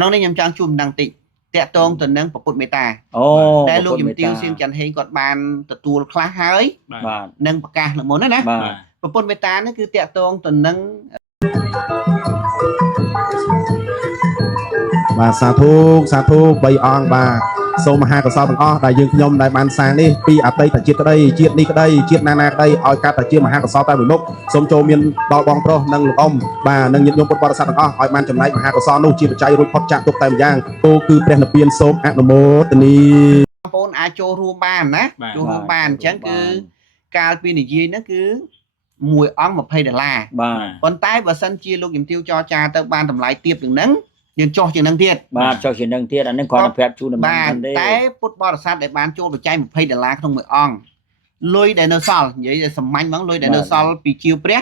น้องนี่ยำจังจุ่มดังติแตะตรงตัวนึงประปุดเมตาได้ลูกยำติวเสียงจันเฮงกอดบานตัวคลาหายนึงปากกาหรือหมดนั่นนะประปุดเมตานั่นคือแตะตรงตัวนึงvà sa thu bay on và số mà hai con sao bằng o đại dương nhom đại ban sang đi pi à tây tại chiết đây chiết đi đây chiết nana đây oi cá tại chiết mà hai con sao tay mười mốc sông châu miền đo bong pro nâng lục ông và nâng nhiệt nhôm bột bò sa bằng o oi man chấm này mà hai con sao nô chiết chạy rồi phật chạm tục tay giang cô cứ bèn lập biên sôm ác mô tani បងប្អូនអាចចូលរួមបានណាចូលរួមបានអញ្ចឹងគឺកាលពីនិយាយហ្នឹងគឺ1អង្គ$20ប៉ុន្តែបើសិនជាលោកជំទាវចរចាទៅបានតម្លៃទាបជាងហ្នឹងយើងចោះជាងហ្នឹងទៀតបាទចោះជាងហ្នឹងទៀតអាហ្នឹងគាត់ប្រាប់ជូនដល់បានតែពុទ្ធបរិស័ទដែលបានចូលបច្ច័យ$20ក្នុងមួយអង្គលុយដែលនៅសល់និយាយសាមញ្ញហ្មងលុយដែលនៅសល់ពីជាវព្រះ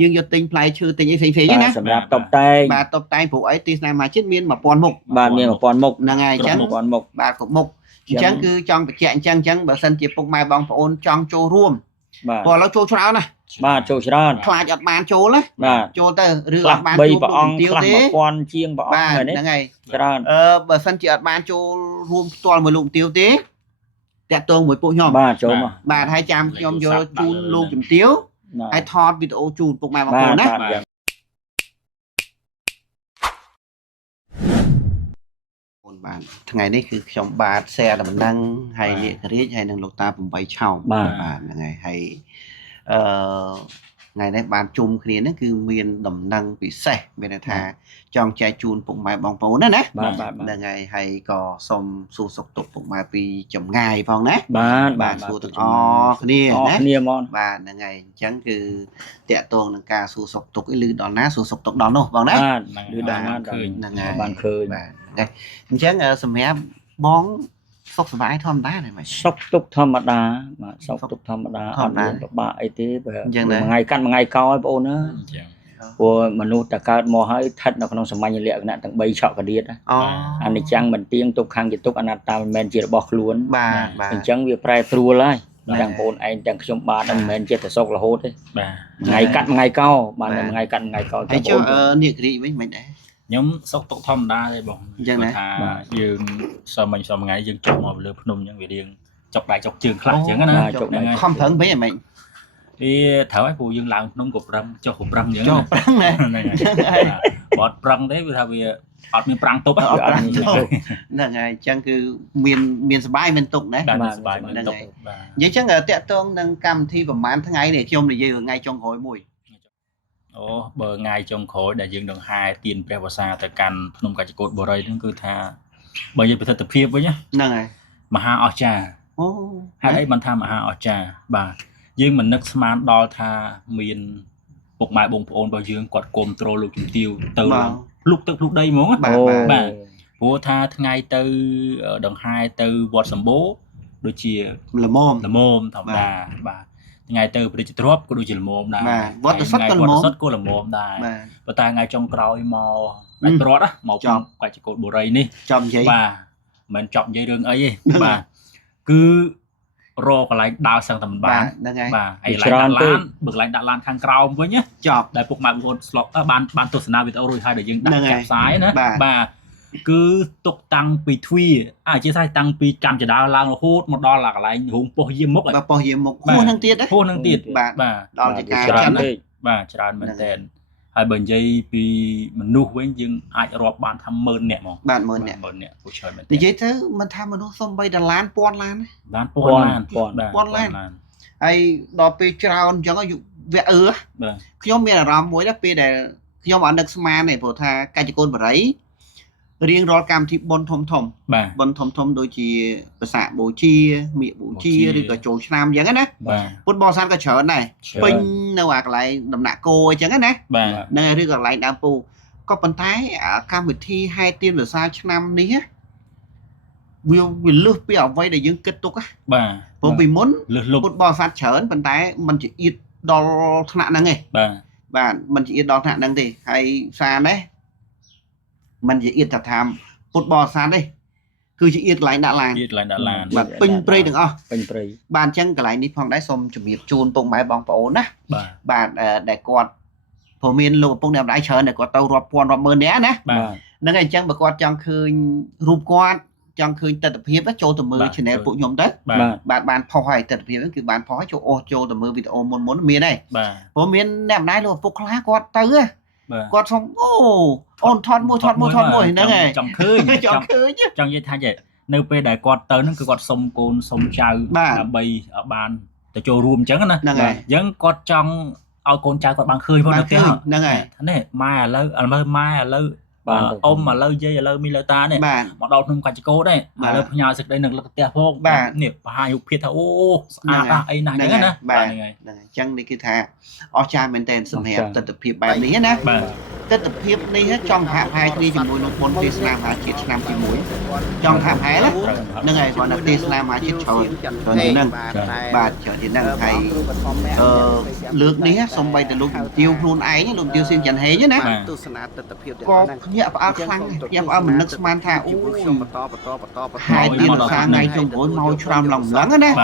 យើងយកទិញផ្លែឈើទិញអីផ្សេងៗណាសម្រាប់តុបតែងបាទតុបតែងព្រោះអីទីស្នេហ៍មកជាតិមាន1000មុខបាទមាន1000មុខហ្នឹងហើយអញ្ចឹង1000មុខបាទគ្រប់មុខអញ្ចឹងគឺចង់បញ្ជាក់អញ្ចឹងបើសិនជាពុកម៉ែបងប្អូនចង់ចូលរួមបាទព្រោះឥឡូវចូលច្រើនណាបាទចូលច្រើនខ្លាចអត់បានចូលណាបាទចូលទៅឬអត់បានចូលព្រះអង្គទៀវទេ1000ជាងព្រះអង្គហ្នឹងហើយច្រើនបើសិនជាអត់បានចូលរួមផ្ទាល់មួយលោកទៀវទេតាក់ទងមួយពួកខ្ញុំបាទចូលមកបាទហើយចាំខ្ញុំយកជូនលោកជំទាវហើយថតវីដេអូជូនពុកម៉ែបងប្អូនណាបាទថ្ងៃនេះគឺខ្ញុំបាទแชร์ដំណឹងហើយនាគរាជហើយនឹងលោកតា8ឆោមបាទហ្នឹងហើយហើយថ្ងៃនេះបានជុំគ្នាហ្នឹងគឺមានដំណឹងពិសេសមានថាចង់ចែកជូនពុកម៉ែបងប្អូនណាហ្នឹងហើយហើយក៏សូមសួរសុខទុក្ខពុកម៉ែពីចម្ងាយផងណាបាទសួរទាំងអស់គ្នាណាគ្នាហ្មងបាទហ្នឹងហើយអញ្ចឹងគឺតាក់ទងនឹងការសួរសុខទុក្ខឮដល់ណាសួរសុខទុក្ខដល់នោះបងណាបាទឮដល់ណាឃើញហ្នឹងហើយបានឃើញបាទហ្នឹងហើយអញ្ចឹងសម្រាប់បងសុខសប្បាយធម្មតាហ្នឹងសុខទុក្ខធម្មតាបាទសុខទុក្ខធម្មតាអត់មានពិបាកអីទេបើថ្ងៃកាន់ថ្ងៃកោបងប្អូនណាព្រោះមនុស្សតែកើតមកហើយស្ថិតនៅក្នុងសមញ្ញលក្ខណៈទាំង3ឆក់កដៀតអនិច្ចំមិនទៀងទុក្ខំជាទុក្ខអនត្តាមិនមែនជារបស់ខ្លួនបាទអញ្ចឹងវាប្រែប្រួលហើយទាំងបងប្អូនឯងទាំងខ្ញុំបាទមិនមែនជាតែសុខរហូតទេបាទថ្ងៃកាត់ថ្ងៃកោបាទថ្ងៃកាត់ថ្ងៃកោតែចុះនាគរីវិញមិនដែរខ្ញុំសុខទុក្ខធម្មតាទេបងថាយើងសមមិញសមថ្ងៃយើងចុះមកលើភ្នំអញ្ចឹងវារៀងចុកដៃចុកជើងខ្លះអញ្ចឹងណាចុកដៃខំប្រឹងវិញហ្មងវាត្រូវហើយព្រោះយើងឡើងភ្នំក៏ប្រឹងចុះក៏ប្រឹងអញ្ចឹងចុះប្រឹងហ្នឹងហើយបើអត់ប្រឹងទេវាថាវាអត់មានប្រាំងទប់អត់ប្រាំងទប់ហ្នឹងហើយអញ្ចឹងគឺមានសុបាយមានទុកណាបាទសុបាយមានទុកបាទនិយាយអញ្ចឹងតាក់ទងនឹងកម្មវិធីប្រហែលថ្ងៃនេះខ្ញុំនិយាយថ្ងៃចុងក្រោយមួយអូបើថ្ងៃចុងក្រោយដែលយើងនឹងហែទៀនព្រះវស្សាទៅកាន់ភ្នំកាច់កោតបូរីហ្នឹងគឺថាបើនិយាយប្រសិទ្ធភាពវិញហ្នឹងហើយមហាអស្ចារ្យអូហេតុអីបានថាមហាអស្ចារ្យបាទយើងមិននឹកស្មានដល់ថាមានពុកម៉ែបងប្អូនរបស់យើងគាត់គ្រប់គ្រងលោកជំទាវទៅភ្លុកទឹកភ្លុកដីហ្មងបាទព្រោះថាថ្ងៃទៅដង្ហែទៅវត្តសម្បូរដូចជាល្មមធម្មតាបាទថ្ងៃទៅព្រះរាជទ្រព្យក៏ដូចជាល្មមដែរវត្តសុទ្ធក៏ល្មមក៏ល្មមដែរប៉ុន្តែថ្ងៃចុងក្រោយមកដាច់ព្រាត់មកកាច់កោតបូរីនេះចប់និយាយបាទមិនចប់និយាយរឿងអីទេបាទគឺរកកន្លែងដើរសឹងតែមិនបានហ្នឹងហើយបាទហើយកន្លែងដាក់ឡានបើកន្លែងដាក់ឡានខាងក្រោមវិញចប់ដែលពុកម៉ែបងប្អូនស្លុកបានទស្សនាវីដេអូរួចហើយដែលយើងដាក់ចាក់ផ្សាយណាបាទគឺទុកតាំងពីទ្វាអធិស្ឋានតាំងពីកម្មចដាឡើងរហូតមកដល់កន្លែងរូងពោះយាមមុខពោះយាមមុខហួសនឹងទៀតបាទដល់ជាការច្រើនបាទច្រើនមែនតើហើយបើនិយាយពីមនុស្សវិញយើងអាចរាប់បានថា10000នាក់ហ្មងបាទ10000នាក់ពូច្រើនមែននិយាយទៅមិនថាមនុស្សសំបីដុល្លារពាន់ឡានពាន់ឡានហើយដល់ពេលច្រើនអញ្ចឹងវាបាទខ្ញុំមានអារម្មណ៍មួយណាពេលដែលខ្ញុំអត់នឹកស្មានទេព្រោះថាកាច់កូនបរិយរៀងរាល់កម្មវិធីបុណ្យធំបុណ្យធំដូចជាប្រសាបូជាមៀកបូជាឬក៏ចូលឆ្នាំអញ្ចឹងណាពុទ្ធបរិស័ទក៏ច្រើនដែរពេញនៅអាកន្លែងដំណាក់គោអញ្ចឹងណានៅឬក៏កន្លែងដើមពូក៏ប៉ុន្តែកម្មវិធីហែទៀនភាសាឆ្នាំនេះវាលើសពីអ្វីដែលយើងគិតទុកបាទព្រោះពីមុនពុទ្ធបរិស័ទច្រើនប៉ុន្តែมันជាអៀតដល់ថ្នាក់ហ្នឹងឯងបាទมันជាអៀតដល់ថ្នាក់ហ្នឹងទេហើយសារនេះมันជាអៀតថាពុទ្ធបរិស័ទទេគឺជាអៀតកន្លែងដាក់ឡានបាទពេញព្រៃទាំងអស់ពេញព្រៃបាទអញ្ចឹងកន្លែងនេះផងដែរសូមជម្រាបជូនពុកម៉ែបងប្អូនណាបាទដែលគាត់ព្រោះមានលោកឪពុកអ្នកម្ដាយច្រើនដែលគាត់ទៅរាប់ពាន់រាប់ម៉ឺននាក់ណា nâng ngày chẳng bà quạt chẳng khơi rụp quạt chẳng khơi tật tập hiếp cho tầm mơ channel phụ nhóm đấy bạn phò hoài tật tập hiếpคือbạn phò cho ô cho tầm mơ video muốn miền này bố miền ném nái luôn phục lá quạt tứ quạt xong ô ôn thon môi nâng ngày chẳng khơi chứ chẳng dây thay vậy nếu về đại quạt tới nó cứ quạt sông côn sông chào bay ở bàn để cho rùm chẳng nè vẫn quạt trong ao con trai quạt bằng khơi vô được thế này này mai là lâu ôm mà lâu dây là lâu mi lâu ta này một đầu nung quạt cố đây mà lâu nhà sực đây nâng lực tè phong nè hai dục phiệt thao ô ấy này nè chẳng đi cái thà ở cha mình tên sầm hẹp tật tập hiệp bài lý nè tật tập hiệp này hết trong hạ hai đi chỉ mùi nông thôn tê slam hà chết nam chỉ mũi trong hạ hai đó nâng ngày gọi là tê slam hà chết trời rồi nâng bà trở thì nâng thầy lược đi hết xong bay từ lúc tiêu luôn ấy nhá lúc tiêu xuyên chẳng hề nhá nè có nhẹ vào khăn nhẹ vào mình nâng man thà hai tiếng sáng ngày trong buổi mau trong lòng lắng á nè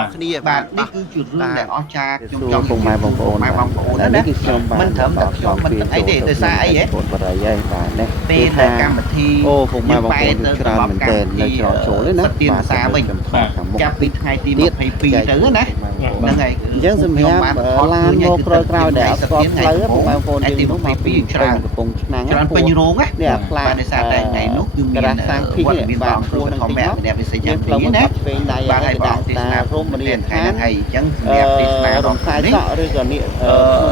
bà đi cứ chuyện lương để ở cha trong cùng mai vòng cổ đó mình thấm được cho mình ấy để từ xa ấy ấy tên là cam mật thi cùng mai vòng cổ được cho mình tên là cho chỗ đấy nữa tiền xa mình chắp vịt hai tim một hay phi tới nè là ngày dân sinh hẹp lan ngô kroi kroi để có lấy cùng mai vòng cổ đi lúc mà phi cùng năng cho anh phi rốn á và để xa đây ngày lúc dùng miền sang phi và khuôn không mẹ đẹp để xây dựng tí nè và hai bảo thì là rôm mà liền hay chẳng đẹp thì là đồng khai sợ rồi còn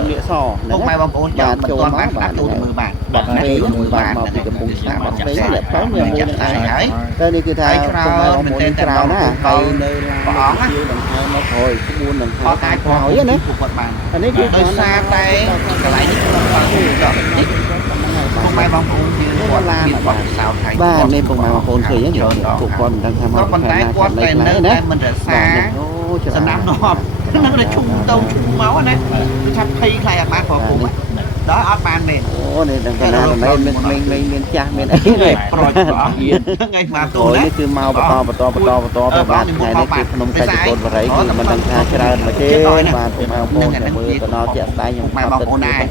địa sò không mai vòng cổ cho mình toàn bán đặt luôn mười bàn đặt này mười bàn mà bị cùng sáng mà đấy là có nhiều mùi này đây đi cứ thay không mai vòng cổ trào nè hay bỏ đồng khai nó thôi buôn đồng khai cái hỏi á nè anh ấy cứ xa tay cái lại không mai vòng cổ ba nên cùng mai vòng cổ thì nhớ cụ con đang tham gia con tay quát tay nữa mình ở xa sân nám nọt nó là chung tông chung máu này chắc thi khai ăn bán phở cũng đó ăn bán mình này đằng nào mình cha mình ấy này ngày mà rồi nó cứ mau to và bạn này nó cứ nông cây cột và đấy là mình đang khai ra mà chế bạn cùng mai vòng cổ mưa nó chạy tay nhưng mai vòng cổ này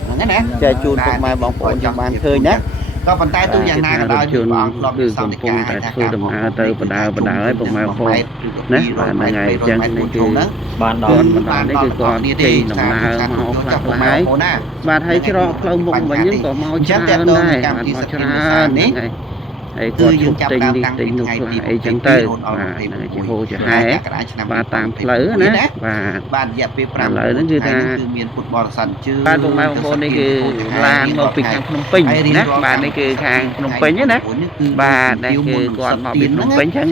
chơi chun cùng mai vòng cổ cho bạn khơi nhé có bàn tay tôi nhà nàng ở đây trường từ cùng phong tại phương đồng hà từ bờ đào ấy bông mai phong nè bạn là ngày chân nàyคือbạn đóนี่คือก่อนที่หนองนาเมาคลักหลายบาดให้ชะลอเพลิงบงมันยังก็เมาช้าได้บาดเมาช้านี่ไอ้ก็ชุบติงดิติงนุกไอ้จังเตอร์จะโหจะหายบาดตามเพลือนะบาดเหยียบไปปรามเลยนั่นคือทางบ้านตรงไม้บางคนนี่คือลานมาปิดทางพนมปิงนะบ้านนี่คือทางพนมปิงนะบ้านนี่คือก่อนมาปิดพนมปิงทั้ง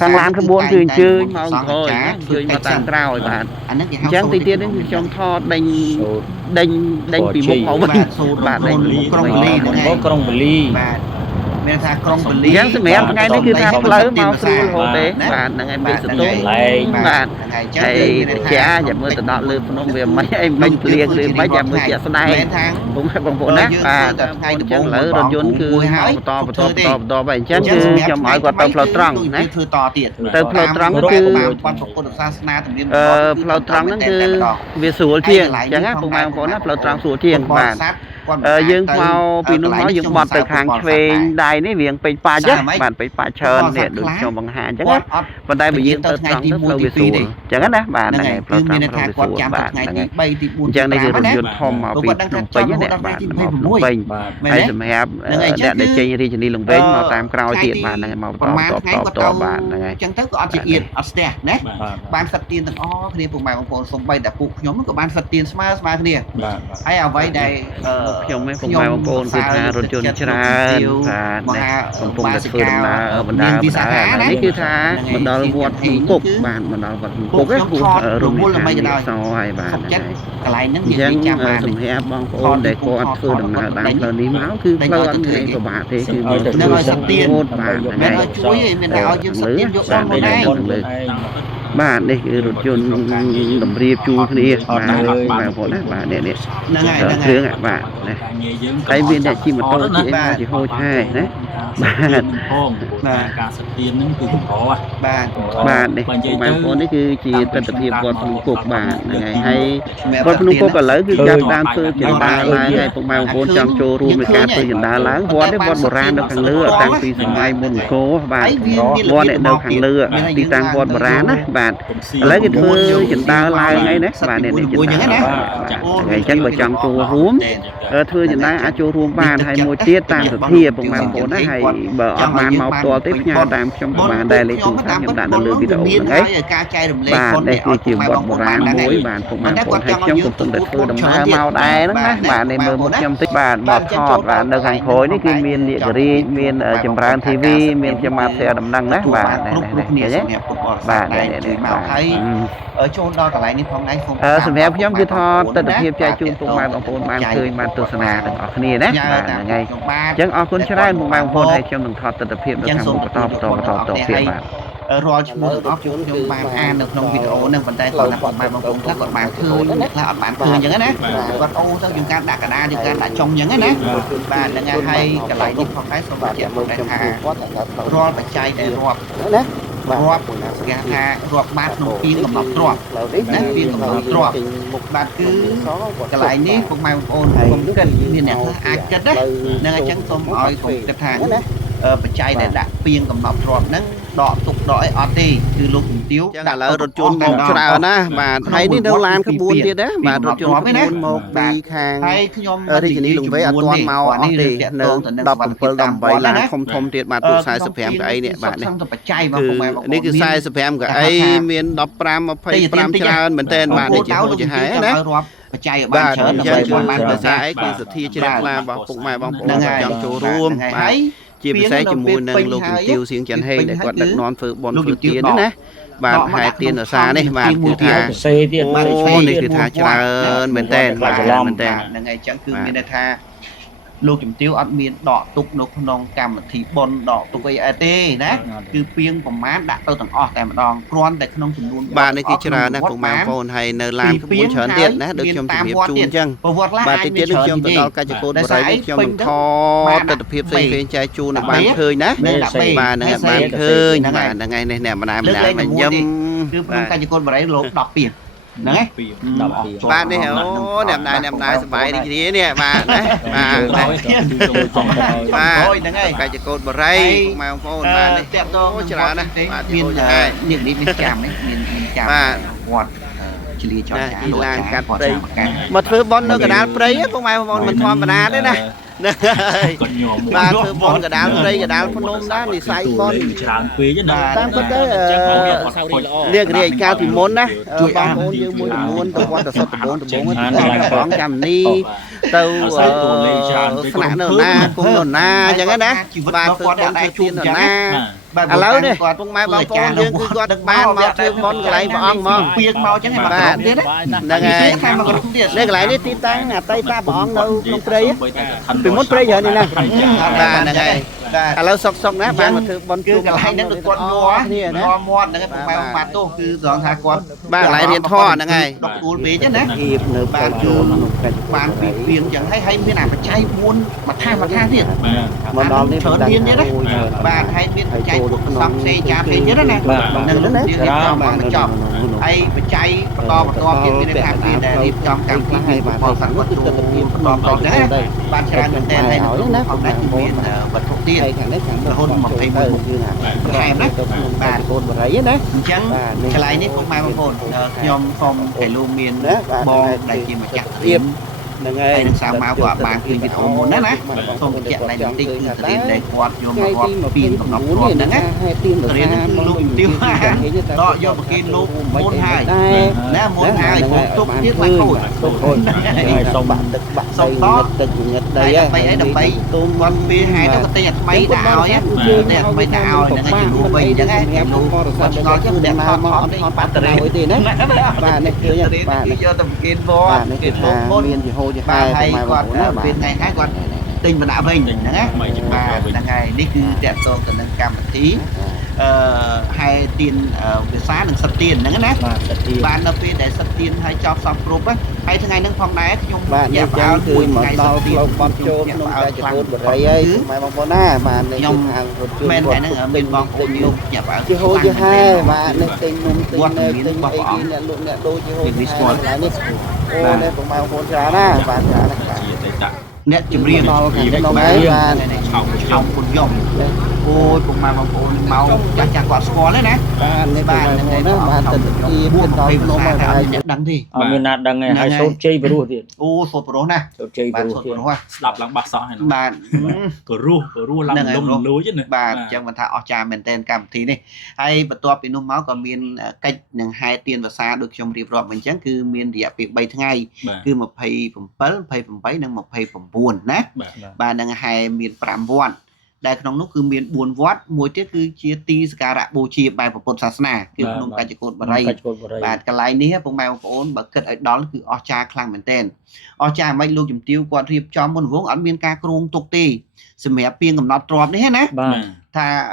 ทางลานขบวนคือชื่อมาคอยชื่อมาตามเต้าบ้านจังตีเตี้ยนี่คือช่องทอดดังปีมุกเขาบ้านดังกรงบลีnên thà con bẩn lýยังสมัยngàyนี้คือทางเพลมาสู่โหเด้บ้านngàyเป็นสตูบ้านไอ้จ้าอย่ามือตะดอลืมพนมเวียไม่ไอ้ไม่เลียงลืมไม่อย่ามือเจียสไนผมให้บางคนนะจังเหลือรถยนต์คือต่อไปจังคือจะหมายกว่าเติมเพลตรังนะเติมเพลตรังก็คือเพลตรังนั่นคือเวียสูเทียงจังฮะผมบางคนนะเพลตรังสูเทียงบ้านdương mau vì nó nói dương bọt từ hàng về đài này viện bị pa chứ bạn bị pa trơn để được cho bằng hàng chứ và đây bị dương tới trắng rất lâu về sủa chẳng hết đấy bạn này pro trắng lâu về sủa bạn này chẳng nàyคือdương thom mà bị nông pin này bạn nông pin hay là hẹp để chơi đi đi lồng pin mà tam cao tiền bạn này màu to bạn này chẳng tới có chuyện ở sте nè bạn phật tiền từng o thì cùng mày còn sống bay đã cụ nhóm của bạn phật tiền smart này hay ở vậy đây ខ្ញុំមិនពុំមកបងប្អូនគឺថារថយន្តច្រើនបាទកំពុងតែធ្វើដំណើរបណ្ដានេះគឺថាបណ្ដាលវត្តគុកបាទបណ្ដាលវត្តគុកហ្នឹងរំលឹកដល់សហើយបាទកន្លែងហ្នឹងនិយាយចាំបានសម្រាប់បងប្អូនដែលគាត់ធ្វើដំណើរតាមផ្លូវនេះមកគឺផ្លូវអត់ងាយពិបាកទេគឺមានតែសទៀនបាទហ្នឹងជួយមានតែឲ្យយើងសទៀនយកដល់មកដែរបាទនេះគឺរថយន្តតម្រៀបជួរគ្នាបាទបងប្អូនណាបាទនេះហ្នឹងហើយគ្រឿងបាទនេះហើយមានអ្នកជិះម៉ូតូជិះហោចហើយណា ការសិក្សានឹងគឺកំរបាទនេះបងប្អូននេះគឺជាទស្សនវិជ្ជាវត្តភ្នំគប់បាទហ្នឹងហើយវត្តភ្នំគប់ឥឡូវគឺចាប់តាមធ្វើចិន្តាឡើងហើយពុកម៉ែបងប្អូនចង់ចូលរួមในការធ្វើចិន្តាឡើងវត្តនេះវត្តបុរាណនៅខាងលើតាំងពីសម័យមុនអង្គរបាទវត្តនៅខាងលើទីតាំងវត្តបុរាណណាបាទឥឡូវគេធ្វើចិន្តាឡើងហើយណាបាទនេះចិន្តាហើយអញ្ចឹងបើចង់ចូលរួមធ្វើចិន្តាអាចចូលរួមបានហើយមួយទៀតតាមសធាពុកម៉ែបងប្អូនណាហើយបើអត់បានមកផ្ទាល់ទេផ្ញើតាមខ្ញុំក៏បានដែរលេខទូរស័ព្ទខ្ញុំដាក់នៅលើវីដេអូហ្នឹងហើយការចែករំលែកបាទនេះគឺជាវត្តបុរាណមួយបាទពុកម៉ែបងប្អូនហើយខ្ញុំកំពុងតែធ្វើដំណើរមកដែរហ្នឹងណាបាទនេះមើលមុខខ្ញុំតិចបាទមកថតបាទនៅខាងក្រោយនេះគឺមាននាគរាជមានចម្រើនធីវីមានខ្ញុំមកផ្សាយដំណឹងណាបាទនេះនេះបាទនេះមកហើយចូលដល់កន្លែងនេះផងដែរសម្រាប់ខ្ញុំគឺថតទស្សនវិជ្ជាចែកជូនពុកម៉ែបងប្អូនបានឃើញបានទស្សនាទាំងអស់គ្នាណាបាទហ្នឹងហើយអញ្ចឹងអរគុណច្រើនពុកម៉ែបងប្អូនហើយខ្ញុំនឹងថតទស្សនវិជ្ជានៅខាងមុខបន្តទៀតបាទរាល់ឈ្មោះទាំងអស់ខ្ញុំបានអាននៅក្នុងវីដេអូហ្នឹងប៉ុន្តែគាត់ថាបងប្អូនខ្លះគាត់បានឃើញខ្លះអត់បានឃើញអញ្ចឹងណាគាត់អូទៅយើងការដាក់កណ្ដាលយើងការដាក់ចុងអញ្ចឹងណាបាទហ្នឹងហើយកន្លែងនេះផងដែរសូមបញ្ជាក់មកថារាល់បច្ច័យដែលរាប់ណារាប់គេថារាប់បាតក្នុងពីកំណត់ទ្រាប់ណាពីកំណត់ទ្រាប់បាទគឺកន្លែងនេះពុកម៉ែបងប្អូនខ្ញុំគិតមានអ្នកអាចគិតណាហ្នឹងអញ្ចឹងសូមឲ្យខ្ញុំគិតថាបច្ច័យដែលដាក់ពីងកំណត់ទ្រាប់ហ្នឹងដកទុកដកអីអត់ទេគឺលោកជំទាវចឹងឥឡូវរថយន្តមកច្រើនណាបាទហើយនេះនៅឡានក្បួនទៀតណាបាទរថយន្តក្បួនមកពីខាងហើយខ្ញុំរាជធានីលង្វែកអត់ទាន់មកអស់ទេនៅ17 18ឡានធំទៀតបាទទូ45កៅអីនេះបាទនេះបច្ច័យមកពុកម៉ែបងប្អូននេះគឺ45កៅអីមាន15 25ច្រើនមែនតើបាទនេះជាហូរជាហែណាបច្ច័យឲ្យបានច្រើនដើម្បីបានភាសាអីគឺសទ្ធាជ្រះថ្លារបស់ពុកម៉ែបងប្អូនចង់ចូលរួមបាទជាពិសេសជាមួយនឹងលោកជំទាវសៀងច័ន្ទហេងដែលគាត់ដឹកនាំធ្វើបនធ្វើទានណាបាទហែទានរសានេះបាទគឺថាសេទៀតបាទនេះគឺថាច្រើនមែនតើបាទមែនតើហ្នឹងហើយអញ្ចឹងគឺមានន័យថាលោកជំទាវអត់មានដកទុកនៅក្នុងកម្មវិធីបុណ្យដកទុកអីទេណាគឺពីងប្រមាណដាក់ទៅទាំងអស់តែម្ដងគ្រាន់តែក្នុងចំនួនបាទនេះគឺច្រើនណាស់ពុកម៉ែបងប្អូនហើយនៅឡានក្បួនច្រើនទៀតណាដូចខ្ញុំជម្រាបជូនអញ្ចឹងបាទតិចទៀតខ្ញុំទៅដល់កាច់កោតបរិយខ្ញុំនឹងថតទស្សនវិជ្ជាផ្សេងៗចែកជូនឲ្យបានឃើញណាបាទហ្នឹងបានឃើញបាទហ្នឹងហើយនេះអ្នកម្នាក់មកញឹមគឺក្នុងកាច់កោតបរិយលោក10ពីហ្នឹងហើយបាទនេះអូអ្នកណែសប្បាយរីករាយនេះបាទណាបាទបាទហ្នឹងហើយកាច់កោតបរិយម៉ែបងប្អូនបាទនេះតាក់តងច្រើនណាស់បាទមាននេះចាំមានចាំបាទវត្តឆ្លៀចចោលចាឡើងកាត់ព្រៃមកធ្វើបន់នៅកណ្ដាលព្រៃពុកម៉ែបងប្អូនមិនធម្មតាទេណាបាទធ្វើបនកដាលព្រៃកដាលភ្នំដែរនិស័យបនច្រើនពេកណាតាមពិតទៅនាគរាជកាលពីមុនណាបងប្អូនយើងមួយចំនួនទៅវត្តសុទ្ធដំបងបងចាំនីទៅស្នាក់នៅណាគុំនៅណាអញ្ចឹងណាបាទធ្វើបន់ធ្វើជួននៅណាឥឡូវនេះគាត់ពុកម៉ែបងប្អូនយើងគឺគាត់បានមកធ្វើបន់កន្លែងព្រះអង្គមកពីងមកអញ្ចឹងបាទហ្នឹងហើយនេះកន្លែងនេះទីតាំងអតីតព្រះអង្គនៅក្នុងព្រៃពីមុនព្រៃច្រើននេះណាបាទហ្នឹងហើយឥឡូវសុកណាបានមកធ្វើបន់ជួកន្លែងហ្នឹងគឺគាត់ងាប់មាត់ហ្នឹងឯងពុកម៉ែបាទទោះគឺត្រង់ថាគាត់បាទកន្លែងរៀនធម៌ហ្នឹងហើយដកគូលពេកណានៅបានចូលបានពីពីងអញ្ចឹងហើយមានអាបច្ច័យ4មួយថាទៀតមកដល់នេះច្រើនមានទៀតណាបាទហើយមានបច្ច័យពុទ្ធសំផ្សេងចាផ្សេងទៀតណានឹងលោកទៀតតាមបានបញ្ចប់ហើយបច្ច័យបន្តទៀតមានថាពេលដែលរៀបចំកម្មវិធីបរិស័ទវត្ថុបន្តដែរបានច្រើនមែនទែនហើយណាផងដែរគឺមានវត្ថុទៀតរហូត21ខែណាបាទកូនបរិយណាអញ្ចឹងកន្លែងនេះពុកម៉ែបងប្អូនខ្ញុំសូមឲ្យលោកមានបងដែលជាម្ចាស់រៀបហ្នឹងហើយនឹងសាមកក៏បានឃើញវីដេអូមុនណាសូមបញ្ជាក់ឡើងបន្តិចគឺតរៀនដែលគាត់យកមករាប់ពីកំណត់ហ្នឹងណាតរៀនគឺលោកជំទាវដកយកប្រគេនលោកមុនហើយណាមុនហើយទុកទៀតមកខូចសូមបាក់ទឹកបាក់សូមតបទឹកងឹតដីដើម្បីទូមគាត់ពីហើយទៅតែថ្មីដាក់ឲ្យតែថ្មីដាក់ឲ្យហ្នឹងជារួមវិញអញ្ចឹងឯងលោកបរិស័ទឆ្ងល់ចិត្តអ្នកថតបាត់តេរីទេណាបាទនេះគឺបាទយកទៅប្រគេនវត្តគេលោកមុនមានជាហូរជាហែហើយគាត់ពេលថ្ងៃហ្នឹងគាត់ទិញបណ្ដាក់វិញហ្នឹងណាបាទហ្នឹងហើយនេះគឺតកតងទៅនឹងកម្មវិធី hai tiền về xá đừng sập tiền nữa nè bạn ở phía để sập tiền hay cho xong group á hay thứ ngày nâng phong đá thì bạn đi chơi từ mà đau lâu con trâu nông ta chỉ côn bật rây ấy mày mong muốn à mà này dùng hàng một trường men này nó ở bên bong cũng như nhập vào chứ hôi chứ hai mà này tình mùng tình tình ấy đi nè lượng nè đôi chứ hôi lại đi ô đây cũng mày muốn trả na bạn trả là nét chụp riêng nông ấy và hồng cũng dùng ôi cùng mà bong màu chắc chắn quả score đấy nè bạn này nó bạn tình đi bên đó nó mà phải đăng thì mình nạt đăng ngày hai số chơi vào rồi thì ô số pro nè số chơi vào rồi đập lăng bạc sọ hay nó bạn cờ ru lăng lông lúa chứ này bạn chẳng mình thà ở trà mình tên cầm thì này hay bật to bị nung máu còn miền cách nâng hai tiền và xa được trong điệp rồi mình chẳng cứ miền địa việc bay tháng ngày cứ một pay phẩm bấy nâng một pay phẩm buồn nè bạn nâng hai miền pram vọn đại trong lúc cứ miền buồn vót mỗi tiết cứ chia ti cả rạ bù chia bài của sát na cứ nông cái chỉ cột bờ bạn cái lái ní phong mai phong ôn bật cất ở đó cứ ở cha khang mình tên ở cha mấy luôn chùm tiêu quan thiệp cho môn vốn ở miền ca kruông tục ti xem mẹ piên cầm nọt tròn đấy hết nè tha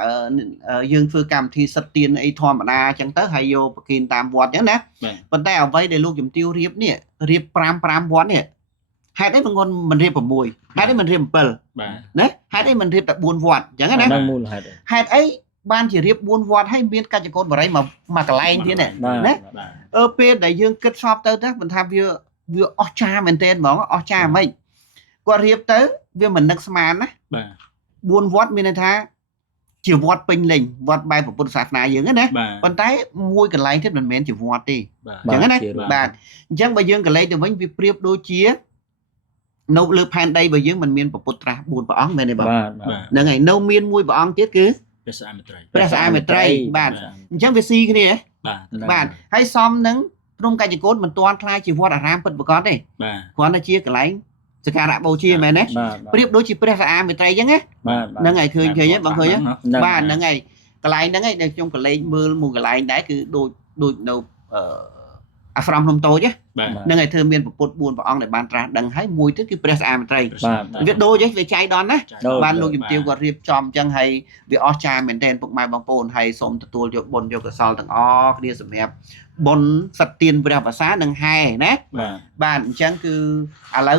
dương phương cầm thì sắt tiền ấy thò mà na chẳng tới hay vô kiên tam vót nhá nè vấn tay ở vây để luôn chùm tiêu riệp nè riệp pram vót nè hai đấy bằng con mình riệp ở mùi hai đấy mình riệp bờ đấy hai đấy mình riệp tại buôn vọt chẳng hạn nè hai ấy ban chỉ riệp buôn vọt hay biến ca chỉ con vào đấy mà cả lại thế này đấy p đại dương kết shop tới đó mình tham vừa cha mình tên bảo cha mình qua riệp tới vừa mình nâng smart á buôn vọt mình tha chiều vọt pin lình vọt bài của bột sạt này dưỡng nè còn tay môi cả lại thế mình men chiều vọt đi chẳng hạn nè bạn chẳng bây dương cả lấy từ bánh việc riệp đôi chia nấu lợp hành đây bây giờ mình miên bột trà buồn bỏ ong về này bảo là ngày nấu miên mùi bỏ ong tiết cứ presa mệt trai bạn chẳng về si cái này bạn hay xóm nắng trong cái chỉ cốt mình toàn khai chỉ vót ở ram bật bờ con đây con nó chia cái lấy sẽ cả đã bầu chia mày đấy tiếp đối chỉ presa mệt trai chứ nghe là ngày khơi khơi nhé bạn khơi nhé bạn là ngày cái lấy nó ngày trong cái lấy mưa mùa cái lấy đấy cứ đôi đầu from hôm tối chứ nên ngày thơ miền bột buồn và ong để bàn trà đằng hái mùi thức cái presa mình trai viết đôi chứ về trái đón á ban luôn dùng tiêu còn riệp chòm chân hay việc o cha mình tên phục mai bằng pôn hay xôm tua cho bồn cho cái sau thằng o kia sầm hẹp bồn sạch tiền vừa và xá đằng hai nè bạn chẳng cứ lấy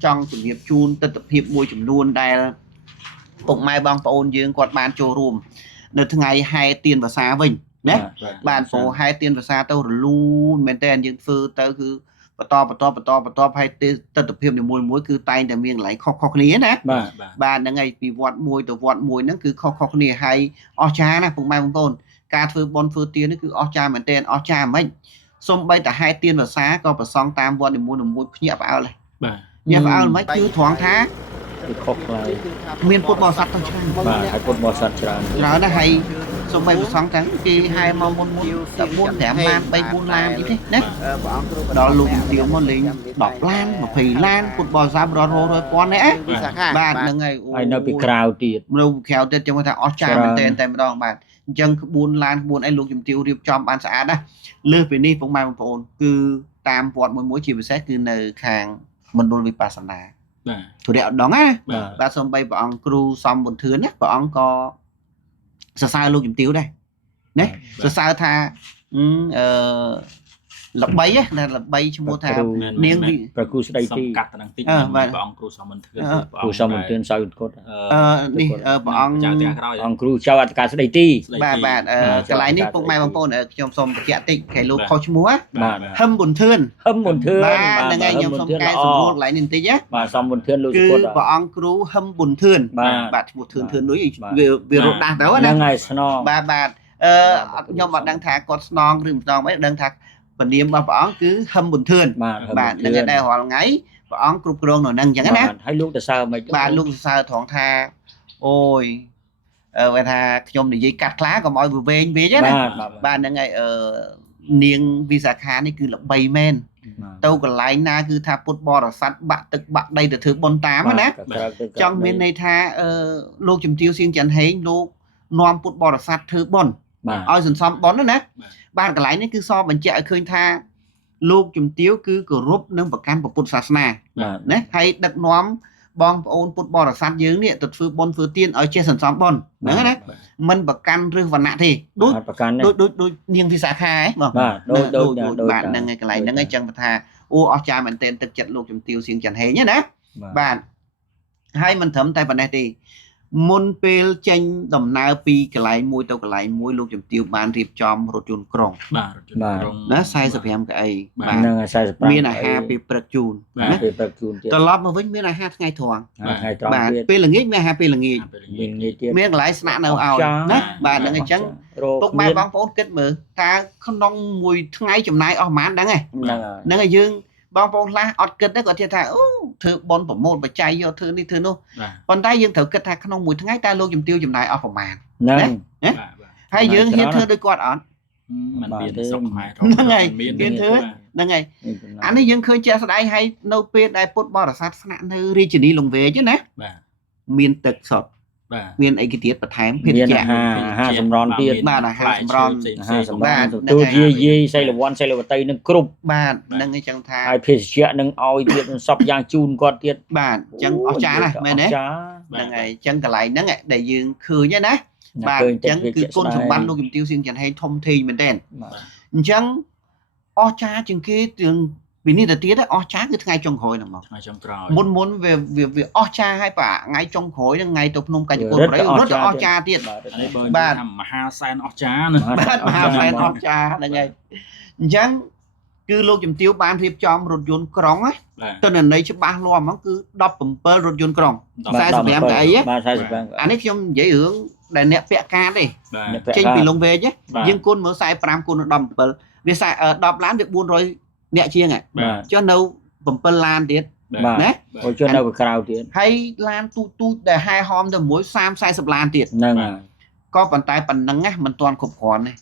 trong chủ nghiệp chun tập hiệp mùi chủng luôn đây phục mai bằng pôn dương quạt bàn trồ rùm được ngày hai tiền và xá vinh đấy bạn phố hai tiền và xa tao luôn men tên những phư tao cứ to hay tập hiệp để mùi cứ tay để miệng lại khóc ní nè bạn là ngày vì vọt mùi nó cứ khóc ní hay o cha nè cùng mai cùng tôn ca phư bon phư tiền nó cứ o cha men tên o cha mình xong bay tại hai tiền và xa có phải song tam vọt để mùi nhẹ vào này nhẹ vào mấy cứ thoáng thá miền bột bò sắt thôi hay bột bò sắt nó là hay xong bay một sáng trắng khi hai mong muốn để man bay buôn lan như thế đấy đó luôn tiếng môn lính đọc lan một phì lan bột bò ra bò rồi con đấy bạn là ngày ai nó bị crowd tiệt đâu khéo tên trong người ta cha mình tên tên đó bạn chân buôn lan buôn anh luôn dùng tiêu điệp trong ban xã đó lừa về đi phong mai một phồn cứ tam vọt mỗi chiều sẽ cứ nơi hàng mình đôi bị pasana thủ đẹo đó á và xong bay bọn crew xong một thứ nhất bọn có sao luôn dùng tiêu đây đấy sao tha lập bay á là bay cho mua tha niên vị crew xong mình tuyên sao cốt đi bọn crew chào ăn cả đây ti bạn cái lái ní phong mai bằng phone ở trong xóm cái tịnh cái lô coach múa hâm buồn thương ba là ngày nhom xóm cái xóm lại nên tí nhá và xóm buồn thương luôn cứ bọn crew hâm buồn thương bạn buồn thương núi về rốt đá đó nè bạn nhom bạn đang thả con snon rừng snon mấy đang thả và niệm bà bọn cứ hâm buồn thương bạn là ngày đây họ ngáy bọn crew crew rồi nâng chẳng á hay luôn tại sao mày bạn luôn sao thoáng tha ôi vậy tha trong này dây cắt lá còn mọi vừa về chứ này bạn là ngày ở niềng visa khá này cứ là bay men tao còn lại na cứ tha football rồi phát bạn tức bạn đây từ thứ 48 á trong miền này tha lô chùm tiêu xiên chẳng thấy lô non football rồi phát thứ 4 ôi dần xong 4 đó nè bạn còn lại này cứ so mình chạy khơi tha lô chùm tiêu cứ group nâng vào căn của Phật sát na đấy hay đặt nóm បងប្អូនពុទ្ធបរិស័ទយើងនេះទៅធ្វើបុណ្យធ្វើទានឲ្យចេះសន្សំបុណ្យហ្នឹងណាមិនប្រកាន់ឬវណ្ណៈទេដូចនាងវិសាខាហ៎បងបាទហ្នឹងហើយកន្លែងហ្នឹងឯងចឹងថាអូអស្ចារ្យមែនទែនទឹកចិត្តលោកជំទាវសៀងច័ន្ទហេងណាបាទហើយមិនត្រឹមតែប៉ុណ្ណេះទេមុនពេលចេញដំណើរពីកន្លែងមួយទៅកន្លែងមួយលោកជំទាវបានរៀបចំរថយន្តក្រុងបាទរថយន្តក្រុងណា45កៅអីបាទហ្នឹង45មានអាហារពេលព្រឹកជូនណាពេលព្រឹកជូនទៀតត្រឡប់មកវិញមានអាហារថ្ងៃត្រង់ថ្ងៃត្រង់បាទពេលល្ងាចមានអាហារពេលល្ងាចមានកន្លែងស្នាក់នៅឲ្យណាបាទហ្នឹងអញ្ចឹងពុកម៉ែបងប្អូនគិតមើលតើក្នុងមួយថ្ងៃចំណាយអស់ប៉ុន្មានដឹងហ្នឹងហើយយើងបងប្អូនខ្លះអត់គិតទេគាត់ថាអូធ្វើបនប្រមូលបច្ច័យយកធ្វើនេះធ្វើនោះប៉ុន្តែយើងត្រូវគិតថាក្នុងមួយថ្ងៃតើលោកជំទាវចំណាយអស់ប្រមាណហ្នឹងហើយយើងហ៊ានធ្វើដូចគាត់អត់មិនមានសុខខ្មែរហ្នឹងហើយហ៊ានធ្វើហ្នឹងហើយអានេះយើងឃើញជាក់ស្ដែងហើយនៅពេលដែលពុទ្ធបរិស័ទស្នាក់នៅរាជធានីលង្វែកណាបាទមានទឹកសុទ្ធមានអីគេទៀតបន្ថែមភេទជ្ជៈអាហារសម្រន់ទៀតបាទអាហារសម្រន់បាទទូយាយសីលវ័នសីលវតីនឹងគ្រប់បាទហ្នឹងអញ្ចឹងថាហើយភេទជ្ជៈនឹងឲ្យទៀតសពយ៉ាងជូនគាត់ទៀតបាទអញ្ចឹងអស្ចារ្យណាស់មែនទេហ្នឹងហើយអញ្ចឹងកន្លែងហ្នឹងដែលយើងឃើញណាបាទអញ្ចឹងគឺគុណសម្បត្តិលោកជំទាវសៀងច័ន្ទហេងធំធេងមែនទេអញ្ចឹងអស្ចារ្យជាងគេទាំងពីនេះទៅទៀតអស្ចារ្យគឺថ្ងៃចុងក្រោយហ្នឹងមកថ្ងៃចុងក្រោយមុនវាអស្ចារ្យហើយបាទថ្ងៃចុងក្រោយហ្នឹងថ្ងៃទៅភ្នំកាច់កូនប្រៃរត់អស្ចារ្យទៀតបាទមហាសែនអស្ចារ្យណាបាទមហាសែនអស្ចារ្យហ្នឹងហើយអញ្ចឹងគឺលោកជំទាវបានរៀបចំរថយន្តក្រុងណាទិន្នន័យច្បាស់លាស់ហ្មងគឺ17រថយន្តក្រុង45កៅអីបាទ45អានេះខ្ញុំនិយាយរឿងដែលអ្នកពាក់ការទេចេញពីលងវែកយើងគុណមើល45គុណ17វា10ឡានវា400អ្នកជាងចុះនៅ7ឡានទៀតណាអូចុះនៅក្រៅទៀតហើយឡានទូចដែលហែហោមទៅមួយ30-40ឡានទៀតហ្នឹងហើយក៏ប៉ុន្តែប៉ុណ្្នឹងណាមិនទាន់គ្រប់គ្រាន់ទេ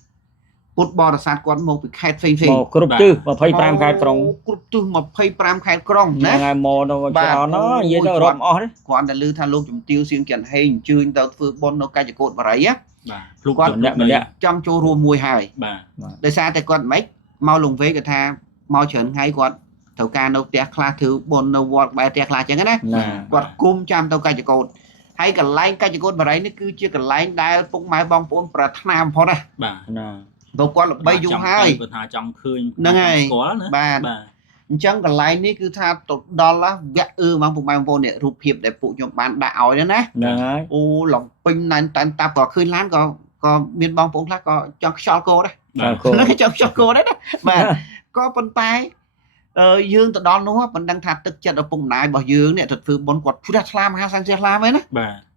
ពុទ្ធបរិស័ទគាត់មកពីខេត្តផ្សេងមកគ្រប់ទិស25ខេត្តក្រុងគ្រប់ទិស25ខេត្តក្រុងណាហ្នឹងហើយមកនៅច្រើនណានិយាយទៅរាប់អស់ទេគាត់តែឮថាលោកជំទាវសៀងច័ន្ទហេងអញ្ជើញទៅធ្វើបុណ្យនៅកាច់កោតបរិយណាបាទគាត់ម្នាក់ចង់ចូលរួមមួយហើយបាទដោយសារតែគាត់មិនមកលងវែកគាត់ថាមកច្រើនថ្ងៃគាត់ត្រូវការនៅផ្ទះខ្លះធ្វើបុណ្យនៅវត្តបែរផ្ទះខ្លះចឹងណាគាត់គុំចាំទៅកាច់កោតហើយកន្លែងកាច់កោតបរិយនេះគឺជាកន្លែងដែលពុកម៉ែបងប្អូនប្រាថ្នាបំផុតណាបាទណាទៅគាត់ល្បីយូរហើយគាត់ថាចង់ឃើញហ្នឹងហើយស្គាល់ណាបាទអញ្ចឹងកន្លែងនេះគឺថាទៅដល់វគ្គហ្មងពុកម៉ែបងប្អូននេះរូបភាពដែលពួកខ្ញុំបានដាក់ឲ្យណាហ្នឹងហើយអូលំពេញណែនតែនតាប់ក៏ឃើញឡានក៏មានបងប្អូនខ្លះក៏ចង់ខ្យល់គោដែរគេចង់ខ្យល់គោដែរណាបាទក៏ប៉ុន្តែយើងទៅដល់នោះមិនដឹងថាទឹកចិត្តឪពុកម្ដាយរបស់យើងនេះទៅធ្វើបុណ្យគាត់ផ្ទះឆ្លាមហាសានផ្ទះឆ្លាមហ្នឹងណា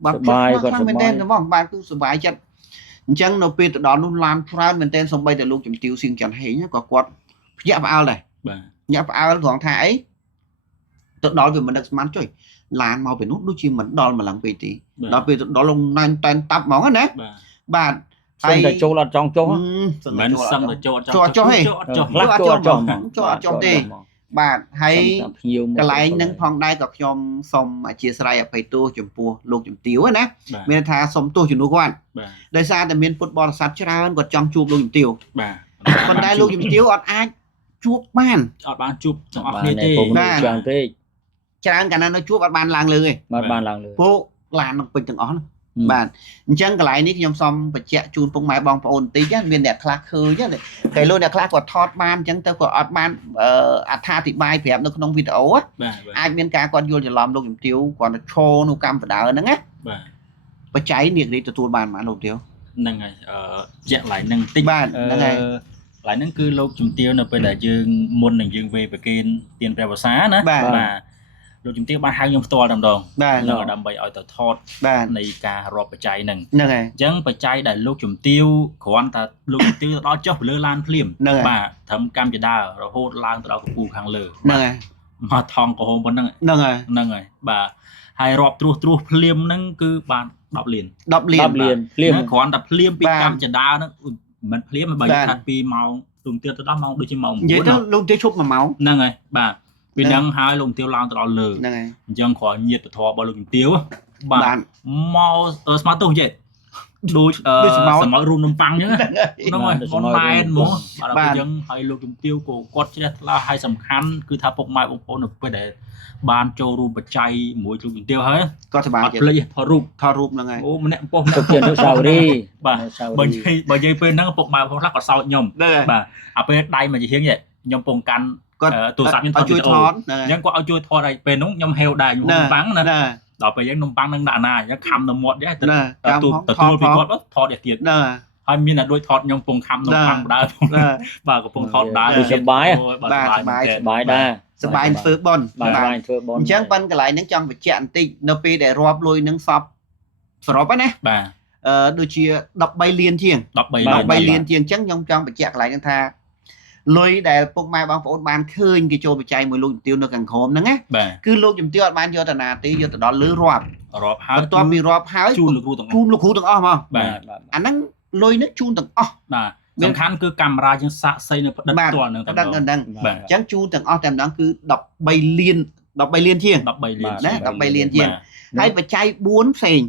បាទសប្បាយគាត់មែនទេហ្មងបាទគឺសុបាយចិត្តអញ្ចឹងនៅពេលទៅដល់នោះឡានច្រើនមែនទែនសំបីតែលោកជំទាវសៀងច័ន្ទហេងក៏គាត់ភ្ញាក់ផ្អើលដែរបាទភ្ញាក់ផ្អើលត្រង់ថាអីទៅដល់វាមិនដឹកស្មានចុយឡានមកពីនោះដូចជាមិនដល់ម្លឹងពេកទេដល់ពេលទៅដល់លងណែនតែនតាប់ហ្មងណាបាទហើយតែចូលអត់ចង់ចុះមិនសឹងតែចូលអត់ចុះទេខ្លះចូលអត់ចុះចុះទេបាទហើយកន្លែងហ្នឹងផងដែរក៏ខ្ញុំសូមអធិស្ឋានអភ័យទោសចំពោះលោកជំទាវណាមានថាសូមទោសជំនួសគាត់ដោយសារតែមានពុទ្ធបរិស័ទច្រើនគាត់ចង់ជួបលោកជំទាវបាទប៉ុន្តែលោកជំទាវអត់អាចជួបបានអត់បានជួបទាំងអស់គ្នាទេបាទច្រើនពេកច្រើនកាលណានៅជួបអត់បានឡើងលើទេបានឡើងលើពួកឡាននឹងពេញទាំងអស់បាទអញ្ចឹងកន្លែងនេះខ្ញុំសូមបញ្ជាក់ជូនពុកម៉ែបងប្អូនបន្តិចមានអ្នកខ្លះឃើញតែលោកអ្នកខ្លះគាត់ថតបានអញ្ចឹងទៅគាត់អត់បានអត្ថាធិប្បាយប្រាប់នៅក្នុងវីដេអូអាចមានការគាត់យល់ច្រឡំលោកជំទាវគាត់ទៅឈរនៅកម្មបដាហ្នឹងណាបាទបច្ច័យនេះទទួលបានមកលោកជំទាវហ្នឹងហើយជាក់ឡៃហ្នឹងតិចបាទហ្នឹងហើយកន្លែងហ្នឹងគឺលោកជំទាវនៅពេលដែលយើងមុននឹងយើងវេប្រគេនទានព្រះវស្សាណាបាទលោកជំទាវបានហៅខ្ញុំផ្ទាល់តែម្ដងដើម្បីឲ្យទៅថតនៃការរាប់បច្ច័យហ្នឹងហើយអញ្ចឹងបច្ច័យដែលលោកជំទាវគ្រាន់តែលោកជំទាវទៅដល់ចុះលើឡានភ្លាមបាទត្រឹមកម្មចដារហូតឡើងទៅដល់កំពូលខាងលើហ្នឹងហើយមកថងក្រហមប៉ុណ្្នឹងហ្នឹងហើយបាទហើយរាប់ត្រួសភ្លាមហ្នឹងគឺបាន10លានភ្លាមគ្រាន់តែភ្លាមពីកម្មចដាហ្នឹងមិនភ្លាមបើថា2ម៉ោងលោកទាវទៅដល់ម៉ោងដូចជាម៉ោង9និយាយទៅលោកទាវឈប់1ម៉ោងហ្នឹងហើយបាទពីដឹងហើយលោកជំទាវឡើងទៅដល់លើហ្នឹងហើយអញ្ចឹងគ្រាន់ញាតិពធរបស់លោកជំទាវបាទមកស្មាតទោសចេះ ដូចសម័យរួមនំប៉័ងអញ្ចឹងហ្នឹងហើយប៉ុនម៉ែនហ្មងបាទអញ្ចឹងហើយលោកជំទាវក៏គាត់ជ្រះថ្លាហើយសំខាន់គឺថាពុកម៉ែបងប្អូននៅពេលដែលបានចូលរួមបច្ច័យមួយលោកជំទាវហើយគាត់សប្បាយចិត្តភ្លេចថតរូបហ្នឹងហើយអូម្នាក់ប៉ុស្តិ៍ ទុកជាអនុស្សាវរីយ៍បាទបើនិយាយពេលហ្នឹងពុកម៉ែបងប្អូនខ្លះក៏សោកខ្ញុំបាទអាពេលដៃមកជាហៀងខ្ញុំពងកាន់ទូរស័ព្ទខ្ញុំថតវីដេអូអញ្ចឹងគាត់ឲ្យជួយថតឲ្យពេលហ្នឹងខ្ញុំហេវដែរខ្ញុំនំប៉័ងណាដល់ពេលយើងនំប៉័ងនឹងដាក់ណាអញ្ចឹងខំនៅមាត់ដែរទទួលពីគាត់ថតទៀតហើយមានតែដូចថតខ្ញុំពងខំនំប៉័ងដើរបាទកំពុងថតដើរសប្បាយដែរសប្បាយធ្វើបន់បាទធ្វើបន់អញ្ចឹងប៉ុនកន្លែងហ្នឹងចង់បញ្ជាក់បន្តិចនៅពេលដែលរាប់លុយនឹងសពសរុបណាបាទដូចជា13លានជាង13លានជាងអញ្ចឹងខ្ញុំចង់បញ្ជាក់កន្លែងហ្នឹងថាលុយដែលពុកម៉ែបងប្អូនបានឃើញគេចូលបច្ច័យមួយលោកជំទាវនៅខាងក្រោមហ្នឹងណាគឺលោកជំទាវអត់បានយកទៅណាទេយកទៅដល់លើរាប់ហើយបន្ទាប់ពីរាប់ហើយជូនលោកគ្រូទាំងអស់មកបាទអាហ្នឹងលុយនេះជូនទាំងអស់បាទសំខាន់គឺកាមេរ៉ាយើងសាកសីនៅផ្ដិតផ្ទាល់នឹងតែម្ដងអញ្ចឹងជូនទាំងអស់តែម្ដងគឺ13លានជាង13លានណា13លានជាងហើយបច្ច័យ4ផ្សេង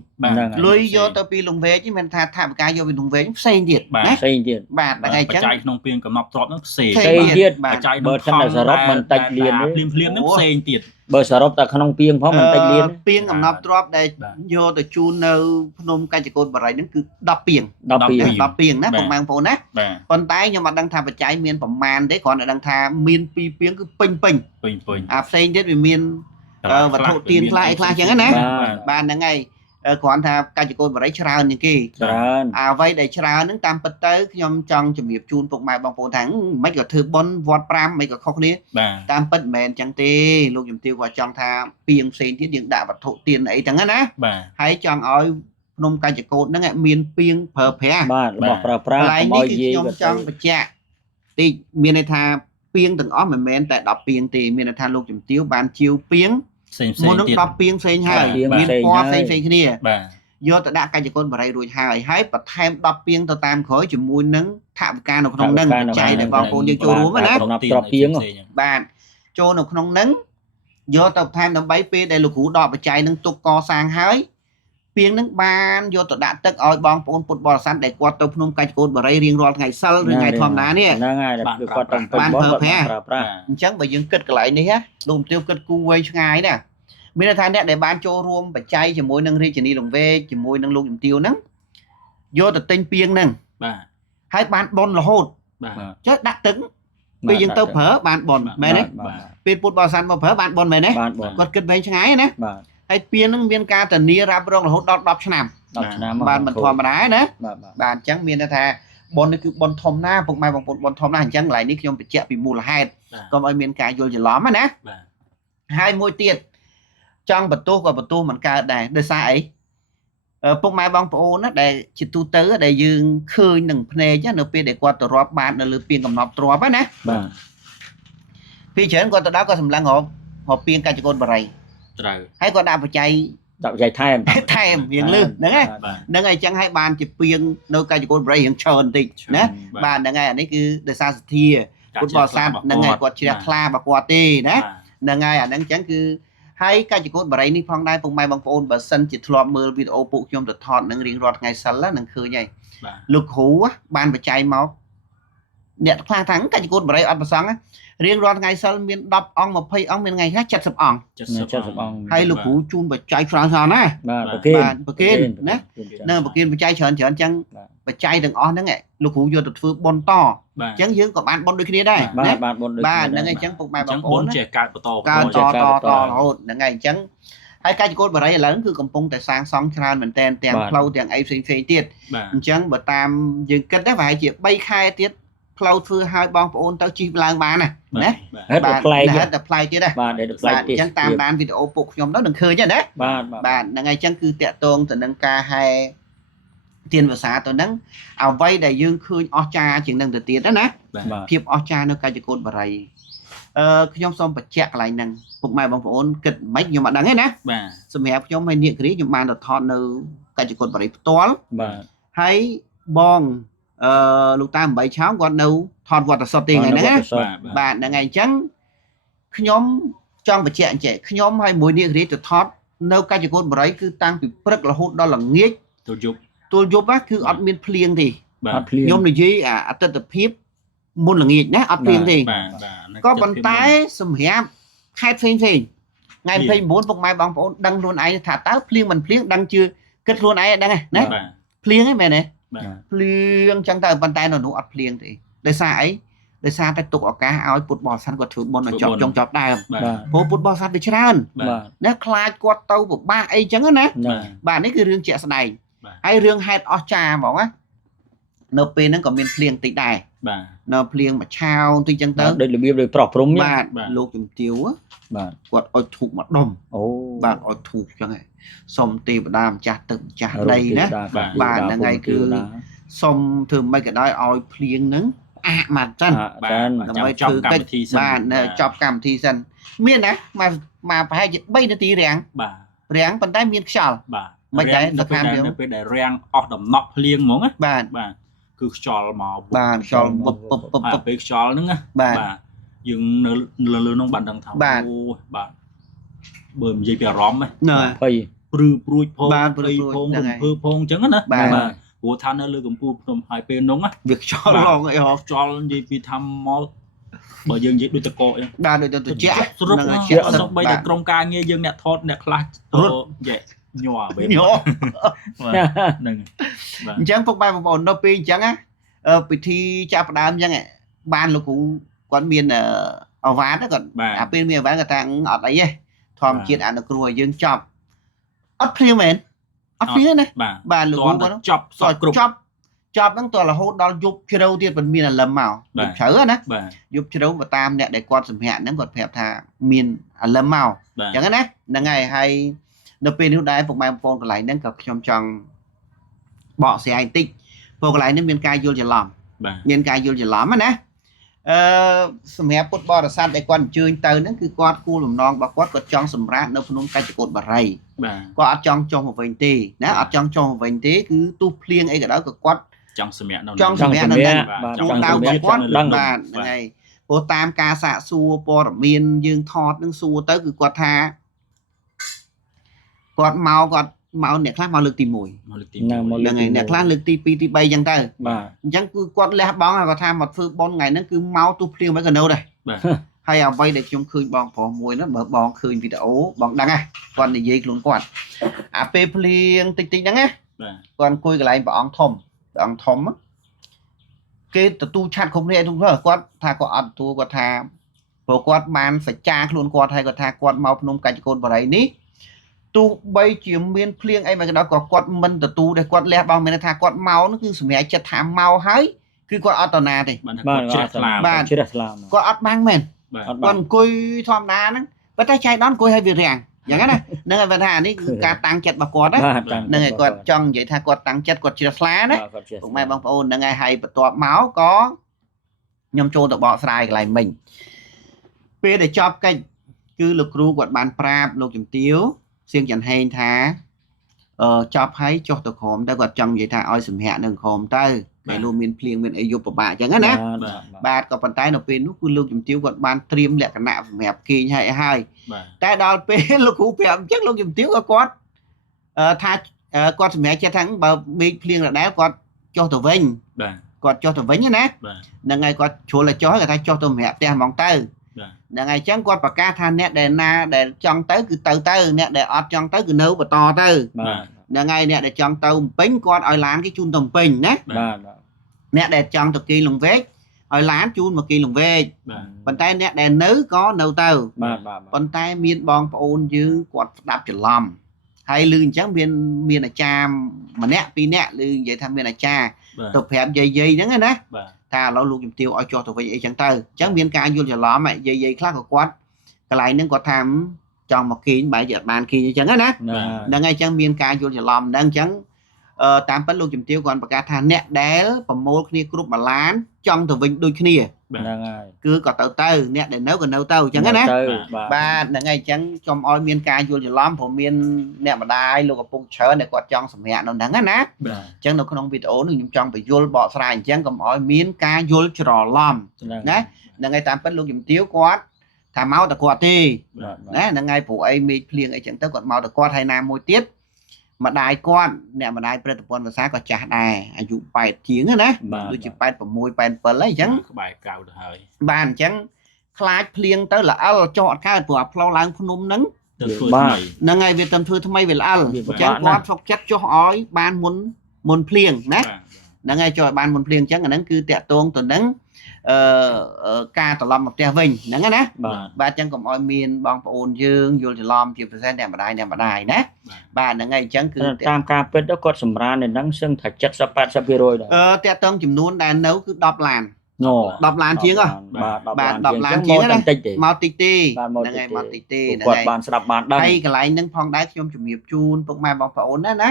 លុយយកទៅពីលងវែកមិនថាថាបកាយកពីលងវែកផ្សេងទៀតណាផ្សេងទៀតបាទថ្ងៃអញ្ចឹងបច្ច័យក្នុងពាងកំណប់ទ្របនោះផ្សេងទៀតបច្ច័យបើសិនតែសរុបមិនតិចលានភ្លាមនឹងផ្សេងទៀតបើសរុបតែក្នុងពាងផងមិនតិចលានពាងកំណប់ទ្របដែលយកទៅជូននៅភ្នំកញ្ចកូនបរិយហ្នឹងគឺ10ពាងណាពុកម៉ែបងប្អូនណាប៉ុន្តែខ្ញុំអត់ដឹងថាបច្ច័យមានប្រមាណទេគ្រាន់តែដឹងថាមាន2ពាងគឺពេញអាផ្សេងទៀតវាមានវត្ថុទានខ្លះអីខ្លះចឹងណាបាទហ្នឹងហើយគ្រាន់ថាកញ្ចកូនបរិយច្រើនជាងគេច្រើនអ្វីដែលច្រើនហ្នឹងតាមពិតទៅខ្ញុំចង់ជំរាបជូនពុកម៉ែបងប្អូនថាមិនក៏ធ្វើបុណ្យវត្ត5មិនក៏ខុសគ្នាតាមពិតមិនមែនចឹងទេលោកជំទាវគាត់ចង់ថាពាងផ្សេងទៀតយើងដាក់វត្ថុទានអីទាំងហ្នឹងណាហើយចង់ឲ្យភ្នំកញ្ចកូនហ្នឹងមានពាងប្រើប្រាស់បាទរបស់ប្រើប្រាស់កន្លែងនេះគឺខ្ញុំចង់បញ្ជាក់តិចមានន័យថាពាងទាំងអស់មិនមែនតែ10ពាងទេមានន័យថាលោកជំទាវបានជាវពាងមុននឹង10ពាងផ្សេងហើយមានពណ៌ផ្សេងគ្នាយកទៅដាក់កញ្ចកូនបរិយរួចហើយបន្ថែម10ពាងទៅតាមក្រោយជាមួយនឹងថវិកានៅក្នុងហ្នឹងចែកឲ្យបងប្អូនយើងចូលរួមណាកំណប់ទ្របពាងបាទចូលនៅក្នុងហ្នឹងយកទៅបន្ថែមដើម្បីពេលដែលលោកគ្រូដកបច្ច័យនឹងទុកកសាងហើយពាងហ្នឹងបានយកទៅដាក់ទឹកឲ្យបងប្អូនពុទ្ធបរិស័ទដែលគាត់ទៅភ្នំកញ្ចកូនបរិយរៀងរាល់ថ្ងៃសិលឬថ្ងៃធម្មតានេះហ្នឹងហើយគឺគាត់ទៅបានប្រើប្រាស់អញ្ចឹងបើយើងគិតកន្លែងនេះណាលោកជំទាវគិតគូវែងឆ្ងាយណាមានន័យថាអ្នកដែលបានចូលរួមបច្ច័យជាមួយនឹងរាជធានីលង្វែកជាមួយនឹងលោកជំទាវហ្នឹងយកទៅទិញពាងហ្នឹងបាទហើយបានបនរហូតបាទចុះដាក់ទឹកពេលយើងទៅប្រើបានបនមែនទេពេលពុទ្ធបរិស័ទមកប្រើបានបនមែនទេគាត់គិតវែងឆ្ងាយណាបាទហើយពាងហ្នឹងមានការធានារ៉ាប់រងរហូតដល់10ឆ្នាំបានមិនធម្មតាណាបាទអញ្ចឹងមានន័យថាបននេះគឺបនធំណាពុកម៉ែបងប្អូនបនធំណាអញ្ចឹងកន្លែងនេះខ្ញុំបញ្ជាក់ពីមូលហេតុកុំឲ្យមានការយល់ច្រឡំណាហើយមួយទៀតចង់បន្ទោសក៏បន្ទោសមិនកើតដែរដោយសារអីពុកម៉ែបងប្អូនណាដែលជាទូទៅដែលយើងឃើញនឹងភ្នែកនៅពេលដែលគាត់ទៅរាប់បាតនៅលើពាងកំណប់ទ្របណាបាទពីច្រើនគាត់ទៅដល់គាត់សម្លឹងរកពាងកញ្ចកូនបរិយត្រូវហើយគាត់ដាក់បច្ច័យថែមយើងលឺហ្នឹងហើយអញ្ចឹងហើយបានជាពាងនៅកញ្ចកូនបរិយរៀងច្រើនបន្តិចណាបាទហ្នឹងហើយអានេះគឺដោយសារសទ្ធាពុទ្ធបរិស័ទហ្នឹងហើយគាត់ជ្រះថ្លាបើគាត់ទេណាហ្នឹងហើយអាហ្នឹងអញ្ចឹងគឺហើយកញ្ចកូនបរិយនេះផងដែរពុកម៉ែបងប្អូនបើសិនជាធ្លាប់មើលវីដេអូពួកខ្ញុំទៅថតនឹងរៀងរាល់ថ្ងៃសិលនឹងឃើញហើយលោកគ្រូបានបច្ច័យមកអ្នកខ្លះថាកញ្ចកូនបរិយអត់ប្រសងរៀងរាល់ថ្ងៃសិលមាន10អង្គ20អង្គមានថ្ងៃខ្លះ70អង្គហើយលោកគ្រូជូនបច្ច័យច្រើនណាស់បាទប្រគេនណានៅប្រគេនបច្ច័យច្រើនអញ្ចឹងបច្ច័យទាំងអស់ហ្នឹងលោកគ្រូយកទៅធ្វើបុណ្យតអញ្ចឹងយើងក៏បានបុណ្យដូចគ្នាដែរបាទបានបុណ្យដូចបាទហ្នឹងហើយអញ្ចឹងពុកម៉ែបងប្អូនចេះកើតបន្តតរហូតហ្នឹងហើយអញ្ចឹងហើយកញ្ចកូនបរិយឥឡូវគឺកំពុងតែសាងសង់ច្រើនមែនតែនទាំងផ្លូវទាំងអីផ្សេងទៀតអញ្ចឹងបើតាមយើងគិតដែរប្រហែលជា3ខែទៀតផ្លូវធ្វើឲ្យបងប្អូនទៅជិះឡើងបានណាហេតុតែផ្លែទៀតដែរបាទហេតុតែផ្លែទៀតអញ្ចឹងតាមដានវីដេអូពួកខ្ញុំទៅនឹងឃើញណាបាទហ្នឹងហើយអញ្ចឹងគឺតាក់ទងទៅនឹងការហែទានភាសាទៅហ្នឹងអ្វីដែលយើងឃើញអស្ចារ្យជាងនឹងទៅទៀតណាភាពអស្ចារ្យនៅកញ្ចកូនបរិយខ្ញុំសូមបញ្ជាក់កន្លែងហ្នឹងពុកម៉ែបងប្អូនគិតមិនខ្ញុំអត់ដឹងទេណាបាទសម្រាប់ខ្ញុំហើយនាគរីខ្ញុំបានទៅថតនៅកញ្ចកូនបរិយផ្ទាល់បាទហើយបងលោកតា8ឆោមគាត់នៅថតវត្តសុទ្ធទេថ្ងៃហ្នឹងណាបាទហ្នឹងហើយអញ្ចឹងខ្ញុំចង់បញ្ជាក់អញ្ចឹងខ្ញុំហើយមួយនាគរីទៅថតនៅកញ្ចកូនបរិយគឺតាំងពីព្រឹករហូតដល់ល្ងាចទៅយប់ tôi giúp á cứ ọt miên phliêng thì អត់ភ្លៀង ខ្ញុំនិយាយអតិថិភាពមុនល្ងាចណាអត់ភ្លៀងទេ បាទ ក៏ប៉ុន្តែសម្រាប់ខេត្តផ្សេងៗថ្ងៃ29ពុកម៉ែបងប្អូនដឹងខ្លួនឯងថាតើភ្លៀងមិនភ្លៀងដឹងជឿគិតខ្លួនឯងដឹងណា បាទ ភ្លៀងហ្នឹងមែនទេ បាទ ភ្លៀងចឹងទៅប៉ុន្តែនៅនោះអត់ភ្លៀងទេដោយសារអីដោយសារតែទុកឱកាសឲ្យពុទ្ធបរិស័ទគាត់ធ្វើបុណ្យឲ្យចប់ចុងចប់ដើម បាទ ព្រោះពុទ្ធបរិស័ទវាច្រើន បាទ ណាខ្លាចគាត់ទៅពិបាកអីចឹងណា ហ្នឹង បាទនេះគឺរឿងជាក់ស្ដែង បាទ ហើយរឿងហេតុអស្ចារ្យហ្មងណានៅពេលហ្នឹងក៏មានភ្លៀងតិចដែរ បាទ នៅភ្លៀងមួយឆាវតិចចឹងទៅ ដូចរបៀបដូចប្រោះព្រំ បាទ បាទ លោកជំទាវ បាទ គាត់អុជធូបមួយដុំ អូ បាទអុជធូបចឹងហើយសុំទេវតាម្ចាស់ទឹកម្ចាស់ដីណា បាទហ្នឹងហើយគឺ សុំធ្វើមិនក៏ដោយឲ្យភ្លៀងហ្នឹងអាក់មកចឹង បាទ ដើម្បី ចប់ ធ្វើ កម្ម កិច្ច វិធីសិន បាទនៅចប់កម្មវិធីសិនមានណាមកប្រហែលជា3នាទីរាំង បាទ រាំងប៉ុន្តែមានខ្យល់ បាទ មិនដែរ នៅ នៅខាងវា ពេលដែលរាំងអស់ដំណក់ភ្លៀងហ្មងណា បាទ បាទគឺខ្យល់មក បាទខ្យល់ពុបពុបពុប ហើយពេលខ្យល់ហ្នឹងណា បាទ យើងនៅលើនោះបានដឹងថា បាទ អូបាទបើនិយាយពីអារម្មណ៍ ណែ ភ័យ ព្រឺព្រួយផង បាទព្រឺ ព្រៃ ព្រួយ ផង ហ្នឹង រំ ហើយ ភើផងអញ្ចឹងណា បាទ ព្រោះថានៅលើកំពូលភ្នំហើយពេលនោះណា វាខ្យល់ឡងអីហោះ ខ្យល់និយាយពីថាមកបើយើងនិយាយដូចតកអញ្ចឹង បាទដូចទៅត្រជាក់ ស្រុក ហ្នឹងហើយ ជា ជាក់ អ ស្ ត់ រុក បី បា តែ ទ ក្រុមការងារយើងអ្នកថតអ្នកខ្លះ រត់ យេញ័របែប ញ័រ បាទហ្នឹងបាទ អញ្ចឹងពុកម៉ែបងប្អូននៅពេលអញ្ចឹងណាពិធីចាប់ផ្ដើមអញ្ចឹងបានលោកគ្រូគាត់មានអវ៉ានគាត់ បាទ អាពេលមានអវ៉ានគាត់ថាអត់អីទេធម្មជាតិអនុគ្រោះឲ្យយើងចប់អត់ភ្លៀងមែនអត់ភ្លៀងណា បាទ បាទលោកគ្រូគាត់ ចប់សពគ្រប់ ចប់ហ្នឹងតរហូតដល់យប់ជ្រៅទៀតមិនមានអាលឹមមក បាទ យប់ជ្រៅណា បាទ យប់ជ្រៅបើតាមអ្នកដែលគាត់សម្ភារហ្នឹងគាត់ប្រាប់ថាមានអាលឹមមក បាទ អញ្ចឹងណាហ្នឹងហើយហើយនៅពេលនេះដែរពុកម៉ែបងប្អូនកន្លែងហ្នឹងក៏ខ្ញុំចង់បកស្រាយបន្តិចព្រោះកន្លែងនេះមានការយល់ច្រឡំ បាទ មានការយល់ច្រឡំណាសម្រាប់ពុទ្ធបរិស័ទដែលគាត់អញ្ជើញទៅហ្នឹងគឺគាត់គោលបំណងរបស់គាត់ចង់សម្រាប់នៅភ្នំកัจចកូតបារី បាទ គាត់អត់ចង់ចុះមកវិញទេណាអត់ចង់ចុះមកវិញទេគឺទោះភ្លៀងអីក៏ដោយក៏គាត់ ចង់សម្រាប់នៅ ចង់សម្រាប់នៅហ្នឹង បាទ ចង់ ចង់ ដៅ សម្ ប រាប់ อกគាត់ ដឹង បាទហ្នឹងហើយព្រោះតាមការសាកសួរព័ត៌មានយើងថតនឹងសួរទៅគឺគាត់ថាគាត់មកអ្នកខ្លះមកលើកទី1 មកលើកទី ណាមកលើ ហ្នឹងហើយអ្នកខ្លះលើកទី2ទី3អញ្ចឹងទៅ បាទ អញ្ចឹងគឺគាត់លះបង់ហើយគាត់ថាមកធ្វើប៉ុនថ្ងៃហ្នឹងគឺមកទោះភ្លៀងមិនក៏នៅដែរ បាទ ហើយអ្វីដែលខ្ញុំឃើញបងប្រុសមួយហ្នឹងបើបងឃើញវីដេអូបងដឹងហ៎គាត់និយាយខ្លួនគាត់អាពេលភ្លៀងតិចតិចហ្នឹងណា បាទ គាត់អង្គុយកន្លែងព្រះអង្គធំគេទទួលឆាត់គ្រប់គ្នាទុកគាត់ថាគាត់អត់ទទួលគាត់ថាព្រោះគាត់បានសច្ចាខ្លួនគាត់ហើយគាត់ថាគាត់មកភ្នំកัจចកូតបារីនេះទោះបីជាមានភ្លៀងអីមកក៏ដោយក៏គាត់មិនទទួលដែរគាត់លះបង់មានន័យថាគាត់មកនោះគឺសម្រាប់ចិត្តថាមកហើយគឺគាត់អត់តណាទេ បាទគាត់ជ្រះថ្លា បាទ ជ្រះថ្លាមក គាត់អត់បាំងមែន បាទ អត់ គា បា ត់ ង អង្គុយធម្មតាហ្នឹងប៉ុន្តែចៃដន្យអង្គុយឲ្យវារាំងយ៉ាងហ្នឹងណាហ្នឹងហើយបើថានេះគឺការតាំងចិត្តរបស់គាត់ណា បាទតាំង ហ្នឹងហើយគាត់ចង់និយាយថាគាត់តាំងចិត្តគាត់ជ្រះថ្លាណា គាត់ជ្រះ ពុកម៉ែបងប្អូនហ្នឹងហើយបន្ទាប់មកក៏ខ្ញុំចូលទៅបកស្រាយកន្លែងមិញពេលដែលចប់កិច្ចគឺលោកគ្រូគាត់បានប្រាប់លោកជំទាវសៀងច័ន្ទហេងថាចប់ហើយចុះទៅក្រោមទៅគាត់ចង់និយាយថាឲ្យសម្ភារនៅក្រោមទៅពេលនោះមានភ្លៀងមានអីយប់ពិបាកអញ្ចឹងណា បាទក៏ប៉ុន្តែនៅពេលនោះគឺលោកជំទាវគាត់បានត្រៀមលក្ខណៈសម្រាប់គេងហើយហើយ បាទ តែដល់ពេលលោកគ្រូប្រាប់អញ្ចឹងលោកជំទាវក៏គាត់ថាគាត់សម្រាប់ចិត្តថាបើមេឃភ្លៀងដដែលគាត់ចុះទៅវិញ បាទ គាត់ចុះទៅវិញណា បាទ ហ្នឹងហើយគាត់ជ្រុលតែចុះគាត់ថាចុះទៅសម្រាប់ផ្ទះហ្មងទៅ បាទ ហ្នឹងហើយអញ្ចឹងគាត់ប្រកាសថាអ្នកដែលណាដែលចង់ទៅគឺទៅអ្នកដែលអត់ចង់ទៅគឺនៅបន្តទៅ បាទ ហ្នឹងហើយអ្នកដែលចង់ទៅភ្នំពេញគាត់ឲ្យឡានគេជូនទៅភ្នំពេញណា បាទ អ្នកដែលចង់ទៅគីលង្វែកឲ្យឡានជូនមកគីលង្វែក បាទ ប៉ុន្តែអ្នកដែលនៅក៏នៅទៅ បាទ ប៉ុន្តែមានបងប្អូនយើងគាត់ស្ដាប់ច្រឡំហើយឮអញ្ចឹងមានអាចារ្យម្នាក់ពីរនាក់ឮនិយាយថាមានអាចារ្យ បាទ ទៅប្រាប់យាយហ្នឹងណា បាទ ថាឥឡូវលោកជំទាវឲ្យចុះទៅវិញអីចឹងទៅអញ្ចឹងមានការយល់ច្រឡំយាយខ្លះក៏គាត់កន្លែងហ្នឹងគាត់ថាចង់មកគេងបែរជាអត់បានគេងអញ្ចឹងណា ហ្នឹងហើយអញ្ចឹងមានការយល់ច្រឡំហ្នឹងអញ្ចឹងតាមពិតលោកជំទាវគាត់ប្រកាសថាអ្នកដែលប្រមូលគ្នាគ្រប់មួយឡានចង់ទៅវិញដូចគ្នា ហ្នឹងហើយ គឺក៏ទៅអ្នកដែលនៅក៏នៅទៅអញ្ចឹងណា ទៅ បាទហ្នឹងហើយអញ្ចឹងខ្ញុំឲ្យមានការយល់ច្រឡំព្រោះមានអ្នកម្ដាយលោកឪពុកច្រើនដែលគាត់ចង់សម្រាប់នៅហ្នឹងណា បាទ អញ្ចឹងនៅក្នុងវីដេអូនេះខ្ញុំចង់បញ្យល់បកស្រាយអញ្ចឹងកុំឲ្យមានការយល់ច្រឡំណាហ្នឹងហើយតាមពិតលោកជំទាវគាត់ថាមកតែគាត់ទេណាហ្នឹងហើយព្រោះអីមេឃភ្លៀងអីចឹងទៅគាត់មកតែគាត់ហើយណាមួយទៀត ម្ដាយគាត់អ្នកម្ដាយព្រឹទ្ធពលភាសាក៏ចាស់ដែរអាយុ8ជាងណាដូចជា86 87ហើយអញ្ចឹងក្បែរក្រៅទៅហើយបាទអញ្ចឹងខ្លាចភ្លៀងទៅល្អិលចោតកើតព្រោះផ្លូវឡើងភ្នំហ្នឹង បាទ ហ្នឹងហើយវាធ្វើថ្មីវាល្អិលអញ្ចឹងគាត់សុកចិត្តចុះឲ្យបានមុនភ្លៀងណាហ្នឹងហើយចុះឲ្យបានមុនភ្លៀងអញ្ចឹងអាហ្នឹងគឺតាក់ទងទៅនឹងការត្រឡប់មកផ្ទះវិញហ្នឹងណាបាទអញ្ចឹងកុំឲ្យមានបងប្អូនយើងយល់ច្រឡំជាពិសេសអ្នកម្ដាយណាបាទហ្នឹងហើយអញ្ចឹងគឺតាមការពិតទៅគាត់សម្រាននៅហ្នឹងសឹងថា70 80% ដែរតាក់ទងចំនួនដែលនៅគឺ10 ឡាន 10 ឡានជាងហ៎បាទ10 ឡានជាងណាមកតិចទេហ្នឹងហើយមកតិចទេហ្នឹងហើយគាត់បានស្ដាប់បានដឹងហើយកន្លែងហ្នឹងផងដែរខ្ញុំជំរាបជូនពុកម៉ែបងប្អូនណា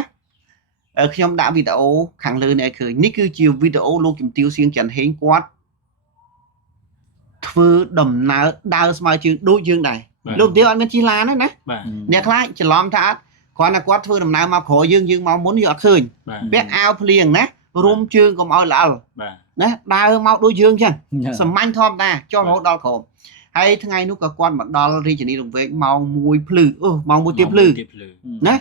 ខ្ញុំដាក់វីដេអូខាងលើនេះឲ្យឃើញនេះគឺជាវីដេអូលោកជំទាវសៀងច័ន្ទហេងគាត់ធ្វើដំណើរដើរស្មើជើងដូចយើងដែរលោកជំទាវអត់មានជិះឡានទេណាអ្នកខ្លះច្រឡំថាគ្រាន់តែគាត់ធ្វើដំណើរមកក្រោយយើងមកមុនយើងអត់ឃើញពាក់អាវភ្លៀងណារុំជើងកុំឲ្យល្អិលណាដើរមកដូចយើងចឹងសាមញ្ញធម្មតាចុះរហូតដល់ក្រោមហើយថ្ងៃនោះក៏គាត់មកដល់រាជធានីរង្វេកម៉ោង 1 ភ្លឺម៉ោង 1 ទៀបភ្លឺណា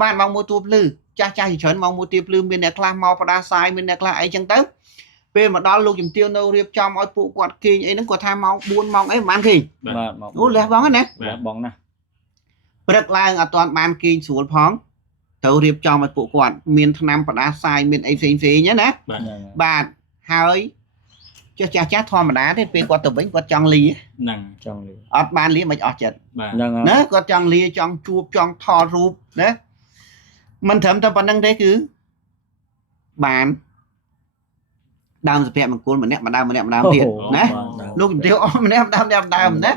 បាទម៉ោង 1 ទៀបភ្លឺចាស់ជាច្រើនម៉ោង 1 ទៀបភ្លឺមានអ្នកខ្លះមកបដាសាយមានអ្នកខ្លះអីចឹងទៅពេលមកដល់លោកជំទាវនៅរៀបចំឲ្យពួកគាត់គេងអីហ្នឹងគាត់ថាម៉ោង 4 ម៉ោងអីប្រហែលគេងបាទលះបងណាលះបងណាព្រឹកឡើងអត់ទាន់បានគេងស្រួលផងទៅរៀបចំឲ្យពួកគាត់មានថ្នាំបដាសាយមានអីផ្សេងណាបាទហើយចាស់ធម្មតាទេពេលគាត់ទៅវិញគាត់ចង់លាហ្នឹងចង់លាអត់បានលាមិនអស់ចិត្តហ្នឹងណាគាត់ចង់លាចង់ជួបចង់ថតរូបណាមិនត្រឹមតែប៉ុណ្្នឹងទេគឺបានដើមសុភមង្គលម្នាក់ម្ដងទៀតណាលោកជំទាវអស់ម្នាក់ម្ដងណា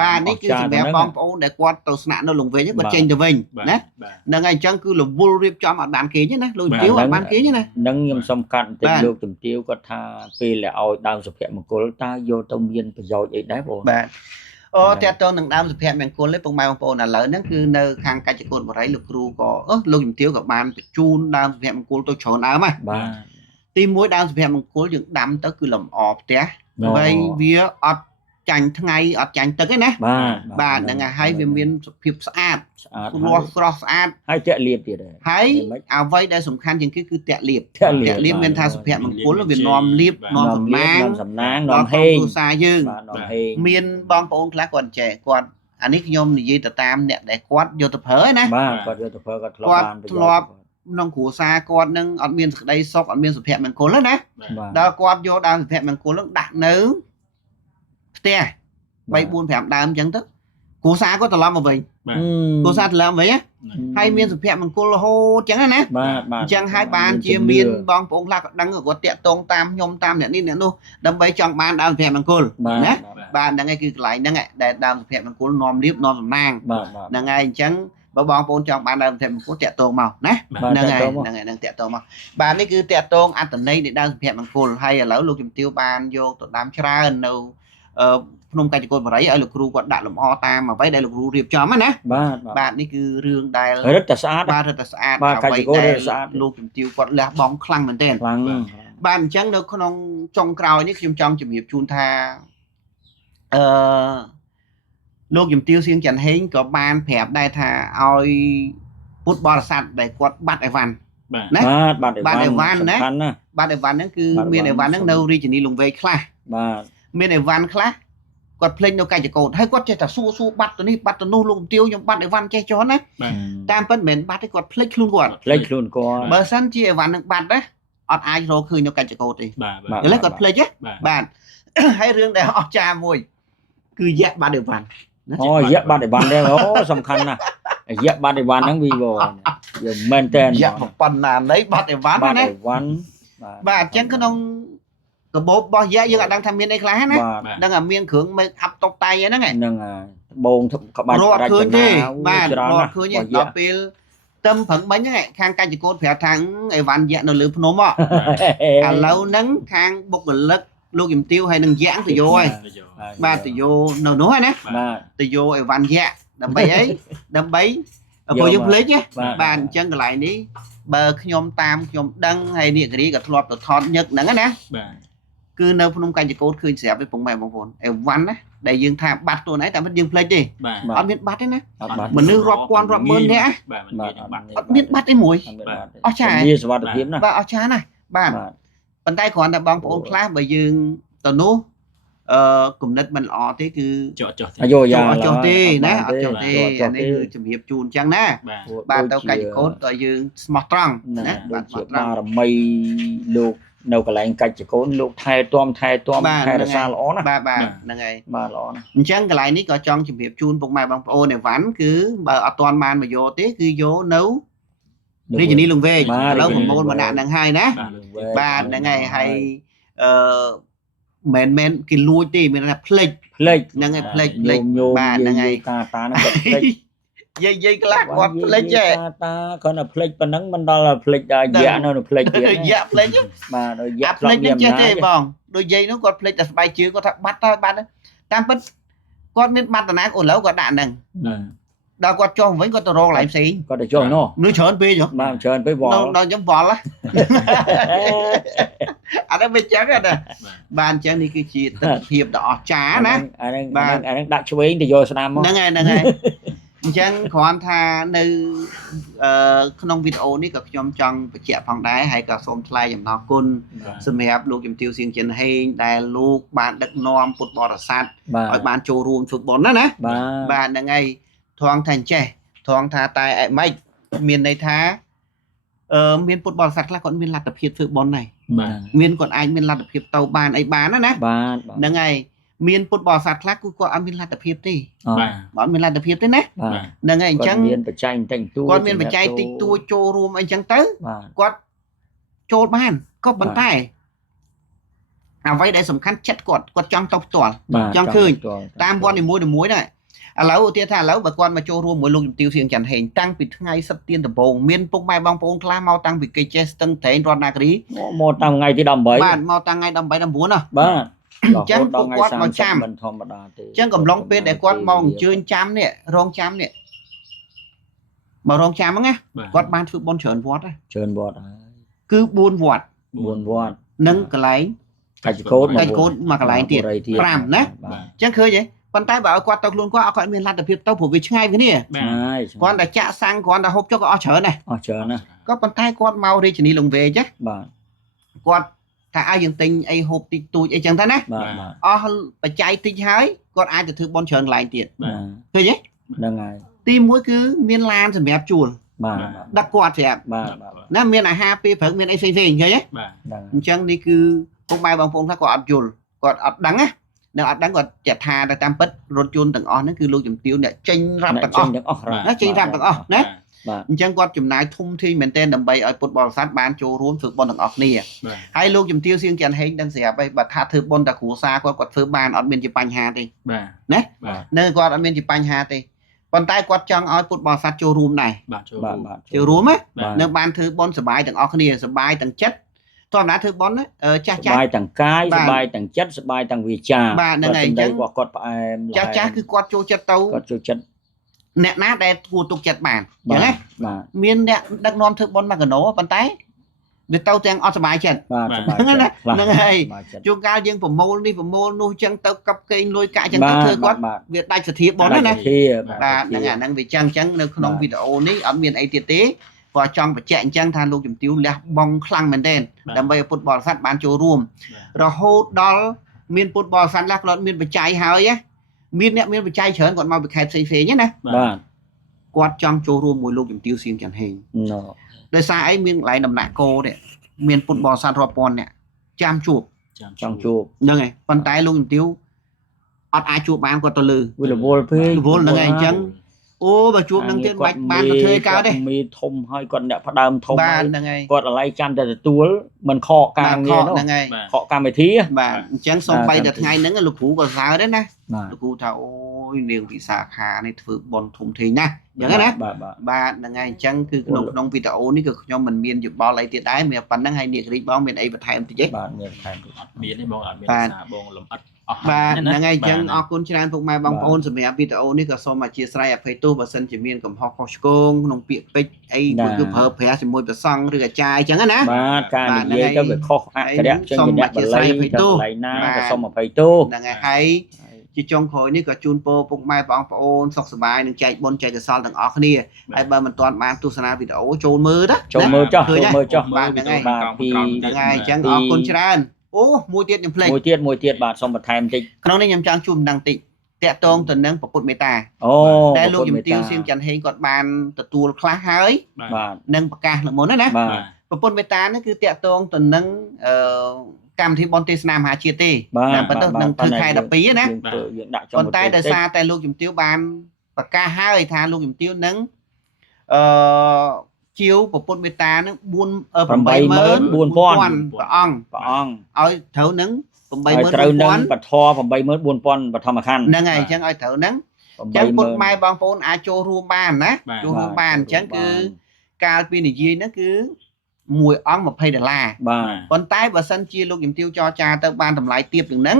បាទនេះគឺសម្រាប់បងប្អូនដែលគាត់ទៅស្នាក់នៅលង្វែកគាត់ចេញទៅវិញណាហ្នឹងហើយអញ្ចឹងគឺរវល់រៀបចំអត់បានគេទេណាលោកជំទាវអត់បានគេទេណាហ្នឹងខ្ញុំសុំកាត់បន្តិចលោកជំទាវគាត់ថាពេលឲ្យដើមសុភមង្គលតើយកទៅមានប្រយោជន៍អីដែរបងបាទតាក់ទងនឹងដើមសុភមង្គលនេះពុកម៉ែបងប្អូនឥឡូវហ្នឹងគឺនៅខាងកច្ចកូតបរិយលោកគ្រូក៏លោកជំទាវក៏បានបញ្ជូនដើមសុភមង្គលទៅច្រើនដើមហ្នឹងបាទទី1ដើមសុភមង្គលយើងដាំទៅគឺលម្អផ្ទះដើម្បីវាអត់ចាញ់ថ្ងៃអត់ចាញ់ទឹកទេណាបាទហ្នឹងហើយវាមានភាពស្អាតរស់ស្រស់ស្អាតហើយតាក់លាបទៀតហើយអ្វីដែលសំខាន់ជាងគេគឺតាក់លាបមានថាសុភមង្គលវានាំលាបនាំសំណាងនាំហេងគ្រួសារយើងមានបងប្អូនខ្លះគាត់ចេះគាត់អានេះខ្ញុំនិយាយទៅតាមអ្នកដែលគាត់យកទៅប្រើណាបាទគាត់យកទៅប្រើគាត់ធ្លាប់ក្នុងគ្រួសារគាត់នឹងអត់មានសេចក្តីសុខអត់មានសុភមង្គលណាដល់គាត់យកដើមសុភមង្គលនឹងដាក់នៅផ្ទះ 3 4 5 ដើមអញ្ចឹងទៅគ្រួសារគាត់ត្រឡប់មកវិញគ្រួសារត្រឡប់វិញហើយមានសុភមង្គលរហូតអញ្ចឹងណាអញ្ចឹងហើយបានជាមានបងប្អូនខ្លះក៏ដឹងគាត់តាក់ទងតាមខ្ញុំតាមអ្នកនេះអ្នកនោះដើម្បីចង់បានដើមសុភមង្គលណាបាទហ្នឹងហើយគឺកន្លែងហ្នឹងដែលដើមសុភមង្គលនាំលៀបនាំសំណាងហ្នឹងហើយអញ្ចឹងបើបងប្អូនចង់បានដើមសុភមង្គលតាក់ទងមកណាហ្នឹងហើយហ្នឹងតាក់ទងមកបាទនេះគឺតាក់ទងអត្តន័យនៃដើមសុភមង្គលហើយឥឡូវលោកជំទាវបានយកទៅដាំច្រើននៅភ្នំកច្ចកូតបរិយឲ្យលោកគ្រូគាត់ដាក់លម្អតាមអ្វីដែលលោកគ្រូរៀបចំណាបាទនេះគឺរឿងដែលរឹតតែស្អាតបាទរឹតតែស្អាតអ្វីដែលលោកជំទាវគាត់លះបង់ខ្លាំងមែនទែនបាទអញ្ចឹងនៅក្នុងចុងក្រោយនេះខ្ញុំចង់ជម្រាបជូនថាលោកជំទាវសៀងច័ន្ទហេងក៏បានប្រាប់ដែរថាឲ្យពុទ្ធបរិស័ទដែលគាត់បាត់អីវ៉ាន់ណាបាត់អីវ៉ាន់ណាបាត់អីវ៉ាន់ហ្នឹងគឺមានអីវ៉ាន់ហ្នឹងនៅរាជធានីលង្វែកខ្លះបាទមានអីវ៉ាន់ខ្លះគាត់ភ្លេចនៅកច្ចកូតហើយគាត់ចេះតែសួរបាត់ទៅនេះបាត់ទៅនោះលោកជំទាវខ្ញុំបាត់អីវ៉ាន់ចេះចោះណាតាមពិតមិនមែនបាត់ទេគាត់ភ្លេចខ្លួនគាត់បើសិនជាអីវ៉ាន់ហ្នឹងបាត់ណាអត់អាចរកឃើញនៅកច្ចកូតទេឥឡូវគាត់ភ្លេចបាទហើយរឿងដែលអស្ចារ្យមួយគឺយៈបាត់អីវ៉ាន់យៈបាត់អីវ៉ាន់ដែរសំខាន់ណាស់យៈបាត់អីវ៉ាន់ហ្នឹងវាយកមែនតើយៈប៉ុណ្ណាណីបាត់អីវ៉ាន់ណាបាទអញ្ចឹងក្នុងកាបូបរបស់យៈយើងអត់ដឹងថាមានអីខ្លះណាដឹងថាមានគ្រឿងមេអាប់តុបតែងហ្នឹងហ្នឹងហើយត្បូងក្បាច់រត់ឃើញទេបាទរត់ឃើញដល់ពេលទឹមប្រឹងមិញហ្នឹងខាងកច្ចកូតប្រាប់ថាអីវ៉ាន់យៈនៅលើភ្នំឥឡូវហ្នឹងខាងបុគ្គលិកលោកជំទាវហើយនឹងយ៉ាងទៅយកហើយបាទទៅយកនៅនោះហើយណាទៅយកអីវ៉ាន់យៈដើម្បីអីដើម្បីព្រោះយើងភ្លេចបាទអញ្ចឹងកន្លែងនេះបើខ្ញុំតាមខ្ញុំដឹងហើយនាគរីក៏ធ្លាប់ទៅថតញឹកហ្នឹងណាបាទគឺនៅភ្នំកញ្ញកូតឃើញស្រាប់ទេពុកម៉ែបងប្អូនអីវ៉ាន់ណា ដែលយើងថាបាត់ខ្លួនឯងតែមិនយើងផ្លេចទេអត់មានបាត់ទេណា បាទ មនុស្សរាប់ពាន់រាប់ម៉ឺននាក់ បាទ អត់មានបាត់ទេមួយអស់ចា មានសុវត្ថិភាពណា បាទអស់ចាណាបាទប៉ុន្តែគ្រាន់តែបងប្អូនខ្លះបើយើងទៅនោះគំនិតមិនល្អទេគឺ ចុះ អាយុយ៉ា អត់ចុះទេណាអត់ចុះទេអានេះគឺជំរាបជូនអញ្ចឹងណាបាទទៅកាច់កូនទៅយើងស្មោះត្រង់ណាបាទស្មោះត្រង់ បារមីលោកនៅកន្លែងកាច់ចកូនលោកថែទាំថែរក្សាល្អណាស់ បាទហ្នឹងហើយ បាទល្អណាស់ អញ្ចឹងកន្លែងនេះក៏ចង់ជំរាបជូនពុកម៉ែបងប្អូននៅវ៉ាន់គឺបើអត់ទាន់បានមកយកទេគឺយកនៅរាជធានីលង្វែកឥឡូវប្រមូលមកដាក់ហ្នឹងហើយណាបាទហ្នឹងហើយហើយមិនគេលួចទេមានថាផ្លេចហ្នឹងហើយផ្លេចបាទហ្នឹងហើយ តាហ្នឹងគាត់ផ្លេច យាយខ្លះគាត់ផ្លេចទេ តាគាត់នៅផ្លេចប៉ុណ្ណឹងមិនដល់ផ្លេចដល់យ៉ានៅផ្លេចទៀត យ៉ាផ្លេច បាទដល់យ៉ា ផ្លេចនឹងចេះទេបងដូចយាយនោះគាត់ផ្លេចតែស្បែកជើងគាត់ថាបាត់ហើយបាត់តាមពិតគាត់មានបាត់តាណាអូឡូវគាត់ដាក់ហ្នឹងដល់គាត់ចុះវិញគាត់ទៅរកកន្លែងផ្សេង គាត់ទៅចុះនោះ នៅច្រើនពេកហ៎ បាទច្រើនពេកវល់ ដល់ខ្ញុំវល់ហ៎អានេះមិនចឹងទេបាទអញ្ចឹងនេះគឺជាទិដ្ឋភាពដ៏អស្ចារ្យណា អាហ្នឹងដាក់ឆ្វេងទៅយកស្ដាមមក ហ្នឹងហើយអញ្ចឹងគ្រាន់ថានៅក្នុងវីដេអូនេះក៏ខ្ញុំចង់បញ្ជាក់ផងដែរហើយក៏សូមថ្លែងអំណរគុណសម្រាប់លោកជំទាវសៀងចិនហេងដែលលោកបានដឹកនាំពុទ្ធបរិស័ទឲ្យបានចូលរួមធ្វើបុណ្យណាបាទហ្នឹងហើយធំថាអញ្ចេះធំថាតែអីម៉េចមានន័យថាមានពុទ្ធបរិស័ទខ្លះគាត់មានលទ្ធភាពធ្វើបុណ្យហើយមានគាត់អាចមានលទ្ធភាពទៅបានអីបានណាបាទហ្នឹងហើយមានពុទ្ធបរិស័ទខ្លះគឺគាត់អត់មានលទ្ធភាពទេបាទអត់មានលទ្ធភាពទេណាហ្នឹងហើយអញ្ចឹងមានបច្ច័យតិចតួចគាត់មានបច្ច័យតិចតួចចូលរួមអីចឹងទៅគាត់ចូលបានក៏ប៉ុន្តែអ្វីដែលសំខាន់ចិត្តគាត់ចង់ទៅផ្ទាល់ចង់ឃើញតាមវត្តនីមួយៗដែរឥឡូវឧទាហរណ៍ថាឥឡូវបើគាត់មកចូលរួមមួយលោកជំទាវសៀងច័ន្ទហេងតាំងពីថ្ងៃសិបទៀនដំបូងមានពុកម៉ែបងប្អូនខ្លះមកតាំងពីគេចេះស្ទឹងត្រែងរតនគិរីមកតាំងថ្ងៃទី18បាទមកតាំងថ្ងៃ18 19ណាបាទអញ្ចឹងពួកគាត់មកចាំមិនធម្មតាទេអញ្ចឹងកំឡុងពេលដែលគាត់មកអញ្ជើញចាំនេះរងចាំនេះមករងចាំហ្នឹងណាគាត់បានធ្វើបុណ្យច្រើនវត្តហើយគឺ4វត្តនិងកន្លែងកាច់កូនមកកន្លែងទៀត5ណាអញ្ចឹងឃើញទេប៉ុន្តែបើឲ្យគាត់ទៅខ្លួនគាត់មានលទ្ធភាពទៅព្រោះវាឆ្ងាយគ្នាគាត់តែចាក់សាំងគាត់តែហូបចុកក៏អស់ច្រើនដែរក៏ប៉ុន្តែគាត់មករាជធានីលង្វែកចាបាទគាត់ថាឲ្យយើងទិញអីហូបតិចតួចអីចឹងទៅណាអស់បច្ច័យតិចហើយគាត់អាចទៅធ្វើបុណ្យច្រើនកន្លែងទៀតឃើញទេហ្នឹងហើយទី1គឺមានឡានសម្រាប់ជួលបាទដឹកគាត់ស្រាប់ណាមានអាហារពេលព្រឹកមានអីផ្សេងៗឃើញទេអញ្ចឹងនេះគឺពុកម៉ែបងប្អូនខ្លះគាត់អត់យល់គាត់អត់ដឹងណានៅអត់ដឹងគាត់ចាត់ថាទៅតាមពិតរថយន្តទាំងអស់ហ្នឹងគឺលោកជំទាវអ្នកចេញរ៉ាប់ទាំងអស់ណាចេញរ៉ាប់ទាំងអស់ណាអញ្ចឹងគាត់ចំណាយធំធេងមែនទែនដើម្បីឲ្យពុទ្ធបរិស័ទបានចូលរួមធ្វើបុណ្យទាំងអស់គ្នាហើយលោកជំទាវសៀងច័ន្ទហេងដឹងស្រាប់ហើយបើថាធ្វើបុណ្យតែគ្រួសារគាត់ធ្វើបានអត់មានជាបញ្ហាទេណានៅគាត់អត់មានជាបញ្ហាទេប៉ុន្តែគាត់ចង់ឲ្យពុទ្ធបរិស័ទចូលរួមដែរចូលរួមណានៅបានធ្វើបុណ្យសប្បាយទាំងអស់គ្នាសប្បាយទាំងចិត្តធម្មតាធ្វើបុណ្យចាស់សប្បាយទាំងកាយសប្បាយទាំងចិត្តសប្បាយទាំងវាចាបាទហ្នឹងហើយអញ្ចឹងគាត់ផ្អែមចាស់គឺគាត់ចូលចិត្តទៅគាត់ចូលចិត្តអ្នកណាដែលគួរទុកចិត្តបានអញ្ចឹងណាមានអ្នកដឹកនាំធ្វើបុណ្យមកកណោប៉ុន្តែវាទៅទាំងអត់សុបាយចិត្តហ្នឹងហើយជួនកាលយើងប្រមូលនេះប្រមូលនោះអញ្ចឹងទៅកັບកេងលុយកាក់អញ្ចឹងទៅធ្វើគាត់វាដាច់សទ្ធាបុណ្យណាបាទហ្នឹងវាចឹងអញ្ចឹងនៅក្នុងវីដេអូនេះអត់មានអីទៀតទេគាត់ចង់បញ្ជាក់អញ្ចឹងថាលោកជំទាវលះបង់ខ្លាំងមែនទែនដើម្បីឲ្យពុទ្ធបរិស័ទបានចូលរួមរហូតដល់មានពុទ្ធបរិស័ទខ្លះគាត់មានបច្ច័យហើយមានអ្នកមានបច្ច័យច្រើនគាត់មកពីខេត្តផ្សេងៗណាបាទគាត់ចង់ចូលរួមមួយលោកជំទាវសៀងច័ន្ទហេងដោយសារអីមានកន្លែងដំណាក់គោនេះមានពុទ្ធបរិស័ទរាប់ពាន់អ្នកចាំជួបចង់ជួបហ្នឹងហើយប៉ុន្តែលោកជំទាវអត់អាចជួបបានគាត់ទៅលើវារវល់ពេករវល់ហ្នឹងហើយអញ្ចឹងអូបើជួបនឹងទៀតបាច់បានទៅធ្វើកើតទេមីធំហើយគាត់អ្នកផ្ដើមធំបាទហ្នឹងហើយគាត់អាឡ័យចាំតែទទួលមិនខកការងារហ្នឹងហើយខកកម្មវិធីបាទអញ្ចឹងសូម្បីតែថ្ងៃហ្នឹងលោកគ្រូក៏សើដែរណាលោកគ្រូថាអូយនាងវិសាខានេះធ្វើបុណ្យធំធេងណាស់អញ្ចឹងណាបាទហ្នឹងហើយអញ្ចឹងគឺក្នុងវីដេអូនេះគឺខ្ញុំមិនមានយោបល់អីទៀតដែរមានប៉ុណ្្នឹងហើយនាងរីកបងមានអីបន្ថែមតិចទេបាទមានបន្ថែមអត់មានទេបងអត់មានសារបងលំអិតបាទហ្នឹងហើយអញ្ចឹងអរគុណច្រើនពុកម៉ែបងប្អូនសម្រាប់វីដេអូនេះក៏សូមអធិស្ឋានអភ័យទោសបើសិនជាមានកំហុសខុសឆ្គងក្នុងពាក្យពេចន៍អីគឺប្រើប្រាស់ជាមួយព្រះសង្ឃឬអាចារ្យអញ្ចឹងណាបាទការនិយាយទៅវាខុសអក្ខរៈចេញពីអ្នកបល័យទៅកន្លែងណាក៏សូមអភ័យទោសហ្នឹងហើយ ជាចុងក្រោយនេះក៏ជូនពរពុកម៉ែបងប្អូនសុខសប្បាយនឹងចែកបុណ្យចែកកុសលទាំងអស់គ្នាហើយបើមិនទាន់បានទស្សនាវីដេអូចូលមើលណា ចូលមើលចុះបាទហ្នឹងហើយ បាទពី ហ្នឹងហើយអញ្ចឹងអរគុណច្រើនអូមួយទៀតខ្ញុំភ្លេចមួយទៀតបាទសូមបន្ថែមបន្តិច ក្នុងនេះខ្ញុំចង់ជូនដំណឹងតិចតាក់ទងទៅនឹងពុទ្ធមេត្តា អូ តែលោកជំទាវសៀងច័ន្ទហេងគាត់បានទទួលខ្លះហើយ បាទ នឹងប្រកាសលើមុនណា ពុទ្ធមេត្តានេះគឺតាក់ទងទៅនឹងកម្មវិធីបុណ្យទេសនាមហាជាតិទេតែប៉ុន្តែនឹងធ្វើខែ12ណាយើងដាក់ចុង ប៉ុន្តែដោយសារតែលោកជំទាវបានប្រកាសហើយថាលោកជំទាវនឹងជាវពុទ្ធមេត្តានឹង 84000 ព្រះអង្គឲ្យត្រូវនឹង 84000 ត្រូវនឹងបធរ 84000 បឋមខណ្ឌ ហ្នឹងហើយអញ្ចឹងឲ្យត្រូវនឹងអញ្ចឹងពុទ្ធម៉ែបងប្អូនអាចចូលរួមបានណាចូលរួមបានអញ្ចឹងគឺកាលពីនិយាយហ្នឹងគឺមួយអង្គ$20 បាទ ប៉ុន្តែបើសិនជាលោកជំទាវចរចាទៅបានតម្លៃទាបជាងហ្នឹង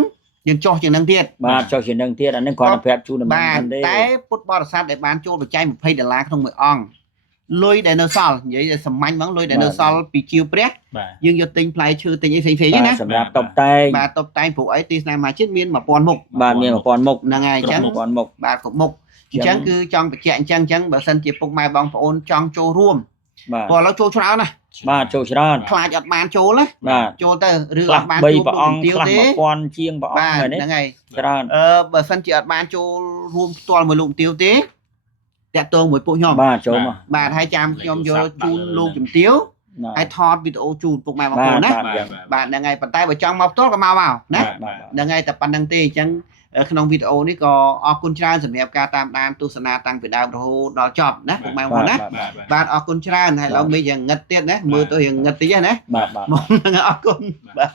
យើងចោះជាងហ្នឹងទៀត បាទចោះជាងហ្នឹងទៀតអានេះគាត់ប្រាប់ជូនដំណឹងហ្នឹងទេ តែពុទ្ធបរិស័ទដែលបានចូលបច្ច័យ$20ក្នុងមួយអង្គលុយដែលនៅសល់និយាយសាមញ្ញហ្មងលុយដែលនៅសល់ពីជាវព្រះយើងយកទិញផ្លែឈើទិញអីផ្សេងៗណា សម្រាប់តុបតែង បាទតុបតែងព្រោះអីទេសនាមហាជាតិមាន1000មុខ បាទមាន1000មុខ ហ្នឹងហើយអញ្ចឹង 1000មុខ បាទគ្រប់មុខអញ្ចឹងគឺចង់បញ្ជាក់អញ្ចឹងបើសិនជាពុកម៉ែបងប្អូនចង់ចូលរួម បាទ ព្រោះឥឡូវចូលច្រើនណា បាទចូលច្រើន ខ្លាចអត់បានចូលណា បាទ ចូលទៅឬអត់បាន 3ព្រះអង្គខ្លះ1000ជាងព្រះអង្គ ហ្នឹងហើយ ច្រើន បើសិនជាអត់បានចូលរួមផ្ទាល់មួយលោកជំទាវទេតាក់ទងមួយពួកខ្ញុំ បាទចូលមក បាទហើយចាំខ្ញុំយកជូនលោកជំទាវហើយថតវីដេអូជូនពុកម៉ែបងប្អូនណាបាទហ្នឹងហើយប៉ុន្តែបើចង់មកផ្ទាល់ក៏មកណាហ្នឹងហើយតែប៉ុណ្្នឹងទេអញ្ចឹងក្នុងវីដេអូនេះក៏អរគុណច្រើនសម្រាប់ការតាមដានទស្សនាតាំងពីដើមរហូតដល់ចប់ណាពុកម៉ែបងប្អូនណាបាទអរគុណច្រើនហើយឡើយមេយ៉ាងងឹតទៀតណាមើលទៅយ៉ាងងឹតតិចណា បាទ ហ្នឹងអរគុណបាទ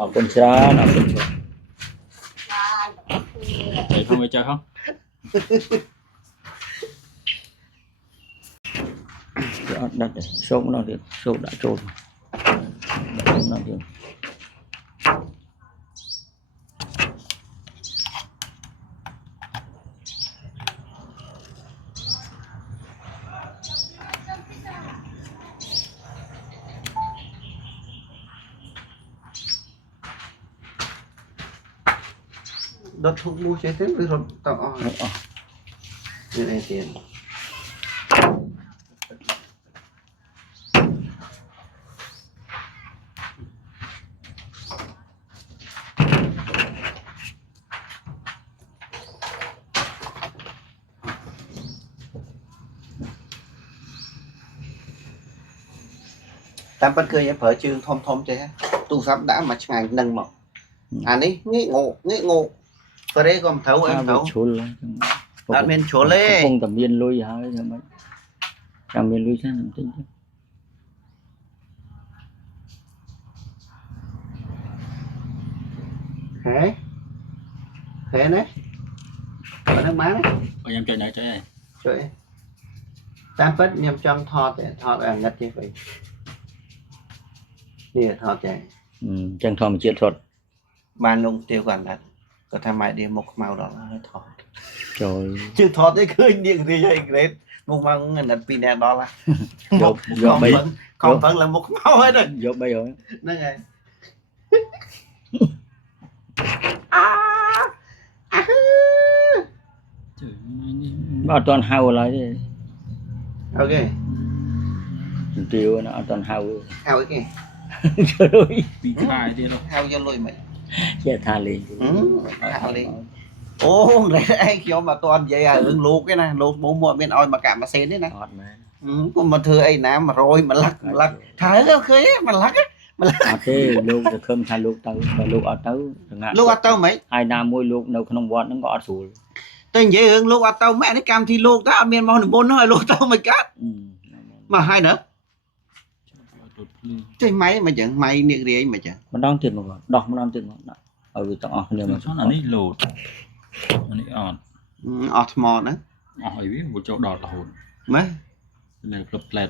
អរគុណច្រើនអរគុណច្រើន Để không phải chơi không? អត់ដាក់សោកម្ដងទៀតសោកដាក់ចូលម្ដងទៀត đốt thuốc mua chế tiếp với rồi tao như này tiền tam bất cười em phở chương thom thom thế tu sắp đã mà ngày nâng mọc anh ấy nghĩ ngộ cái đấy còn thấu em thấu bạn bên chỗ lê không tầm biên lui hả mấy tầm biên lui sang làm tính thế thế đấy bạn nước má đấy Ở em chơi này chơi này chơi tam phất nhầm trong thọt ở ngất như vậy đi thọt chạy chân thọt mà chuyện thuật ban lông tiêu quản đặt có tham mại đi một màu đó là thọt trời chứ thọt đấy cứ điện thì vậy đấy một màu ngân đặt pin đèn đó là còn vẫn là một màu hết rồi vô bây giờ nó này nó toàn hao lại đi ok tiêu nó toàn hao hao cái gì trời ơi bị khai đi đâu hao cho lùi mày che tha liền hao đi ô đấy anh kiểu mà toàn vậy à ứng luộc cái này luộc bố muội bên oi mà cả mà xén đấy nè cũng mà thưa ấy nè mà rồi mà lắc thấy khơi mà lắc á thếลูกจะเพิ่มทานลูกเต้าลูกเอาเต้า ลูกเอาเต้าไหม hai nam môiลูกនៅក្នុងវត្តហ្នឹងក៏អត់ស្រួល តែនិយាយរឿងលោកអត់ទៅម៉ែនេះកម្មវិធីលោកតើអត់មានមកនិមន្តហើយលោកទៅមិនកាត់មកហើយណាចេះម៉ៃមិនចឹងម៉ៃនាគរាយមិនចឹង ម្ដងទៀតមកដោះម្ដងទៀតមកដាក់ឲ្យទាំងអស់គ្នាមក Chọn là ní lột Là ní ọt អស់ថ្មណា Ọt ấy biết một chỗ đọt là hồn ម៉េះ Này plập plẹt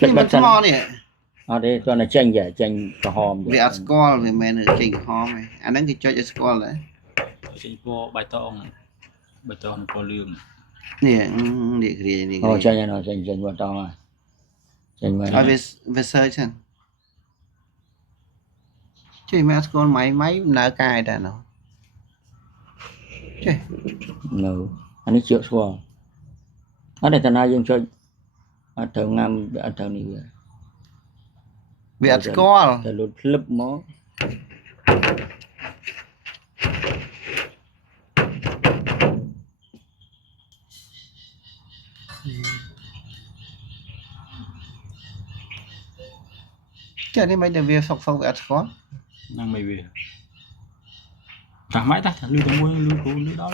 នេះមិនថ្មនេះ អត់ទេគាត់តែចេញក្រហម វាអត់ស្គាល់វាមិនមែនចេញក្រហមទេអាហ្នឹងគេចុចឲ្យស្គាល់ដែរ Trên po bài tông po lương នេះនាគរាយនេះ អូចេញហើយចេញវត្តតមកចេញមក ឲ្យវា search ហ្នឹងចេះមិនស្គាល់ម៉ៃដំណើរការដែរណោះ no anh ấy chịu xua ở đây thằng nào dân chơi ở thằng ngam ở thằng này Việt có thằng lụt flip mó cái này mấy đứa Việt sọc Việt có năng mày về thằng máy ta thằng lưu tao mua lưu cô lưu đó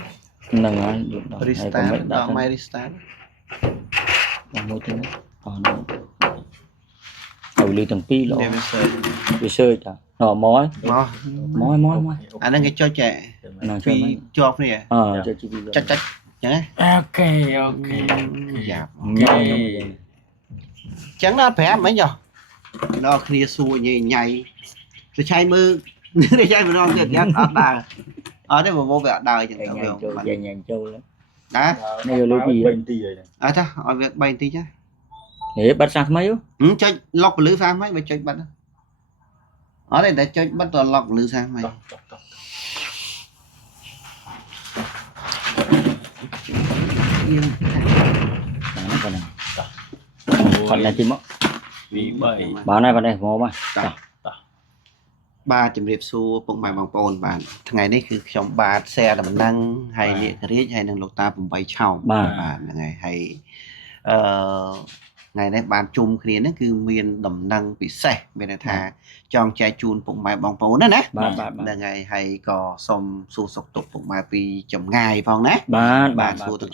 nâng ai được đó restart đó máy restart là mua cho nó đầu lưu tầng pi lỗ bị sơi ta nó mói anh đang cái cho trẻ phi cho này chắc chẳng ok chẳng nó phải mấy nhở nó kia xua nhảy rồi chay mưa để chay mà nó kìa ở đà ở đây mà vô vẻ đời chẳng hạn nhàng châu lắm đó này là lối gì à ta ở việc bay tí chứ để bắt sang mấy cho lọc lưới sang mấy phải chơi bắt ở đây để chơi bắt toàn lọc lưới sang mày còn là chim á vì bởi bảo này vào đây ngô mà ba chấm điệp xu bụng mày bằng bồn bạn ngày đấyคือtrong ba xe là mình năng hay liệt cái hay năng lột ta bụng bay chào bạn ngày hay ngày nay bàn chung kia nó cứ miền đầm năng bị sẻ bên thà chọn chạy chun bụng mày bằng bồn đó nè là ngày hay có xong su sọc tục bụng mày bị chấm ngày phong nè bạn su từ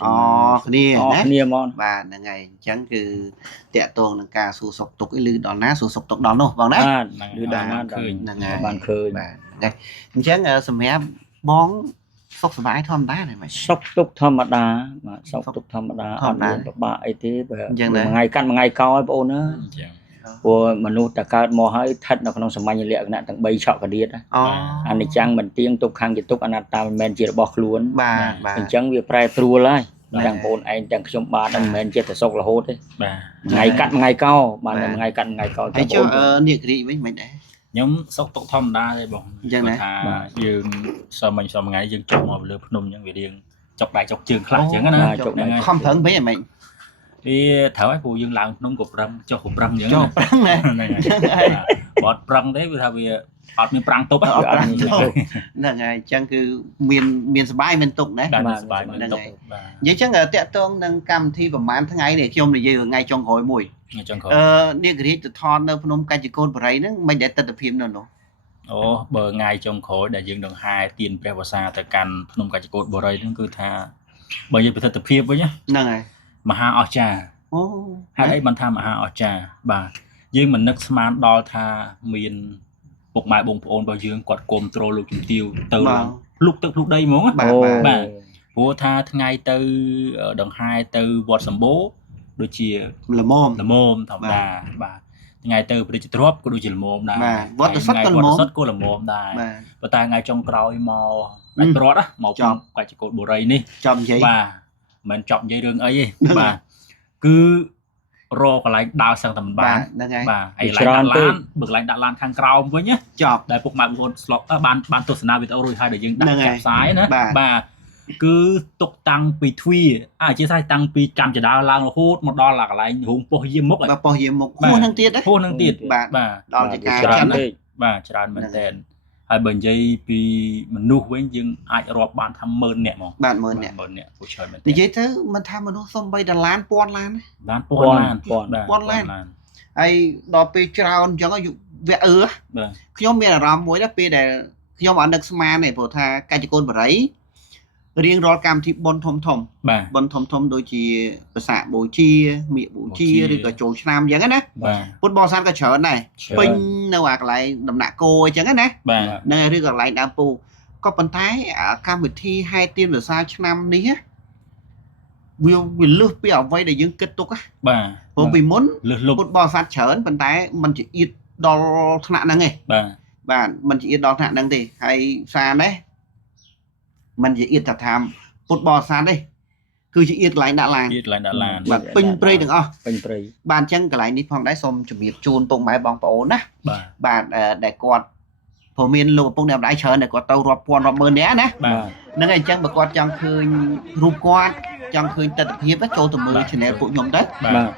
kia nè bạn là ngày chẳng cứ tẹt tuồng là ca su sọc tục cái lư đó ná su sọc tục đó luôn vâng đấy là ngày bạn khơi đây chẳng sầm hé bón sọc vải thơm đá này mày sọc tục thơm đá mà sọc tục thơm đá ăn bạ ấy thế ngày căn ngày cao bồn á của mình nuôi ta cao mò hơi thật nó không sầm mai như lẹ cái nạn tầng bay chọn cái điết anh ấy chăng mình tiếng tục khang tục anh ta men chỉ bọc luôn mình chẳng việc prai trua lại đang bồn anh đang trong ba đang men chỉ phải sọc là hốt đấy ngày cắt ngày cao bạn ngày cắt ngày cao thấy chưa nhiệt thị với mình đấy nhóm sốc tốc thom đa đây bọn dương sao mình ngày dương chọn mà lừa nôm những việc điên chọc đại chọc trường khác chẳng á không thẫn với mình đi thảo ấy phụ dương làm nông cục râm cho cục râm những cho râm này bọt râm đấy vì sao vì bọt miền prang tốt là ngày chẳng cứ miền bay miền tục đấy vậy chắc là tẹt tương nâng cầm thi của màn tháng ngày để khi ông này giờ ngay trong gói mùi đi cái từ thon đâu phun cái chỉ côn vậy nó mình để tập phim nữa bờ ngay trong khối để dương đường hai tiền pre xa tại can phun cái chỉ côn bờ đây nó cứ tha bây giờ phải tập phim với nhá này mà ha ở trà hai ấy mình tham mà ha ở trà bà dương mình nước smart đo tha miền một mái bông ôn bao dương quạt control lục tiêu từ lúc đây muốn bà vua tha ngày từ ở đường hai từ vọt sầm bố đôi chia là mồm thòng đà bà ngày từ đôi chia drop của đôi chia là mồm đà vọt sắt cô là mồm đà và ta ngày trong còi màu bạch rót á màu trong cái chỉ cột bồ rây đi trong giấy bà mình chọn dây đường ấy bà cứ rô còn lại đào sang tầm bà hay lại đạn lan bực lại đạn lan khang cao với nhé chọc đại phục mạng một slot ban tổ sna việt rồi hai để dừng đặt chạm sái nữa bà cứ tục tăng pi thui chia sai tăng pi trăm chỉ đào lan hút một đo là lại hùng po diêm mốc hôn thằng tiết đấy hôn thằng tiết bà đo chỉ cả bà tràn mình tên hai bên dây pi mình nuôi với nhưng ai rọp bạn thăm mơn nè mong bạn mơn nè thì vậy thứ mình tham mình nuôi xong bây giờ lan pon ai đo pi trao cho nó vẽ khi ông biết là rامមួយđó pi để khi ông ăn được sma này phổ tha cái chỉ côn vậy riêng rồi cam thì bồn thom đôi chỉ xạ bổ chia miệng bổ chia rồi cả chỗ nam chẳng á football san cái chợ này pin đâu lại đầm nạ cô chẳng á này rồi lại đam pu có bàn tay cam bị thi hai team ở xa nam ní á vì lướt bây giờ vay để những kết thúc á vì muốn football san chợ bàn tay mình chỉ ít đo thằng nạn này bạn mình chỉ ít đo thằng năng thì hay xa đấy mình chỉ ít thật tham football san đây cứ chỉ ít lại đã làm bạn pin play được không bạn chân cái lại đi phòng đá xôm chuẩn bị chôn tung máy bóng ổn á bạn để quạt ព្រោះមានលោកឪពុកម្ដាយច្រើនដែលគាត់ទៅរាប់ពាន់រាប់ម៉ឺននាក់ណាហ្នឹងហើយអញ្ចឹងបើគាត់ចង់ឃើញរូបគាត់ចង់ឃើញទស្សនភាពចូលទៅមើល channel ពួកខ្ញុំទៅ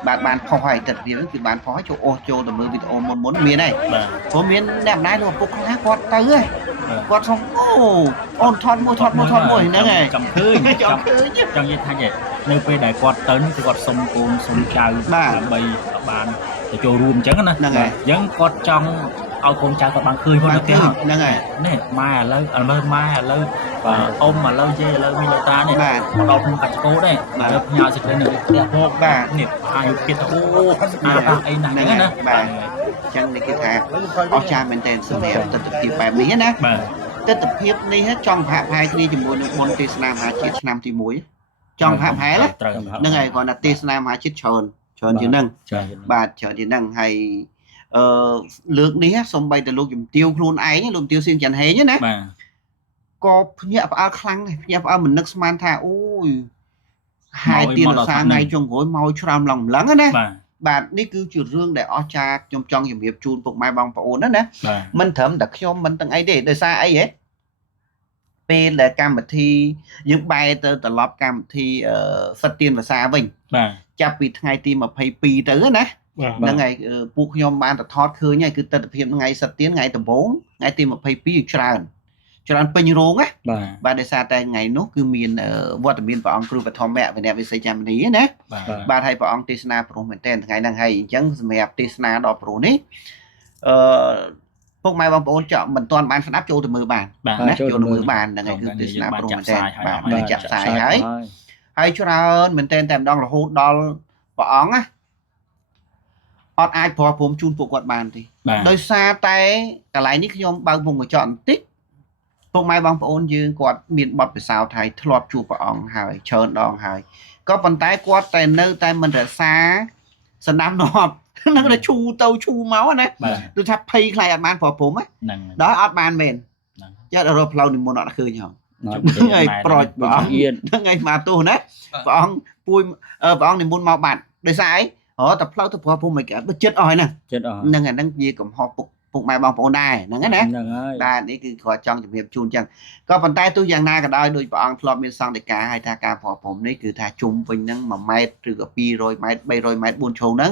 បាទបានផុសហើយទស្សនភាពគឺបានផុសហើយចូលទៅមើលវីដេអូមុនមានហើយព្រោះមានអ្នកម្ដាយលោកឪពុកខ្លះគាត់ទៅហ៎គាត់សុំអូនថតមួយហ្នឹងហើយចង់ឃើញចង់និយាយថានៅពេលដែលគាត់ទៅគឺគាត់សុំកូនសុំចៅដើម្បីបានទៅចូលរួមអញ្ចឹងណាអញ្ចឹងគាត់ចង់ឲ្យកូនចៅគាត់បានឃើញគាត់ទៅហ្នឹងហើយនេះម៉ែឥឡូវម៉ែឥឡូវបាទអ៊ំឥឡូវយាយឥឡូវមីឡូតានេះបាទមកដល់ក្នុងកាច់កោដែរឥឡូវផ្ញើសេចក្ដីនៅផ្ទះផងបាទនេះអាយុគិតថាអូអីណាស់ហ្នឹងណាបាទអញ្ចឹងនេះគេថាអស្ចារ្យមែនទែនសម្រាប់ទស្សនវិជ្ជាបែបនេះណាបាទទស្សនវិជ្ជានេះចង់ប្រហាក់ប្រហែលគ្នាជាមួយនឹងបុណ្យទេសនាមហាជាតិឆ្នាំទី1ចង់ប្រហាក់ប្រហែលហ្នឹងហើយគាត់ថាទេសនាមហាជាតិច្រើនជាងហ្នឹងបាទច្រើនជាងហ្នឹងហើយលើកនេះសំបីតែលោកជំទាវខ្លួនឯងលោកជំទាវសៀងច័ន្ទហេងណាបាទក៏ភ្ញាក់ផ្អើលខ្លាំងដែរភ្ញាក់ផ្អើលមិននឹកស្មានថាអូយហើយទៀនរសាថ្ងៃចុងក្រោយមកច្រាមឡងម្លឹងណាបាទនេះគឺជារឿងដែលអស្ចារ្យខ្ញុំចង់ជម្រាបជូនពុកម៉ែបងប្អូនណាមិនត្រឹមតែខ្ញុំមិនទាំងអីទេដោយសារអីហ៎ពេលដែលកម្មវិធីយើងបែរទៅត្រឡប់កម្មវិធីសិទ្ធទៀនភាសាវិញបាទចាប់ពីថ្ងៃទី22ទៅណាហ្នឹងហើយពួកខ្ញុំបានទៅថតឃើញហើយគឺទស្សនវិជ្ជាថ្ងៃសិទ្ធទៀនថ្ងៃដំបូងថ្ងៃទី22ច្រើនពេញរោងណាបាទដោយសារតែថ្ងៃនោះគឺមានវត្តមានព្រះអង្គគ្រូបឋមវិន័យវិស័យចាំនីណាបាទហើយព្រះអង្គទេសនាព្រោះមែនតើថ្ងៃហ្នឹងហើយអញ្ចឹងសម្រាប់ទេសនាដល់ព្រោះនេះពុកម៉ែបងប្អូនមិនទាន់បានស្ដាប់ចូលទៅមើលបានណាចូលទៅមើលបានហ្នឹងហើយគឺទេសនាព្រោះមែនតើបាទចាក់ផ្សាយហើយច្រើនមែនតើតែម្ដងរហូតដល់ព្រះអង្គណាអត់អាចប្រព្រំជូនពួកគាត់បានទេដោយសារតែកន្លែងនេះខ្ញុំបើកមុខកញ្ចក់បន្តិចពុកម៉ែបងប្អូនយើងគាត់មានបទពិសោធន៍ហើយធ្លាប់ជួបព្រះអង្គហើយច្រើនដងហើយក៏ប៉ុន្តែគាត់តែនៅតែមិនរក្សាសណ្ដាប់ធ្នាប់នឹងតែឈូទៅឈូមកណាគឺថាភ័យខ្លាចអត់បានប្រព្រំហ្នឹងដល់អត់បានមែនចាត់រកផ្លូវនិមន្តអត់ឃើញហ៎ហ្នឹងហើយប្រយព្រះអង្គហ្នឹងហើយមកទោះណាព្រះអង្គព្រះអង្គនិមន្តមកបាត់ដោយសារអីតែផ្លូវទៅប្រព្រំមិនកើតចិត្តអស់ហើយណាហ្នឹងហើយហ្នឹងជាកំហុសពុកម៉ែបងប្អូនដែរហ្នឹងណាបាទនេះគឺគាត់ចង់ជំរាបជូនអញ្ចឹងក៏ប៉ុន្តែទោះយ៉ាងណាក៏ដោយដោយព្រះអង្គធ្លាប់មានសង្ឃដីកាឲ្យថាការប្រព្រំនេះគឺថាជុំវិញហ្នឹង1ម៉ែត្រឬក៏200ម៉ែត្រ300ម៉ែត្រ4ជ្រុងហ្នឹង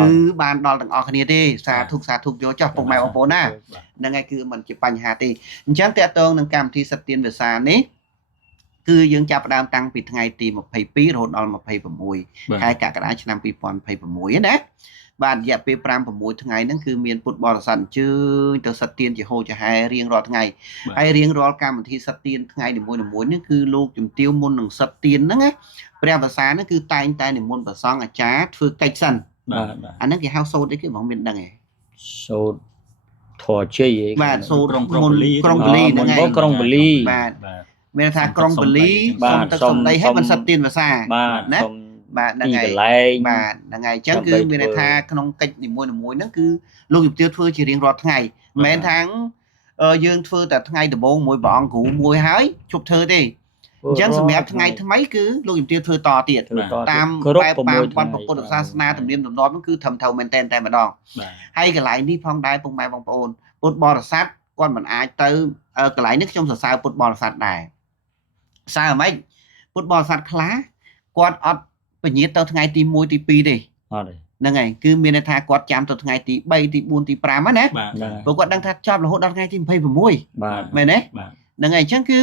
គឺបានដល់ទាំងអស់គ្នាទេសាធុយកចោះពុកម៉ែបងប្អូនណាហ្នឹងហើយគឺមិនជាបញ្ហាទេអញ្ចឹងតើតើនឹងកម្មវិធីសិទ្ធិទានភាសានេះគឺយើងចាប់ផ្ដើមតាំងពីថ្ងៃទី22រហូតដល់26ខែកក្កដាឆ្នាំ2026ណាបាទរយៈពេល5-6ថ្ងៃហ្នឹងគឺមានពុទ្ធបរិស័ទអញ្ជើញទៅសិទ្ធិទានជាហូរចាហែរៀងរាល់ថ្ងៃហើយរៀងរាល់កម្មវិធីសិទ្ធិទានថ្ងៃនីមួយៗហ្នឹងគឺលោកជំទាវមុននឹងសិទ្ធិទានហ្នឹងណាព្រះភាសាហ្នឹងគឺតែងតែនិមន្តព្រះសង្ឃអាចារ្យធ្វើកិច្ចសិនបាទអាហ្នឹងគេហៅសូត្រអីគេបងមានដឹងទេសូត្រធរជ័យបាទសូត្រមុនក្រុងបលីហ្នឹងហើយក្រុងបលីបាទមានថាក្រុងបលីសុំទឹកសុំដីឲ្យមិនសិទ្ធិទានភាសាបាទណាបាទហ្នឹងហើយបាទហ្នឹងហើយអញ្ចឹងគឺមានន័យថាក្នុងកិច្ចនីមួយៗហ្នឹងគឺលោកជំទាវធ្វើជារៀងរាល់ថ្ងៃមិនមែនថាយើងធ្វើតែថ្ងៃដំបូងមួយព្រះអង្គគ្រូមួយហើយជប់ធ្វើទេអញ្ចឹងសម្រាប់ថ្ងៃថ្មីគឺលោកជំទាវធ្វើតទៀតតាមបែបបានពុទ្ធសាសនាទំនៀមទម្លាប់ហ្នឹងគឺត្រឹមត្រូវមែនតែម្ដងហើយកន្លែងនេះផងដែរពុកម៉ែបងប្អូនពុទ្ធបរិស័ទគាត់មិនអាចទៅកន្លែងនេះខ្ញុំសរសើរពុទ្ធបរិស័ទដែរសើអ្ម៉េចពុទ្ធបរិស័ទខ្លះគាត់អត់ពញាតទៅថ្ងៃទី1ទី2ទេអត់ទេហ្នឹងហើយគឺមានន័យថាគាត់ចាំទៅថ្ងៃទី3ទី4ទី5ណាព្រោះគាត់ដឹងថាចាប់រហូតដល់ថ្ងៃទី26បាទមែនទេហ្នឹងហើយអញ្ចឹងគឺ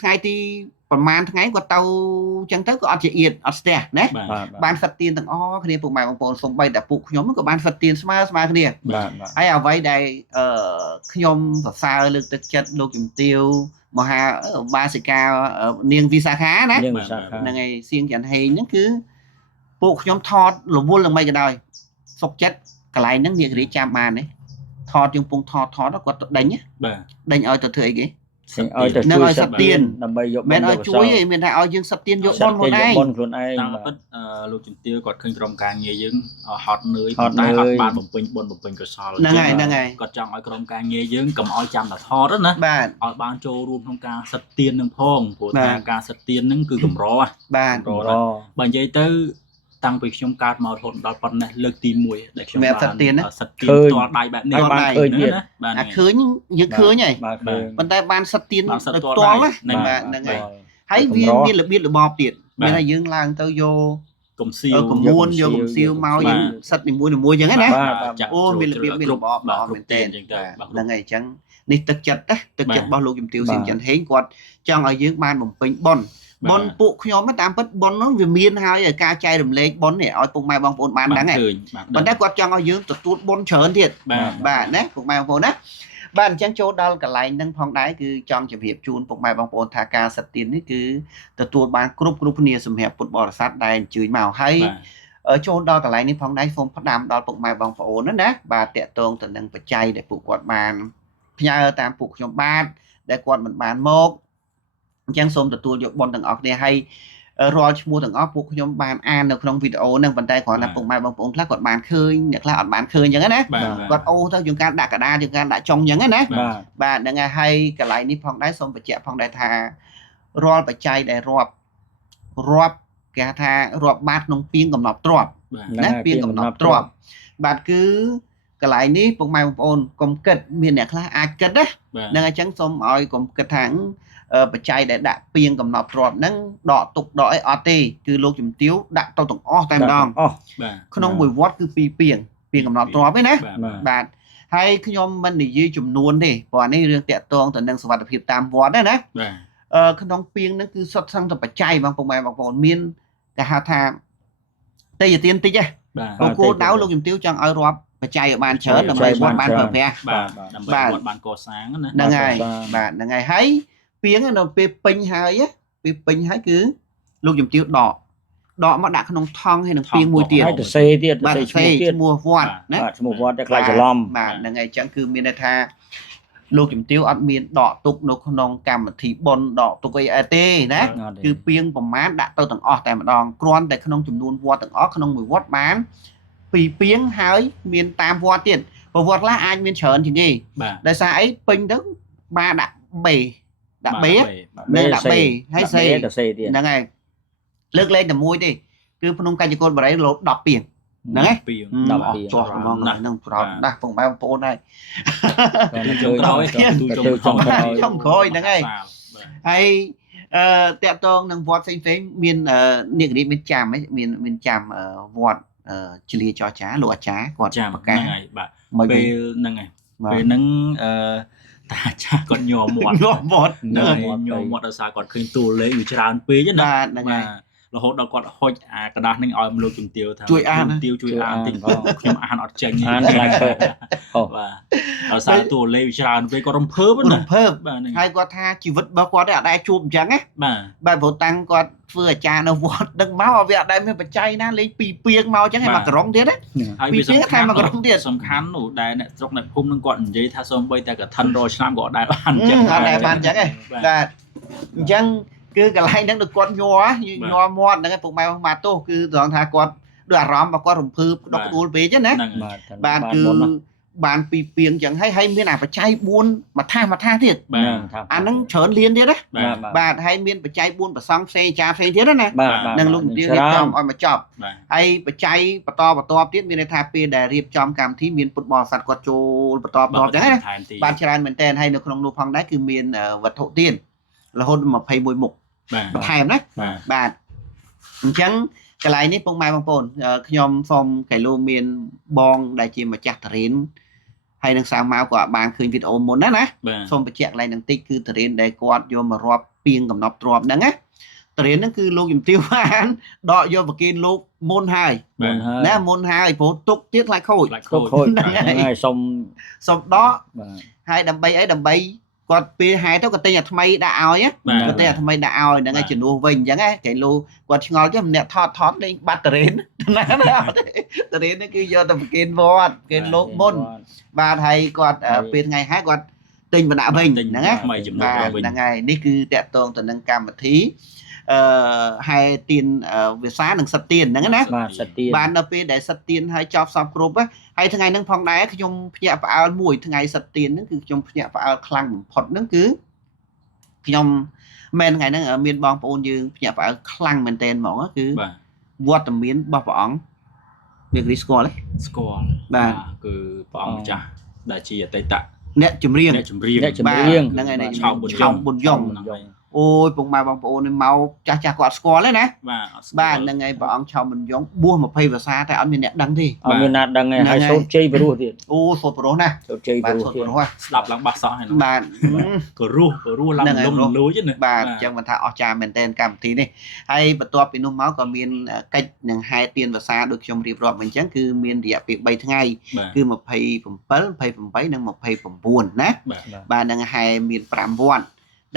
ថ្ងៃទីប្រហែលថ្ងៃគាត់ទៅអញ្ចឹងទៅក៏អត់ជាអៀតអត់ស្ទះណាបានសិទ្ធិទានទាំងអស់គ្នាពុកម៉ែបងប្អូនសូម្បីតែពួកខ្ញុំក៏បានសិទ្ធិទានស្មើគ្នាហើយអ្វីដែលខ្ញុំសរសើរលើកទឹកចិត្តលោកជំទាវមហាបាសិកានាងវិសាខាណាហ្នឹងហើយសៀងច័ន្ទហេងហ្នឹងគឺពួកខ្ញុំថតរវល់នឹងមិនក៏ដោយសុកចិត្តកន្លែងហ្នឹងនាងរាជចាំបានទេថតយើងពងថតគាត់ទៅដេញដេញឲ្យទៅធ្វើអីគេឲ្យទៅជួយសិទ្ធិទានដើម្បីយកមិនឲ្យជួយទេមានថាឲ្យយើងសិទ្ធិទានយកបនខ្លួនឯងតាមពិតលោកជំទាវគាត់ឃើញក្រុមការងារយើងហត់នឿយតែអត់បានបំពេញបុណ្យបំពេញកុសលហ្នឹងហើយគាត់ចង់ឲ្យក្រុមការងារយើងកុំឲ្យចាំតែថតណាបាទឲ្យបានចូលរួមក្នុងការសិទ្ធិទាននឹងផងព្រោះថាការសិទ្ធិទានហ្នឹងគឺកម្របាទបើនិយាយទៅ តាំងពីខ្ញុំកើតមករហូតដល់ប៉ុណ្ណេះលើកទី1ដែលខ្ញុំបានសិតទៀនផ្ទាល់ដៃបែបនេះបានឃើញទៀតបាទឃើញយើងឃើញហើយប៉ុន្តែបានសិតទៀនផ្ទាល់ហ្នឹងហើយហើយវាមានរបៀបរបបទៀតមានតែយើងឡើងទៅយកកំសៀវកំមួនយកកំសៀវមកយើងសិតនីមួយៗអញ្ចឹងណាអូមានរបៀបមានរបបល្អមែនទែនហ្នឹងហើយអញ្ចឹងនេះទឹកចិត្តណាទឹកចិត្តរបស់លោកជំទាវសៀមច័ន្ទហេងគាត់ចង់ឲ្យយើងបានបំពេញបុណ្យបុណ្យពួកខ្ញុំតាមពិតបុណ្យនោះវាមានហើយការចែករំលែកបុណ្យនេះឲ្យពុកម៉ែបងប្អូនបានដឹងហើយប៉ុន្តែគាត់ចង់ឲ្យយើងទទួលបុណ្យច្រើនទៀតបាទណាពុកម៉ែបងប្អូនណាបាទអញ្ចឹងចូលដល់កន្លែងហ្នឹងផងដែរគឺចង់ជម្រាបជូនពុកម៉ែបងប្អូនថាការសិតទៀននេះគឺទទួលបានគ្រប់គ្នាសម្រាប់ពុទ្ធបរិស័ទដែលអញ្ជើញមកហើយចូលដល់កន្លែងនេះផងដែរសូមផ្ដាំដល់ពុកម៉ែបងប្អូនណាបាទតាក់ទងទៅនឹងបច្ច័យដែលពួកគាត់បានផ្ញើតាមពួកខ្ញុំបាទដែលគាត់មិនបានមកអញ្ចឹងសូមទទួលយកបុណ្យទាំងអស់គ្នាហើយរាល់ឈ្មោះទាំងអស់ពួកខ្ញុំបានអាននៅក្នុងវីដេអូហ្នឹងប៉ុន្តែគ្រាន់តែពុកម៉ែបងប្អូនខ្លះគាត់បានឃើញអ្នកខ្លះអត់បានឃើញអញ្ចឹងណាគាត់អូទៅយើងការដាក់កដាយើងការដាក់ចុងអញ្ចឹងណាបាទហ្នឹងហើយកន្លែងនេះផងដែរសូមបញ្ជាក់ផងដែរថារាល់បច្ច័យដែលរាប់គេថារាប់បាតក្នុងពាងកំណប់ទ្របណាពាងកំណប់ទ្របបាទគឺកន្លែងនេះពុកម៉ែបងប្អូនកុំគិតមានអ្នកខ្លះអាចគិតណាហ្នឹងអញ្ចឹងសូមឲ្យកុំគិតថាបច្ច័យដែលដាក់ពាងកំណប់ទ្របហ្នឹងដកទុកដកអីអត់ទេគឺលោកជំទាវដាក់ទៅទាំងអស់តែម្ដងក្នុងមួយវត្តគឺ2ពាងកំណប់ទ្របឯណាបាទហើយខ្ញុំមិននិយាយចំនួនទេព្រោះនេះរឿងតាក់ទងទៅនឹងសុវត្ថិភាពតាមវត្តណាក្នុងពាងហ្នឹងគឺសុទ្ធសឹងតែបច្ច័យបងពុកម៉ែបងប្អូនមានគេហៅថាទេយទានតិចហ៎គោលដៅលោកជំទាវចង់ឲ្យរាប់បច្ច័យឲ្យបានច្រើនដើម្បីវត្តបានប្រើប្រាស់ដើម្បីវត្តបានកសាងណាហ្នឹងហើយបាទហ្នឹងហើយពាងនៅពេលពេញហើយពេលពេញហើយគឺលោកជំទាវដកមកដាក់ក្នុងថង់ហើយនឹងពាងមួយទៀតហើយទៅសេទៀតទៅសេឈ្មោះវត្តណាឈ្មោះវត្តតែខ្លាចច្រឡំបាទហ្នឹងហើយអញ្ចឹងគឺមានន័យថាលោកជំទាវអត់មានដកទុកនៅក្នុងកម្មវិធីបុណ្យដកទុកអីទេណាគឺពាងប្រមាណដាក់ទៅទាំងអស់តែម្ដងគ្រាន់តែក្នុងចំនួនវត្តទាំងអស់ក្នុងមួយវត្តបាន2ពាងហើយមានតាមវត្តទៀតព្រោះវត្តខ្លះអាចមានច្រើនជាងគេដោយសារអីពេញទៅបានដាក់3ដាក់3នៅដាក់3ហើយសេហ្នឹងហើយលើកលែងតែមួយទេគឺភ្នំកញ្ចកូនបរិយលោ10ពាងហ្នឹងហើយ10ចោះហ្មងហ្នឹងប្រហែលណាស់ពុកម៉ែបងប្អូនហើយចុងក្រោយចុងក្រោយហ្នឹងហើយហើយតាក់ទងនឹងវត្តផ្សេងមាននាគរីមានចាំមានចាំវត្តជ្លាចរចាលោកអាចារ្យគាត់ប្រកាសហ្នឹងហើយបាទពេលហ្នឹងហើយពេលហ្នឹងតាចាគាត់ញ័រមាត់ដោយសារគាត់ឃើញតួលេខវាច្រើនពេកណាហ្នឹងហើយរហូតដល់គាត់ហុចអាกระดาษនឹងឲ្យលោកជំទាវថាជួយអានតិចខ្ញុំអានអត់ចេញអានខ្លាចទៅបាទដោយសារតួលេខវាច្រើនពេកគាត់រំភើបណាបាទហើយគាត់ថាជីវិតរបស់គាត់អត់ដែរជួបអញ្ចឹងណាបាទព្រោះតាំងគាត់ធ្វើអាចារ្យនៅវត្តដឹកមកវាអត់ដែរមានបច្ច័យណាលេខ2ពាងមកអញ្ចឹងឯមកក្រុងទៀតណាហើយវាសំខាន់មកក្រុងទៀតសំខាន់នោះដែលអ្នកស្រុកអ្នកភូមិនឹងគាត់និយាយថាសូម្បីតែកឋិនរាល់ឆ្នាំក៏អត់ដែរបានអញ្ចឹងអត់ដែរបានអញ្ចឹងឯងបាទអញ្ចឹងគឺកន្លែងហ្នឹងដូចគាត់ញ័រមាត់ហ្នឹងឯងពុកម៉ែមកទោសគឺត្រង់ថាគាត់ដូចអារម្មណ៍របស់គាត់រំភើបដុកដួលពេកណាបាទគឺបាន2ពាងអញ្ចឹងហើយមានអាបច្ច័យ4មួយថាទៀតអាហ្នឹងច្រើនលៀនទៀតណាបាទហើយមានបច្ច័យ4ប្រសងផ្សេងចាផ្សេងទៀតណានឹងលោកជំទាវរៀបចំឲ្យមកចប់ហើយបច្ច័យបន្តទៀតមានន័យថាពេលដែលរៀបចំកម្មវិធីមានពុទ្ធបរិស័ទគាត់ចូលបន្តអញ្ចឹងណាបាទច្រើនមែនតើហើយនៅក្នុងនោះផងដែរគឺមានវត្ថុទានរហូតដល់21មុខបន្ថែមណាបាទអញ្ចឹងកន្លែងនេះពុកម៉ែបងប្អូនខ្ញុំសូមកែលូមានបងដែលជាម្ចាស់តរេនហើយនឹងសាវម៉ៅក៏បានឃើញវីដេអូមុនណាសូមបញ្ជាក់កន្លែងនឹងតិចគឺតរេនដែលគាត់យកមករាប់ពាងកំណប់ទ្របហ្នឹងណាតរេនហ្នឹងគឺលោកជំទាវបានដកយកប្រគិនលោកមុនហើយណាមុនហើយព្រោះទុកទៀតខ្លាចខូចហ្នឹងហើយសុំដកហើយដើម្បីអីដើម្បីគាត់ពេលហែទៅក៏ទិញអាថ្មីដាក់ឲ្យគាត់ទិញអាថ្មីដាក់ឲ្យហ្នឹងហើយជំនួសវិញអញ្ចឹងគេលូគាត់ឆ្ងល់ទេម្នាក់ថតលេងបាត់តរេនណាអត់ទេតរេននេះគឺយកទៅប្រគិនវត្តគេលោកមុនបាទហើយគាត់ពេលថ្ងៃហែគាត់ទិញបណ្ដាក់វិញហ្នឹងណាថ្មីចំនួនវិញហ្នឹងហើយនេះគឺតាក់ទងទៅនឹងកម្មវិធីហែទៀនវាសានឹងសិតទៀនហ្នឹងណាបានដល់ពេលដែលសិតទៀនហើយចប់សពគ្រប់ហើយថ្ងៃហ្នឹងផងដែរខ្ញុំភ្ញាក់ផ្អើលមួយថ្ងៃសិតទៀនហ្នឹងគឺខ្ញុំភ្ញាក់ផ្អើលខ្លាំងបំផុតហ្នឹងគឺខ្ញុំមែនថ្ងៃហ្នឹងមានបងប្អូនយើងភ្ញាក់ផ្អើលខ្លាំងមែនទែនហ្មងគឺ វត្តមានរបស់ព្រះអង្គមានរីស្គាល់ទេ ស្គាល់បាទគឺព្រះអង្គម្ចាស់ដែលជាអតីត អ្នកចម្រៀង ហ្នឹងហើយ ឆោមបុญយងអូយពុកម៉ែបងប្អូននេះមកចាស់គាត់ស្គាល់ទេណាបាទហ្នឹងហើយព្រះអង្គឆោមបុญយងបួស20ភាសាតែអត់មានអ្នកដឹងទេអត់មានអ្នកដឹងទេហើយសូត្រជ័យព្រោះទៀតអូសូត្រព្រោះណាសូត្រជ័យព្រោះទៀតស្ដាប់ឡើងបាសសោះហើយបាទក៏រស់ឡើងលំលួយណាបាទអញ្ចឹងមិនថាអស្ចារ្យមែនទែនកម្មវិធីនេះហើយបន្ទាប់ពីនោះមកក៏មានកិច្ចនឹងហែទានភាសាដូចខ្ញុំរៀបរាប់អញ្ចឹងគឺមានរយៈពេល3ថ្ងៃគឺ27 28និង29ណាបាទនឹងហែមាន5វត្ត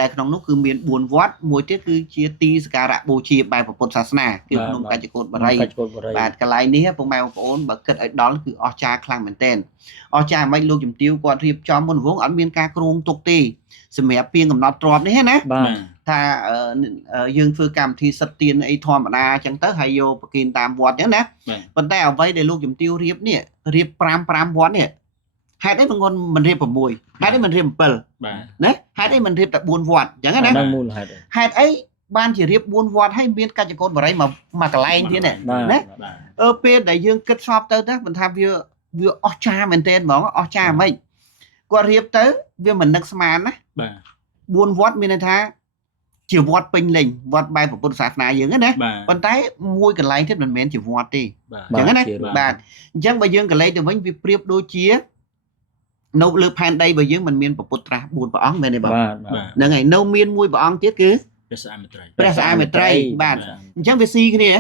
ដែលក្នុងនោះគឺមាន4វត្តមួយទៀតគឺជាទីសក្ការៈបូជាបែបពុទ្ធសាសនាគឺភ្នំកញ្ចកូតបរិយបាទកន្លែងនេះពុកម៉ែបងប្អូនបើគិតឲ្យដល់គឺអស្ចារ្យខ្លាំងមែនទែនអស្ចារ្យមិនលោកជំទាវគាត់រៀបចំមុនវងអត់មានការគ្រោងទុកទេសម្រាប់ពីកំណត់ទ្របនេះណាថាយើងធ្វើកម្មវិធីសិទ្ធិទានអីធម្មតាអញ្ចឹងទៅហើយយកប្រគិនតាមវត្តអញ្ចឹងណាប៉ុន្តែអ្វីដែលលោកជំទាវរៀបនេះរៀប5វត្តនេះហេតុអីបងមិនរៀប6ហេតុអីមិនរៀប7បាទណាហេតុអីមិនរៀបតែ4វត្តអញ្ចឹងណាហេតុអីបានជារៀប4វត្តហើយមានកញ្ចកូនបរិយមកកន្លែងទៀតណាពេលដែលយើងគិតស្បទៅមិនថាវាអស្ចារ្យមែនទែនហ្មងអស្ចារ្យហ្មងគាត់រៀបទៅវាមិននឹកស្មានណាបាទ4វត្តមានន័យថាជាវត្តពេញលេញវត្តបែបពុទ្ធសាសនាយើងណាប៉ុន្តែមួយកន្លែងទៀតមិនមែនជាវត្តទេអញ្ចឹងណាបាទអញ្ចឹងបើយើងកន្លែងទៅវិញវាប្រៀបដូចជានៅលើផែនដីរបស់យើងមិនមានពុទ្ធត្រាស់4ព្រះអង្គមែនទេបងហ្នឹងហើយនៅមានមួយព្រះអង្គទៀតគឺព្រះស្អាមេត្រីបាទអញ្ចឹងវាស៊ីគ្នា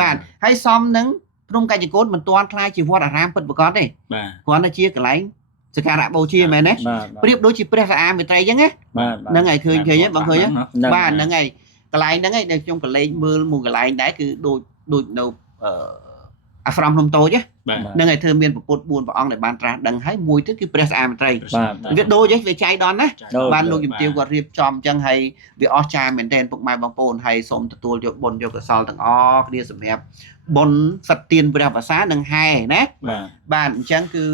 បាទហើយសំនឹងភ្នំកញ្ចកូតមិនទាន់ខ្លាយជាវត្តអារាមពិតប្រាកដទេគ្រាន់តែជាកន្លែងសក្ការៈបូជាមែនទេប្រៀបដូចជាព្រះស្អាមេត្រីអញ្ចឹងណាហ្នឹងហើយឃើញទេបងឃើញបាទហ្នឹងហើយកន្លែងហ្នឹងហើយដែលខ្ញុំក៏លេងមើលមួយកន្លែងដែរគឺដូចនៅអាស្រមភ្នំតូចហ្នឹងហើយធ្វើមានពុទ្ធ4ព្រះអង្គដែលបានត្រាស់ដឹងហើយមួយទៀតគឺព្រះស្អាមេត្រីវាដូចវាចៃដន្យណាបានលោកជំទាវគាត់រៀបចំអញ្ចឹងហើយវាអស្ចារ្យមែនទែនពុកម៉ែបងប្អូនហើយសូមទទួលយកបុណ្យយកកុសលទាំងអស់គ្នាសម្រាប់បុណ្យសិទ្ធិទានព្រះភាសានិងហែណាបាទអញ្ចឹងគឺ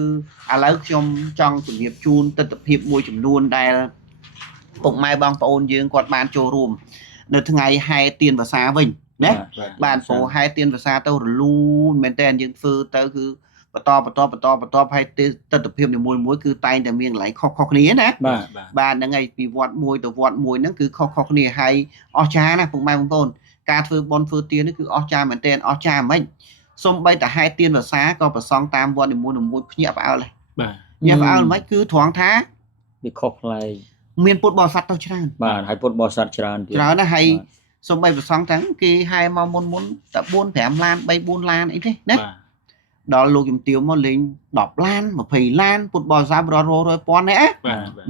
ឥឡូវខ្ញុំចង់ជម្រាបជូនទស្សនវិជ្ជាមួយចំនួនដែលពុកម៉ែបងប្អូនយើងគាត់បានចូលរួមនៅថ្ងៃហែទានភាសាវិញណាបាទព្រោះហែទានភាសាទៅរលូនមែនតើយើងធ្វើទៅគឺបន្តហើយទស្សនវិជ្ជានីមួយគឺតែងតែមានកន្លែងខុសគ្នាណាបាទហ្នឹងហើយពីវត្តមួយទៅវត្តមួយហ្នឹងគឺខុសគ្នាហើយអស្ចារ្យណាពុកម៉ែបងប្អូនការធ្វើបុណ្យធ្វើទាននេះគឺអស្ចារ្យមែនទែនអស្ចារ្យហ្មងសូម្បីតែហែទានភាសាក៏ប្រសង់តាមវត្តនីមួយភ្ញាក់ផ្អើលដែរបាទភ្ញាក់ផ្អើលមិនគឺត្រង់ថាវាខុសប្លែកមានពុទ្ធបរិស័ទទៅច្រើនបាទហើយពុទ្ធបរិស័ទច្រើនទៀតច្រើនណាស់ហើយសូម្បីប្រសង់ទាំងគេហែមកមុនតែ4-5ឡាន3-4ឡានអីទេណាដល់លោកជំទាវមកលេង10ឡាន20ឡានពុទ្ធបរិស័ទរយពាន់ណា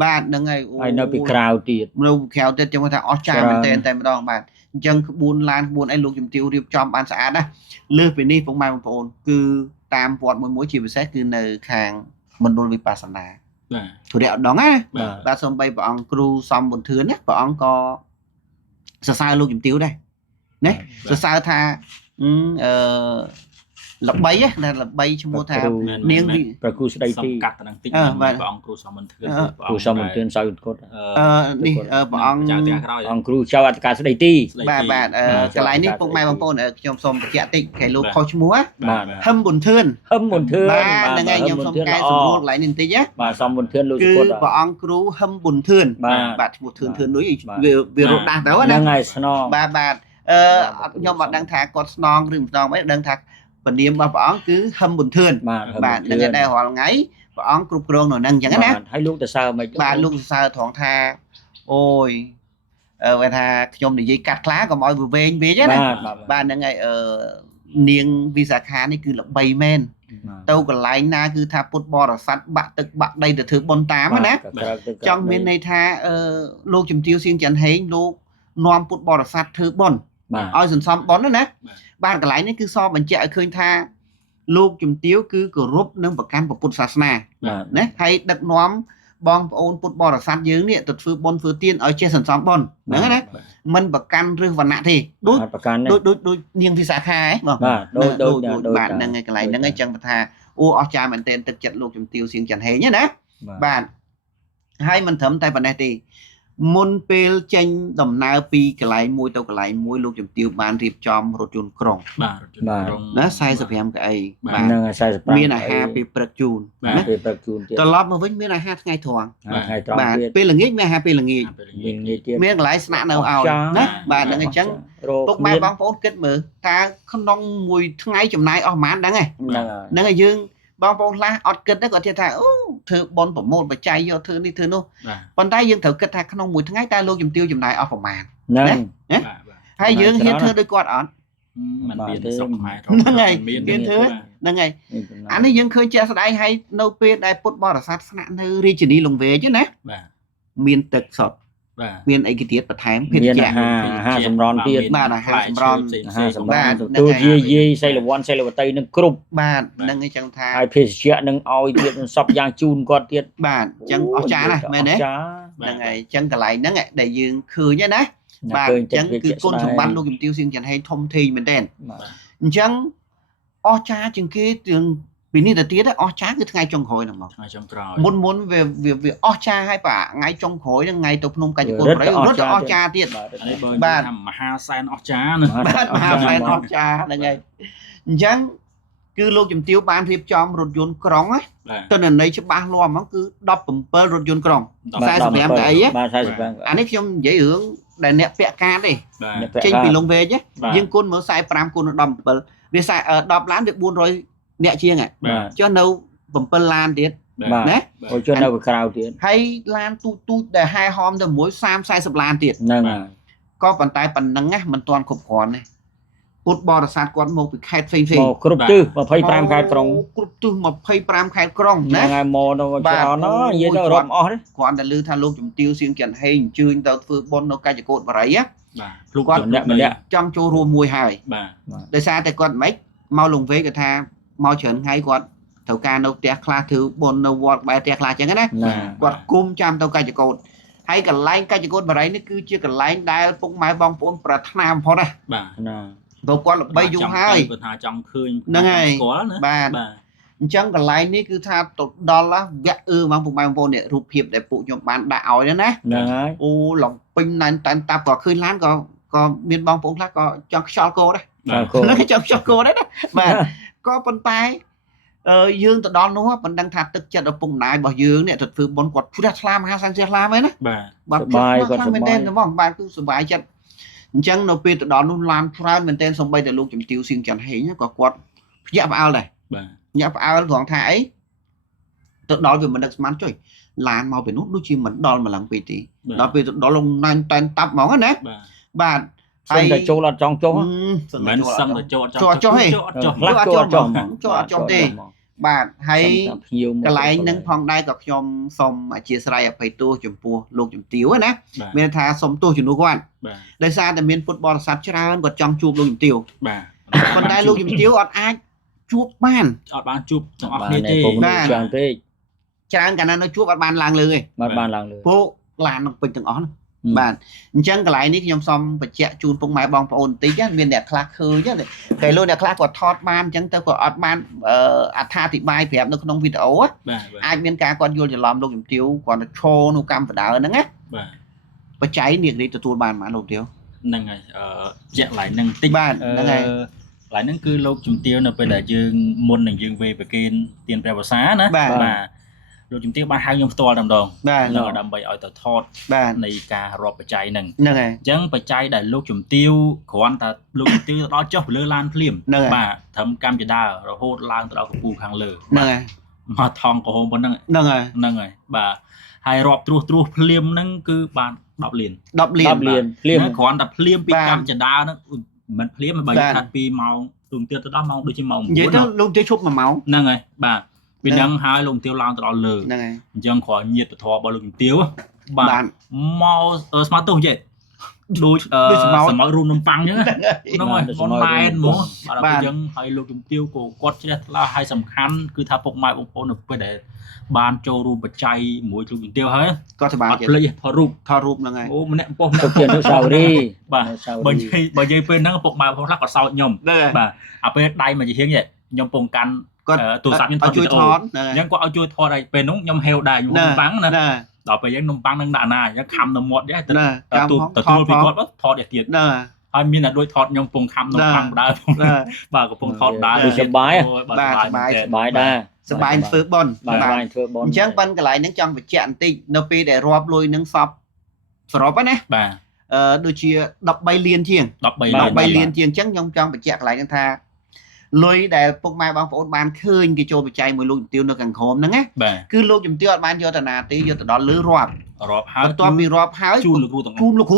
បាទហ្នឹងហើយនៅពីក្រៅទៀតនៅក្រៅទៀតចឹងថាអស្ចារ្យមែនទែនតែម្ដងបាទអញ្ចឹងក្បួនឡានក្បួនអីលោកជំទាវរៀបចំបានស្អាតណាលើសពីនេះពុកម៉ែបងប្អូនគឺតាមវត្តមួយជាពិសេសគឺនៅខាងមណ្ឌលវិបស្សនាធុរៈឧត្តមណាបាទសូម្បីព្រះអង្គគ្រូសំប៊ុនធឿនណាព្រះអង្គក៏សរសើរលោកជំទាវដែរណាសរសើរថាល្បីណាល្បីឈ្មោះថានាងប្រគូស្ដីទីកាត់ទៅនឹងតិចព្រះអង្គគ្រូសំប៊ុនធឿនគ្រូសំប៊ុនធឿនសៅកុដនេះព្រះអង្គគ្រូចៅអធិការស្ដីទីបាទកន្លែងនេះពុកម៉ែបងប្អូនខ្ញុំសូមបញ្ជាក់តិចគេលោកខុសឈ្មោះហឹមប៊ុនធឿនបាទហ្នឹងហើយខ្ញុំសូមកែសម្រួលកន្លែងនេះបន្តិចណាបាទសំប៊ុនធឿនលោកគឺព្រះអង្គគ្រូហឹមប៊ុនធឿនបាទឈ្មោះធឿនដូចវារត់ដាស់ទៅណាហ្នឹងហើយស្នងបាទខ្ញុំអត់ដឹងថាគាត់ស្នងឬមិនស្នងមិនដឹងថាពនាមរបស់ព្រះអង្គគឺហឹមប៊ុនធឿនបាទនឹងតែរាល់ថ្ងៃព្រះអង្គគ្រប់គ្រងនៅនឹងអញ្ចឹងណាហើយលោកសរសើរមិនបាទលោកសរសើរត្រង់ថាអូយគេថាខ្ញុំនិយាយកាត់ខ្លះកុំឲ្យវាវែងពេកណាបាទហ្នឹងហើយនាងវិសាខានេះគឺល្បីមែនទៅកន្លែងណាគឺថាពុទ្ធបរិស័ទបាក់ទឹកបាក់ដីទៅធ្វើបុណ្យតាមណាចង់មានន័យថាលោកជំទាវសៀងច័ន្ទហេងលោកនាំពុទ្ធបរិស័ទធ្វើបុណ្យឲ្យសន្សំបុណ្យណាបាទកន្លែងនេះគឺសបញ្ជាក់ឲ្យឃើញថាលោកជំទាវគឺគោរពនិងប្រកាន់ពុទ្ធសាសនាណាហើយដឹកនាំបងប្អូនពុទ្ធបរិស័ទយើងនេះទៅធ្វើបុណ្យធ្វើទានឲ្យចេះសន្សំបុណ្យហ្នឹងណាមិនប្រកាន់ឬវណ្ណៈទេដូចនាងវិសាខាហ៎បងដូចបាទហ្នឹងហើយកន្លែងហ្នឹងឯងចឹងថាអូអស្ចារ្យមែនទែនទឹកចិត្តលោកជំទាវសៀងច័ន្ទហេងណាបាទហើយមិនត្រឹមតែប៉ុណ្ណេះទេ មុនពេលចេញដំណើរពីកន្លែងមួយទៅកន្លែងមួយលោកជំទាវបានរៀបចំរថយន្តក្រុងបាទរថយន្តក្រុងណា45កៅអីបាទហ្នឹង45មានអាហារពេលព្រឹកជូនណាពេលព្រឹកជូនទៀតត្រឡប់មកវិញមានអាហារថ្ងៃត្រង់ថ្ងៃត្រង់បាទពេលល្ងាចមានអាហារពេលល្ងាចមានកន្លែងស្នាក់នៅឲ្យណាបាទហ្នឹងអញ្ចឹងពុកម៉ែបងប្អូនគិតមើលតើក្នុងមួយថ្ងៃចំណាយអស់ប៉ុន្មានដឹងហ្នឹងហើយយើងបងប្អូនខ្លះអត់គិតទេគាត់ថាអូធ្វើបនប្រមូលបច្ច័យយកធ្វើនេះធ្វើនោះប៉ុន្តែយើងត្រូវគិតថាក្នុងមួយថ្ងៃតើលោកជំទាវចំណាយអស់ប្រមាណហ្នឹងហើយយើងហ៊ានធ្វើដូចគាត់អត់មិនមានស្រុកខ្មែរហ្នឹងហើយហ៊ានធ្វើហ្នឹងហើយអានេះយើងឃើញជាក់ស្ដែងហើយនៅពេលដែលពុទ្ធបរិស័ទស្នាក់នៅរាជធានីលង្វែកណាបាទមានទឹកសុទ្ធមានអីគេទៀតបន្ថែមភេទជ្ជៈអាហារសម្រន់ទៀតបាទអាហារសម្រន់បាទទទួលយាយសិលវ័នសិលវតីនឹងគ្រប់បាទហ្នឹងអញ្ចឹងថាហើយភេទជ្ជៈនឹងឲ្យទៀតសពយ៉ាងជូនគាត់ទៀតបាទអញ្ចឹងអស្ចារ្យណាស់មែនទេហ្នឹងហើយអញ្ចឹងកន្លែងហ្នឹងដែលយើងឃើញណាបាទអញ្ចឹងគឺគុណសម្បត្តិលោកជំទាវសៀងច័ន្ទហេងធំធេងមែនទែនអញ្ចឹងអស្ចារ្យជាងគេទាំងពីនេះទៅទៀតអស្ចារ្យគឺថ្ងៃចុងក្រោយហ្នឹងមកថ្ងៃចុងក្រោយមុនវាអស្ចារ្យហើយបាទថ្ងៃចុងក្រោយហ្នឹងថ្ងៃទៅភ្នំកាច់កូនប្រៃរត់អស្ចារ្យទៀតបាទមហាសែនអស្ចារ្យណាបាទមហាសែនអស្ចារ្យហ្នឹងហើយអញ្ចឹងគឺលោកជំទាវបានរៀបចំរថយន្តក្រុងណាទិន្នន័យច្បាស់លាស់ហ្មងគឺ17រថយន្តក្រុង45កៅអីបាទ45អានេះខ្ញុំនិយាយរឿងដែលអ្នកពាក់ការទេចេញពីលងវែកយើងគុណមើល45គុណ17វា10ឡានវា400អ្នកជាងចុះនៅ7ឡានទៀតណាអូចុះនៅក្រៅទៀតហើយឡានទូចដែលហែហោមទៅមួយ30-40ឡានទៀតហ្នឹងហើយក៏ប៉ុន្តែប៉ុណ្ណឹងណាមិនទាន់គ្រប់គ្រាន់ទេពុទ្ធបរិស័ទគាត់មកពីខេត្តផ្សេងមកគ្រប់ទិស25ខេត្តក្រុងគ្រប់ទិស25ខេត្តក្រុងណាហ្នឹងហើយមកនៅច្រើនណានិយាយទៅរាប់អស់ទេគាត់តែឮថាលោកជំទាវសៀងច័ន្ទហេងអញ្ជើញទៅធ្វើបុណ្យនៅកាច់កោតបរិយបាទគាត់ម្នាក់ចង់ចូលរួមមួយហើយបាទដោយសារតែគាត់មិនមកលងវែកគាត់ថាមកច្រើនថ្ងៃគាត់ត្រូវការនៅផ្ទះខ្លះធ្វើបុណ្យនៅវត្តបែរផ្ទះខ្លះអញ្ចឹងណាគាត់គុំចាំទៅកាច់កោតហើយកន្លែងកាច់កោតបរិយនេះគឺជាកន្លែងដែលពុកម៉ែបងប្អូនប្រាថ្នាបំផុតណាបាទណាព្រោះគាត់ល្បីយូរហើយគាត់ថាចង់ឃើញហ្នឹងហើយស្គាល់ណាបាទអញ្ចឹងកន្លែងនេះគឺថាទៅដល់វគ្គបងពុកម៉ែបងប្អូននេះរូបភាពដែលពួកខ្ញុំបានដាក់ឲ្យណាហ្នឹងហើយអូឡងពេញតែតាប់ក៏ឃើញឡានក៏មានបងប្អូនខ្លះក៏ចង់ខ្យល់គោដែរចង់ខ្យល់គោដែរណាបាទក៏ប៉ុន្តែយើងទៅដល់នោះមិនដឹងថាទឹកចិត្តឪពុកម្ដាយរបស់យើងនេះទៅធ្វើបុណ្យគាត់ព្រះថ្លាមហាសានជ្រះថ្លាមែនណាបាទសប្បាយគាត់មែនទេហ្មងបាទគឺសុបាយចិត្តអញ្ចឹងនៅពេលទៅដល់នោះឡានច្រើនមែនទែនសំបីតែលោកជំទាវសៀងច័ន្ទហេងក៏គាត់ភ្ញាក់ផ្អើលដែរបាទភ្ញាក់ផ្អើលត្រង់ថាអីទៅដល់វាមិនដឹកស្មានចុយឡានមកពីនោះដូចជាមិនដល់ម្លឹងពេកទេដល់ពេលទៅដល់លងណាញ់តែនតាប់ហ្មងណាបាទហើយតែចូលអត់ចង់ចុះមិនសឹងតែចូលអត់ចុះទេខ្លះចូលអត់ចុះទេបាទហើយកន្លែងហ្នឹងផងដែរក៏ខ្ញុំសូមអធិស្ឋានអភ័យទោសចំពោះលោកជំទាវណាមានថាសូមទោសជំនួសគាត់ដោយសារតែមានពុទ្ធបរិស័ទច្រើនគាត់ចង់ជួបលោកជំទាវបាទប៉ុន្តែលោកជំទាវអត់អាចជួបបានជួបទាំងអស់គ្នាទេបាទច្រើនកាលណានៅជួបអត់បានឡើងលើទេបានឡើងលើពួកឡាននឹងពេញទាំងអស់បាទអញ្ចឹងកន្លែងនេះខ្ញុំសូមបញ្ជាក់ជូនពុកម៉ែបងប្អូនបន្តិចមានអ្នកខ្លះឃើញតែលោកអ្នកខ្លះគាត់ថតបានអញ្ចឹងទៅគាត់អត់បានអត្ថាធិប្បាយប្រាប់នៅក្នុងវីដេអូអាចមានការគាត់យល់ច្រឡំលោកជំទាវគាត់ទៅឈរនៅកម្មបដាហ្នឹងណាបាទបច្ច័យនេះទទួលបានមកលោកជំទាវហ្នឹងហើយជាក់ឡៃហ្នឹងតិចបាទហ្នឹងហើយកន្លែងហ្នឹងគឺលោកជំទាវនៅពេលដែលយើងមុននឹងយើងវេប្រគេនទានព្រះវស្សាណាបាទលោកជំទាវបានហៅខ្ញុំផ្ទាល់តែម្ដងដើម្បីឲ្យទៅថតនៃការរាប់បច្ច័យហ្នឹងហើយអញ្ចឹងបច្ច័យដែលលោកជំទាវគ្រាន់តែលោកជំទាវទៅដល់ចុះទៅលើឡានភ្លាមបាទត្រឹមកម្មចដារហូតឡើងទៅដល់កំពូលខាងលើហ្នឹងហើយមកថងក្រហមប៉ុណ្ណឹងហ្នឹងហើយបាទហើយរាប់ត្រួសភ្លាមហ្នឹងគឺបាន10លានភ្លាមគ្រាន់តែភ្លាមពីកម្មចដាហ្នឹងមិនភ្លាមបើនិយាយថាពីម៉ោងទូទៀតទៅដល់ម៉ោងដូចជាម៉ោង9និយាយទៅលោកជំទាវជប់1ម៉ោងហ្នឹងហើយបាទពីហ្នឹងហើយលោកជំទាវឡើងទៅដល់លើហ្នឹងហើយអញ្ចឹងគ្រាន់ញាតិពធរបស់លោកជំទាវបាទមកស្មាតទោសចេះដូចសម័យរួមនំប៉័ងអញ្ចឹងហ្នឹងហើយប៉ុនម៉ែនហ្មងបាទអញ្ចឹងហើយលោកជំទាវក៏គាត់ជ្រះថ្លាហើយសំខាន់គឺថាពុកម៉ែបងប្អូននៅពេលដែលបានចូលរួមបច្ច័យមួយលោកជំទាវហើយគាត់សប្បាយចិត្តភ្លេចថតរូបហ្នឹងហើយអូម្នាក់ប៉ុស្តិ៍ទៅជាអនុស្សាវរីយ៍បាទបើនិយាយពេលហ្នឹងពុកម៉ែបងប្អូនខ្លះក៏សោកខ្ញុំបាទអាពេលដៃមកជាហៀងខ្ញុំពងកាន់គាត់ទូរស័ព្ទខ្ញុំថតវីដេអូអញ្ចឹងគាត់ឲ្យជួយថតឲ្យពេលនោះខ្ញុំហេវដែរខ្ញុំប៉ាំងណា ដល់ពេលយើងនំប៉័ងនឹងដាក់ណាអញ្ចឹងខំនៅមាត់ដែរទៅទទួលពីគាត់ថតទៀតហើយមានតែដូចថតខ្ញុំពងខំនំប៉័ងដើមបាទកំពុងថតដើម សបាយ បាទសបាយដែរសបាយធ្វើបន់បាទធ្វើបន់អញ្ចឹងប៉ិនកន្លែងហ្នឹងចង់បញ្ជាក់បន្តិចនៅពេលដែលរាប់លុយនឹងសពសរុបណាបាទដូចជា13លានជាង13លានជាងអញ្ចឹងខ្ញុំចង់បញ្ជាក់កន្លែងហ្នឹងថាលុយដែលពុកម៉ែបងប្អូនបានឃើញគេចូលបច្ច័យមួយលោកជំទាវនៅខាងក្រោមហ្នឹងណាគឺលោកជំទាវអត់បានយកទៅណាទេយកទៅដល់លើរាប់ហើយបន្ទាប់ពីរាប់ហើយជូនលោកគ្រូ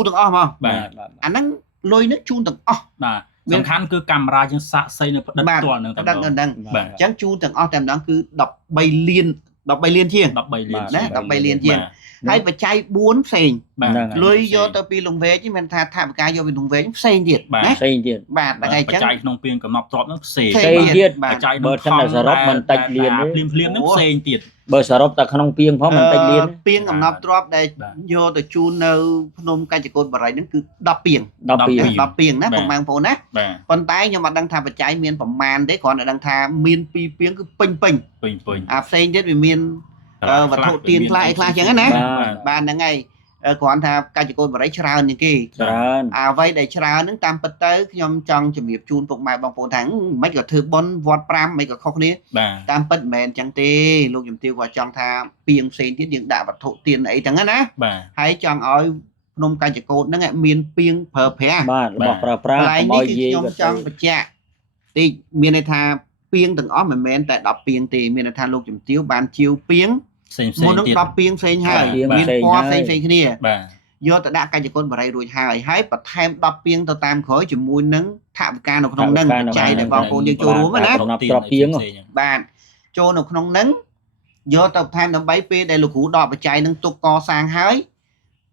ទាំងអស់ហ្មងបាទអាហ្នឹងលុយនេះជូនទាំងអស់បាទសំខាន់គឺកាមេរ៉ាយើងសាកសីនៅផ្ដិតផ្ទាល់នឹងតែម្ដងអញ្ចឹងជូនទាំងអស់តែម្ដងគឺ13លានជាង13លានណា13លានជាងហើយបច្ច័យ4ផ្សេងលុយយកទៅពីលងវែកមិនថាថាបកាយកពីលងវែកផ្សេងទៀតណាផ្សេងទៀតបាទថ្ងៃអញ្ចឹងបច្ច័យក្នុងពាងកំណប់ទ្របនោះផ្សេងទៀតបច្ច័យបើសិនតែសរុបមិនតិចលានភ្លាមនឹងផ្សេងទៀតបើសរុបតែក្នុងពាងផងមិនតិចលានពាងកំណប់ទ្របដែលយកទៅជូននៅភ្នំកញ្ចកូនបរិយហ្នឹងគឺ10ពាងណាពុកម៉ែបងប្អូនណាប៉ុន្តែខ្ញុំអត់ដឹងថាបច្ច័យមានប្រមាណទេគ្រាន់តែដឹងថាមាន2ពាងគឺពេញអាផ្សេងទៀតវាមានវត្ថុទានខ្លះអីខ្លះចឹងណាបាទហ្នឹងហើយគ្រាន់ថាកញ្ចកូនបរិយច្រើនជាងគេច្រើនអ្វីដែលច្រើនហ្នឹងតាមពិតទៅខ្ញុំចង់ជំរាបជូនពុកម៉ែបងប្អូនថាមិនក៏ធ្វើបុណ្យវត្ត5មិនក៏ខុសគ្នាតាមពិតមិនមែនចឹងទេលោកជំទាវគាត់ចង់ថាពាងផ្សេងទៀតយើងដាក់វត្ថុទានអីទាំងហ្នឹងណាហើយចង់ឲ្យភ្នំកញ្ចកូនហ្នឹងមានពាងប្រើប្រាស់បាទរបស់ប្រើប្រាស់កន្លែងនេះគឺខ្ញុំចង់បញ្ជាក់តិចមានន័យថាពាងទាំងអស់មិនមែនតែ10ពាងទេមានន័យថាលោកជំទាវបានជាវពាងមុននឹង10ពាងផ្សេងហើយមានពណ៌ផ្សេងគ្នាយកទៅដាក់កញ្ចកូនបរិយរួចហើយបន្ថែម10ពាងទៅតាមក្រោយជាមួយនឹងថវិកានៅក្នុងនឹងចែកដល់បងប្អូនយើងចូលរួមណា10ពាងបាទចូលនៅក្នុងនឹងយកទៅបន្ថែមដើម្បីពេលដែលលោកគ្រូដកបច្ច័យនឹងទុកកសាងហើយ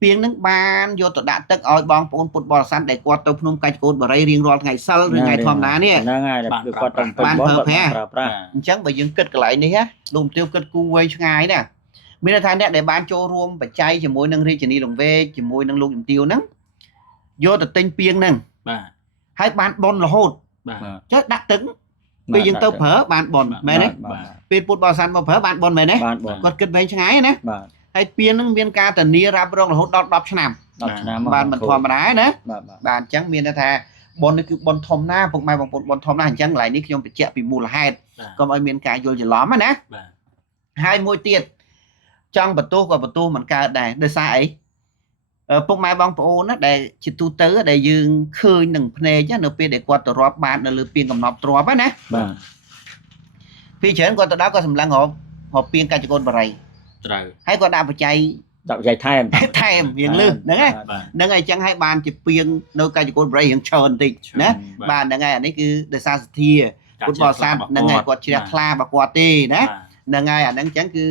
ពាងនឹងបានយកទៅដាក់ទឹកឲ្យបងប្អូនពុទ្ធបរិស័ទដែលគាត់ទៅភ្នំកញ្ចកូនបរិយរៀងរាល់ថ្ងៃសិលឬថ្ងៃធម្មតានេះហ្នឹងហើយគឺគាត់ទៅបានប្រើប្រាស់អញ្ចឹងបើយើងគិតកន្លែងនេះណាលោកទាវគិតគូវែងឆ្ងាយណាមានន័យថាអ្នកដែលបានចូលរួមបច្ច័យជាមួយនឹងរាជធានីលង្វែកជាមួយនឹងលោកជំទាវហ្នឹងយកទៅទិញពាងហ្នឹងបាទហើយបានបនរហូតបាទចុះដាក់ទឹកពេលយើងទៅប្រើបានបនមែនទេពេលពុទ្ធបរិស័ទមកប្រើបានបនមែនទេគាត់គិតវែងឆ្ងាយណាបាទហើយពាងហ្នឹងមានការធានារ៉ាប់រងរហូតដល់10ឆ្នាំបានមិនធម្មតាណាបាទអញ្ចឹងមានន័យថាបុណ្យនេះគឺបុណ្យធំណាស់ពុកម៉ែបងប្អូនបុណ្យធំណាស់អញ្ចឹងកន្លែងនេះខ្ញុំបញ្ជាក់ពីមូលហេតុកុំឲ្យមានការយល់ច្រឡំណាហើយមួយទៀតចង់បន្ទោសក៏បន្ទោសមិនកើតដែរដោយសារអីពុកម៉ែបងប្អូនណាដែលជាទូទៅដែលយើងឃើញនឹងភ្នែកនៅពេលដែលគាត់ទៅរាប់បាននៅលើពាងកំណប់ទ្របណាបាទពីច្រើនគាត់ទៅដល់គាត់សម្លឹងរកពាងកញ្ចកូនបរិយត្រូវហើយគាត់ដាក់បច្ច័យថែមរៀងលឺហ្នឹងហើយអញ្ចឹងហើយបានជាពាងនៅកញ្ចកូនបរិយរៀងច្រើនបន្តិចណាបាទហ្នឹងហើយអានេះគឺដោយសារសទ្ធាពុទ្ធបរិស័ទហ្នឹងហើយគាត់ជ្រះថ្លារបស់គាត់ទេណាហ្នឹងហើយអាហ្នឹងអញ្ចឹងគឺ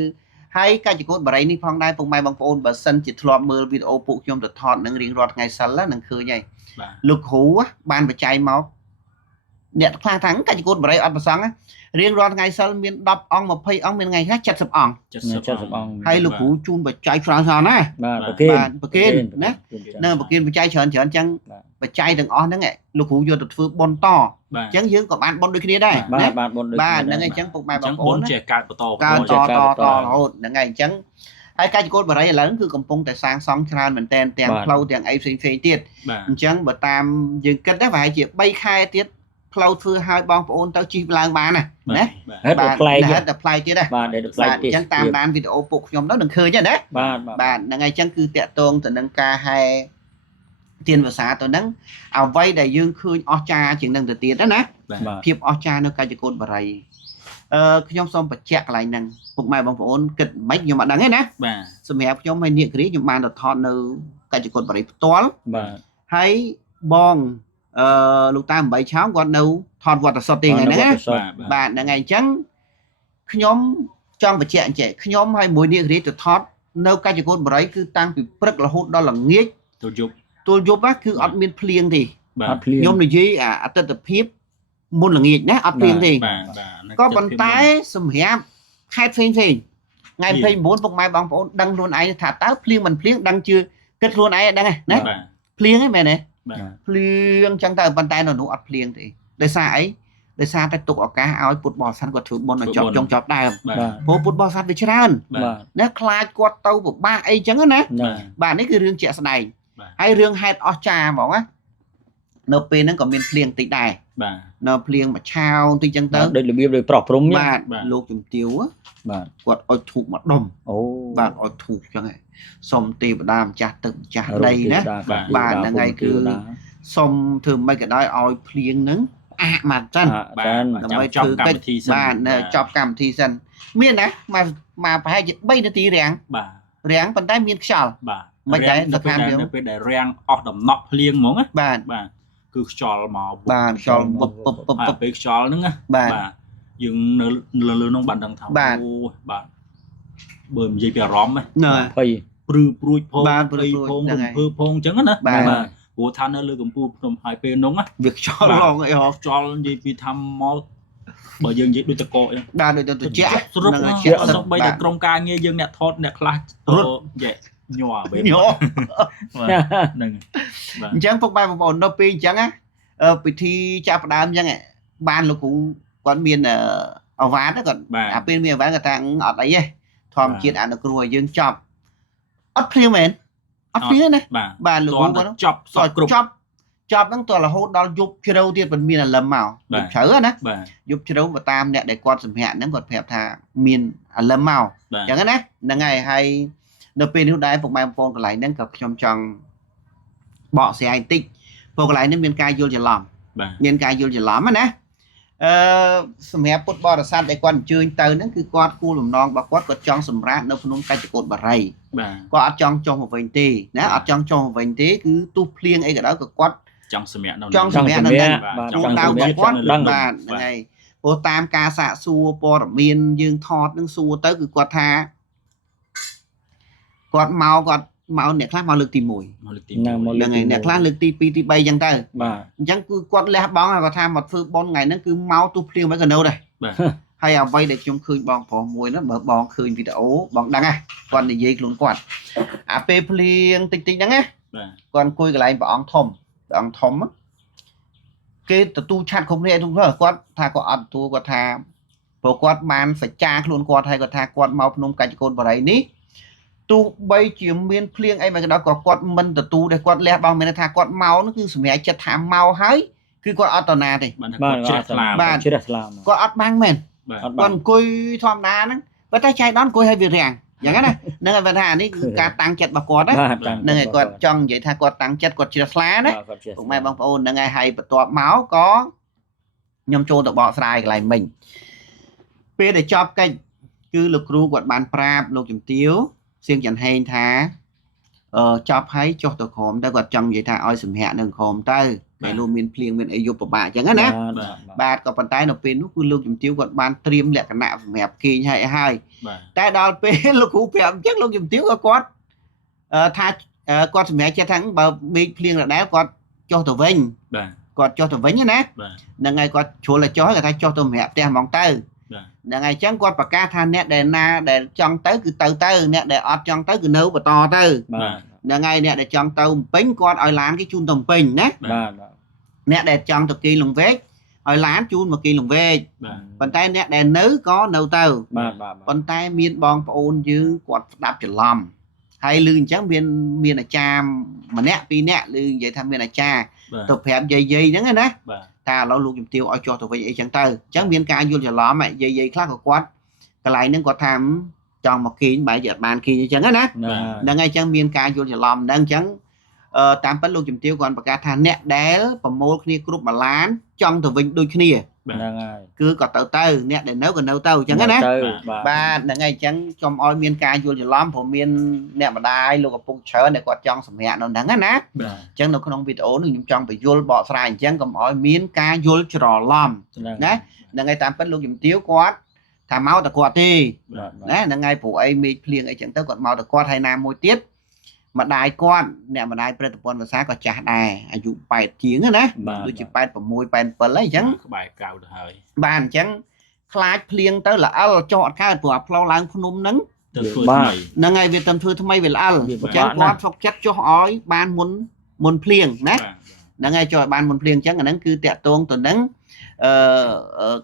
ហើយកញ្ចកូនបរិយនេះផងដែរពុកម៉ែបងប្អូនបើសិនជាធ្លាប់មើលវីដេអូពួកខ្ញុំទៅថតនឹងរៀងរាល់ថ្ងៃសិលនឹងឃើញហើយលោកគ្រូបានបច្ច័យមកអ្នកខ្លះថាកញ្ចកូនបរិយអត់ប្រសងរៀងរាល់ថ្ងៃសិលមាន10អង្គ20អង្គមានថ្ងៃខ្លះ70អង្គហើយលោកគ្រូជូនបច្ច័យច្រើនណាបាទប្រគេនណានៅប្រគេនបច្ច័យច្រើនអញ្ចឹងបច្ច័យទាំងអស់ហ្នឹងលោកគ្រូយកទៅធ្វើបុណ្យតអញ្ចឹងយើងក៏បានបុណ្យដូចគ្នាដែរបាទបានបុណ្យដូចបាទហ្នឹងហើយអញ្ចឹងពុកម៉ែបងប្អូនជាកើតបន្តរហូតហ្នឹងហើយអញ្ចឹងហើយកញ្ចកូនបរិយឥឡូវគឺកំពុងតែសាងសង់ច្រើនមែនតែនទាំងផ្លូវទាំងអីផ្សេងទៀតអញ្ចឹងបើតាមយើងគិតដែរប្រហែលជា3ខែទៀតផ្លូវធ្វើឲ្យបងប្អូនទៅជិះឡើងបានណាហេតុតែផ្លែទៀតដែរបាទហេតុតែផ្លែទៀតអញ្ចឹងតាមដានវីដេអូពុកខ្ញុំទៅនឹងឃើញណាបាទហ្នឹងហើយអញ្ចឹងគឺតាក់ទងទៅនឹងការហែទានភាសាទៅហ្នឹងអ្វីដែលយើងឃើញអស្ចារ្យជាងនឹងទៅទៀតណាភាពអស្ចារ្យនៅកញ្ចកូនបរិយខ្ញុំសូមបញ្ជាក់កន្លែងហ្នឹងពុកម៉ែបងប្អូនគិតមិនខ្ញុំអត់ដឹងទេណាបាទសម្រាប់ខ្ញុំហើយនាគរីខ្ញុំបានទៅថតនៅកញ្ចកូនបរិយផ្ទាល់បាទហើយបងលោកតា8ឆោមគាត់នៅថតវត្តសុទ្ធទេថ្ងៃហ្នឹងណាបាទហ្នឹងហើយអញ្ចឹងខ្ញុំចង់បញ្ជាក់អញ្ចឹងខ្ញុំហើយមួយនាគរីទៅថតនៅកញ្ចកូនបរិយគឺតាំងពីព្រឹករហូតដល់ល្ងាចទល់យប់គឺអត់មានភ្លៀងទេខ្ញុំនិយាយអតិថិភាពមុនល្ងាចណាអត់ភ្លៀងទេក៏ប៉ុន្តែសម្រាប់ខេត្តផ្សេងថ្ងៃ29ពុកម៉ែបងប្អូនដឹងខ្លួនឯងថាតើភ្លៀងមិនភ្លៀងដឹងជឿគិតខ្លួនឯងដឹងណាភ្លៀងហ្នឹងមែនទេភ្លៀងចឹងទៅប៉ុន្តែនៅនោះអត់ភ្លៀងទេដោយសារអី ដោយសារតែទុកឱកាសឲ្យពុទ្ធបរិស័ទគាត់ធ្វើបុណ្យឲ្យចប់ចុងចប់ដើមព្រោះពុទ្ធបរិស័ទវាច្រើនណាខ្លាចគាត់ទៅពិបាកអីចឹងណាបាទនេះគឺរឿងជាក់ស្ដែងហើយរឿងហេតុអស្ចារ្យហ្មងណានៅពេលហ្នឹងក៏មានភ្លៀងតិចដែរបាទនៅភ្លៀងមួយឆាវតិចចឹងទៅដូចរបៀបដូចប្រោះព្រំបាទលោកជំទាវបាទគាត់អុជធូបមកដុំអូបាទអុជធូបចឹងហើយសុំទេវតាម្ចាស់ទឹកម្ចាស់ដីណាបាទហ្នឹងហើយគឺសុំធ្វើមិនក៏ដោយឲ្យភ្លៀងហ្នឹងអាក់មកចឹងបាទដើម្បីធ្វើកម្មវិធីសិនបាទចប់កម្មវិធីសិនមានណាមកប្រហែលជា3នាទីរាំងបាទរាំងប៉ុន្តែមានខ្យល់បាទមិនដែរនៅពេលដែលរាំងអស់ដំណក់ភ្លៀងហ្មងណាបាទគឺខ្យល់មក បាទខ្យល់ពុបពេលខ្យល់ហ្នឹងណាបាទយើងនៅលើនោះបានដឹងថាអូបាទបើនិយាយពីអារម្មណ៍ណាភ័យព្រឺព្រួយផងព្រៃផងរំភើបផងអញ្ចឹងណាបាទព្រោះថានៅលើកំពូលភ្នំហើយពេលនោះវាខ្យល់ឡងអីហោះខ្យល់និយាយពីថាមកបើយើងនិយាយដូចតកអញ្ចឹងបាទដូចទៅត្រជាក់ស្រុបសូម្បីតែក្រុមការងារយើងអ្នកថតអ្នកខ្លះរត់ញ័រវិញហ្នឹងអញ្ចឹងពុកម៉ែបងប្អូននៅពេលអញ្ចឹងណាពិធីចាប់ផ្ដើមអញ្ចឹងបានលោកគ្រូគាត់មានអវ៉ានគាត់អាពេលមានអវ៉ានគាត់ថាអត់អីទេធម្មជាតិអនុគ្រោះឲ្យយើងចប់អត់ព្រាវមែនអត់ព្រាវណាបាទលោកគ្រូគាត់ចប់សតគ្រប់ចប់ហ្នឹងតរហូតដល់យប់ជ្រៅទៀតមិនមានអាលឹមមកយប់ជ្រៅណាយប់ជ្រៅទៅតាមអ្នកដែលគាត់សម្រាប់ហ្នឹងគាត់ប្រាប់ថាមានអាលឹមមកអញ្ចឹងណាហ្នឹងហើយនៅពេលនេះដែរពុកម៉ែបងប្អូនកន្លែងហ្នឹងក៏ខ្ញុំចង់បកស្រាយបន្តិចព្រោះកន្លែងនេះមានការយល់ច្រឡំមានការយល់ច្រឡំណាសម្រាប់ពុទ្ធបរិស័ទដែលគាត់អញ្ជើញទៅហ្នឹងគឺគាត់គោលបំណងរបស់គាត់ចង់សម្រាប់នៅភ្នំកច្ចកោតបារីគាត់អត់ចង់ចុះមកវិញទេណាអត់ចង់ចុះមកវិញទេគឺទោះភ្លៀងអីក៏ដោយក៏គាត់ចង់សម្រាប់នៅចង់សម្រាប់នៅហ្នឹងចង់ដៅគាត់ដឹងបាទហ្នឹងហើយព្រោះតាមការសាកសួរព័ត៌មានយើងថតនឹងសួរទៅគឺគាត់ថាគាត់មកអ្នកខ្លះមកលើកទី1ហ្នឹងហើយអ្នកខ្លះលើកទី2ទី3អញ្ចឹងទៅបាទអញ្ចឹងគឺគាត់លះបង់គាត់ថាមកធ្វើបុណ្យថ្ងៃហ្នឹងគឺមកទោះភ្លៀងមិនក៏នៅដែរបាទហើយអ្វីដែលខ្ញុំឃើញបងប្រុសមួយហ្នឹងបើបងឃើញវីដេអូបងដឹងហ៎គាត់និយាយខ្លួនគាត់អាពេលភ្លៀងតិចហ្នឹងណាបាទគាត់អង្គុយកន្លែងព្រះអង្គធំគេទទួលឆាត់គ្រប់គ្នាទុកគាត់ថាគាត់អត់ទទួលគាត់ថាព្រោះគាត់បានសច្ចាខ្លួនគាត់ហើយគាត់ថាគាត់មកភ្នំកច្ចកោតបារីនេះទោះបីជាមានភ្លៀងអីមកក៏ដោយក៏គាត់មិនទទួលដែរគាត់លះបង់មានថាគាត់មកនោះគឺសម្រាប់ចិត្តថាមកហើយគឺគាត់អត់តណាទេបាទជ្រះថ្លាគាត់អត់បាំងមែនគាត់អង្គុយធម្មតាហ្នឹងប៉ុន្តែចៃដន្យអង្គុយឲ្យវារាំងយ៉ាងណាហ្នឹងហើយថានេះគឺការតាំងចិត្តរបស់គាត់ណាហ្នឹងហើយគាត់ចង់និយាយថាគាត់តាំងចិត្តគាត់ជ្រះថ្លាណាពុកម៉ែបងប្អូនហ្នឹងហើយបន្ទាប់មកក៏ខ្ញុំចូលទៅបកស្រាយកន្លែងមិញពេលដែលចប់កិច្ចគឺលោកគ្រូគាត់បានប្រាប់លោកជំទាវសៀងច័ន្ទហេងថាចប់ហើយចុះទៅក្រោមទៅគាត់ចង់និយាយថាឲ្យសម្រាប់នៅក្រោមទៅតែលោកមានភ្លៀងមានអីយប់ពិបាកអញ្ចឹងណាបាទក៏ប៉ុន្តែនៅពេលនោះគឺលោកជំទាវគាត់បានត្រៀមលក្ខណៈសម្រាប់គេងហើយតែដល់ពេលលោកគ្រូប្រាប់អញ្ចឹងលោកជំទាវក៏គាត់ថាគាត់សម្រាប់ចិត្តថាបើមេឃភ្លៀងដដែលគាត់ចុះទៅវិញគាត់ចុះទៅវិញណាហ្នឹងហើយគាត់ជ្រុលឲ្យចុះគាត់ថាចុះទៅសម្រាប់ផ្ទះហ្មងទៅហ្នឹងហើយអញ្ចឹងគាត់ប្រកាសថាអ្នកដែលណាដែលចង់ទៅគឺទៅអ្នកដែលអត់ចង់ទៅគឺនៅបន្តទៅហ្នឹងហើយអ្នកដែលចង់ទៅពេញគាត់ឲ្យឡានគេជូនទៅពេញណាអ្នកដែលចង់ទៅគីលង្វែកឲ្យឡានជូនមកគីលង្វែកប៉ុន្តែអ្នកដែលនៅក៏នៅទៅប៉ុន្តែមានបងប្អូនយើងគាត់ស្ដាប់ច្រឡំហើយឮអញ្ចឹងមានអាចារ្យម្នាក់ពីរនាក់ឮនិយាយថាមានអាចារ្យទៅប្រាប់យាយហ្នឹងណាថាឥឡូវលោកជំទាវឲ្យចុះទៅវិញអីចឹងទៅអញ្ចឹងមានការយល់ច្រឡំយាយខ្លះក៏គាត់កន្លែងហ្នឹងគាត់ថាចង់មកគីងបែរជាអត់បានគីងអញ្ចឹងណាហ្នឹងហើយអញ្ចឹងមានការយល់ច្រឡំហ្នឹងអញ្ចឹងតាមពិតលោកជំទាវគាត់ប្រកាសថាអ្នកដែលប្រមូលគ្នាគ្រប់មួយឡានចង់ទៅវិញដូចគ្នាហ្នឹងហើយគឺក៏ទៅអ្នកដែលនៅក៏នៅទៅអញ្ចឹងណាបាទហ្នឹងហើយអញ្ចឹងខ្ញុំឲ្យមានការយល់ច្រឡំព្រោះមានអ្នកម្ដាយលោកឪពុកច្រើនដែលគាត់ចង់សម្រាប់នៅហ្នឹងណាអញ្ចឹងនៅក្នុងវីដេអូនេះខ្ញុំចង់បញ្យល់បកស្រាយអញ្ចឹងកុំឲ្យមានការយល់ច្រឡំណាហ្នឹងហើយតាមពិតលោកជំទាវគាត់ថាមកតែគាត់ទេណាហ្នឹងហើយព្រោះអីមេឃភ្លៀងអីចឹងទៅគាត់មកតែគាត់ហើយណាមួយទៀតម្ដាយគាត់អ្នកម្ដាយព្រឹទ្ធពន្ធភាសាក៏ចាស់ដែរអាយុ80ជាងណាដូចជា86 87អីចឹងក្បែរ90ទៅហើយបាទអញ្ចឹងខ្លាចភ្លៀងទៅល្អិលចោអត់កើតព្រោះអាផ្លូវឡើងភ្នំហ្នឹងទៅធ្វើថ្មីហ្នឹងហើយវាទៅធ្វើថ្មីវាល្អិលអញ្ចឹងគាត់សុកចិត្តចុះឲ្យបានមុនភ្លៀងណាហ្នឹងហើយចុះឲ្យបានមុនភ្លៀងអញ្ចឹងអាហ្នឹងគឺតាក់ទងទៅនឹង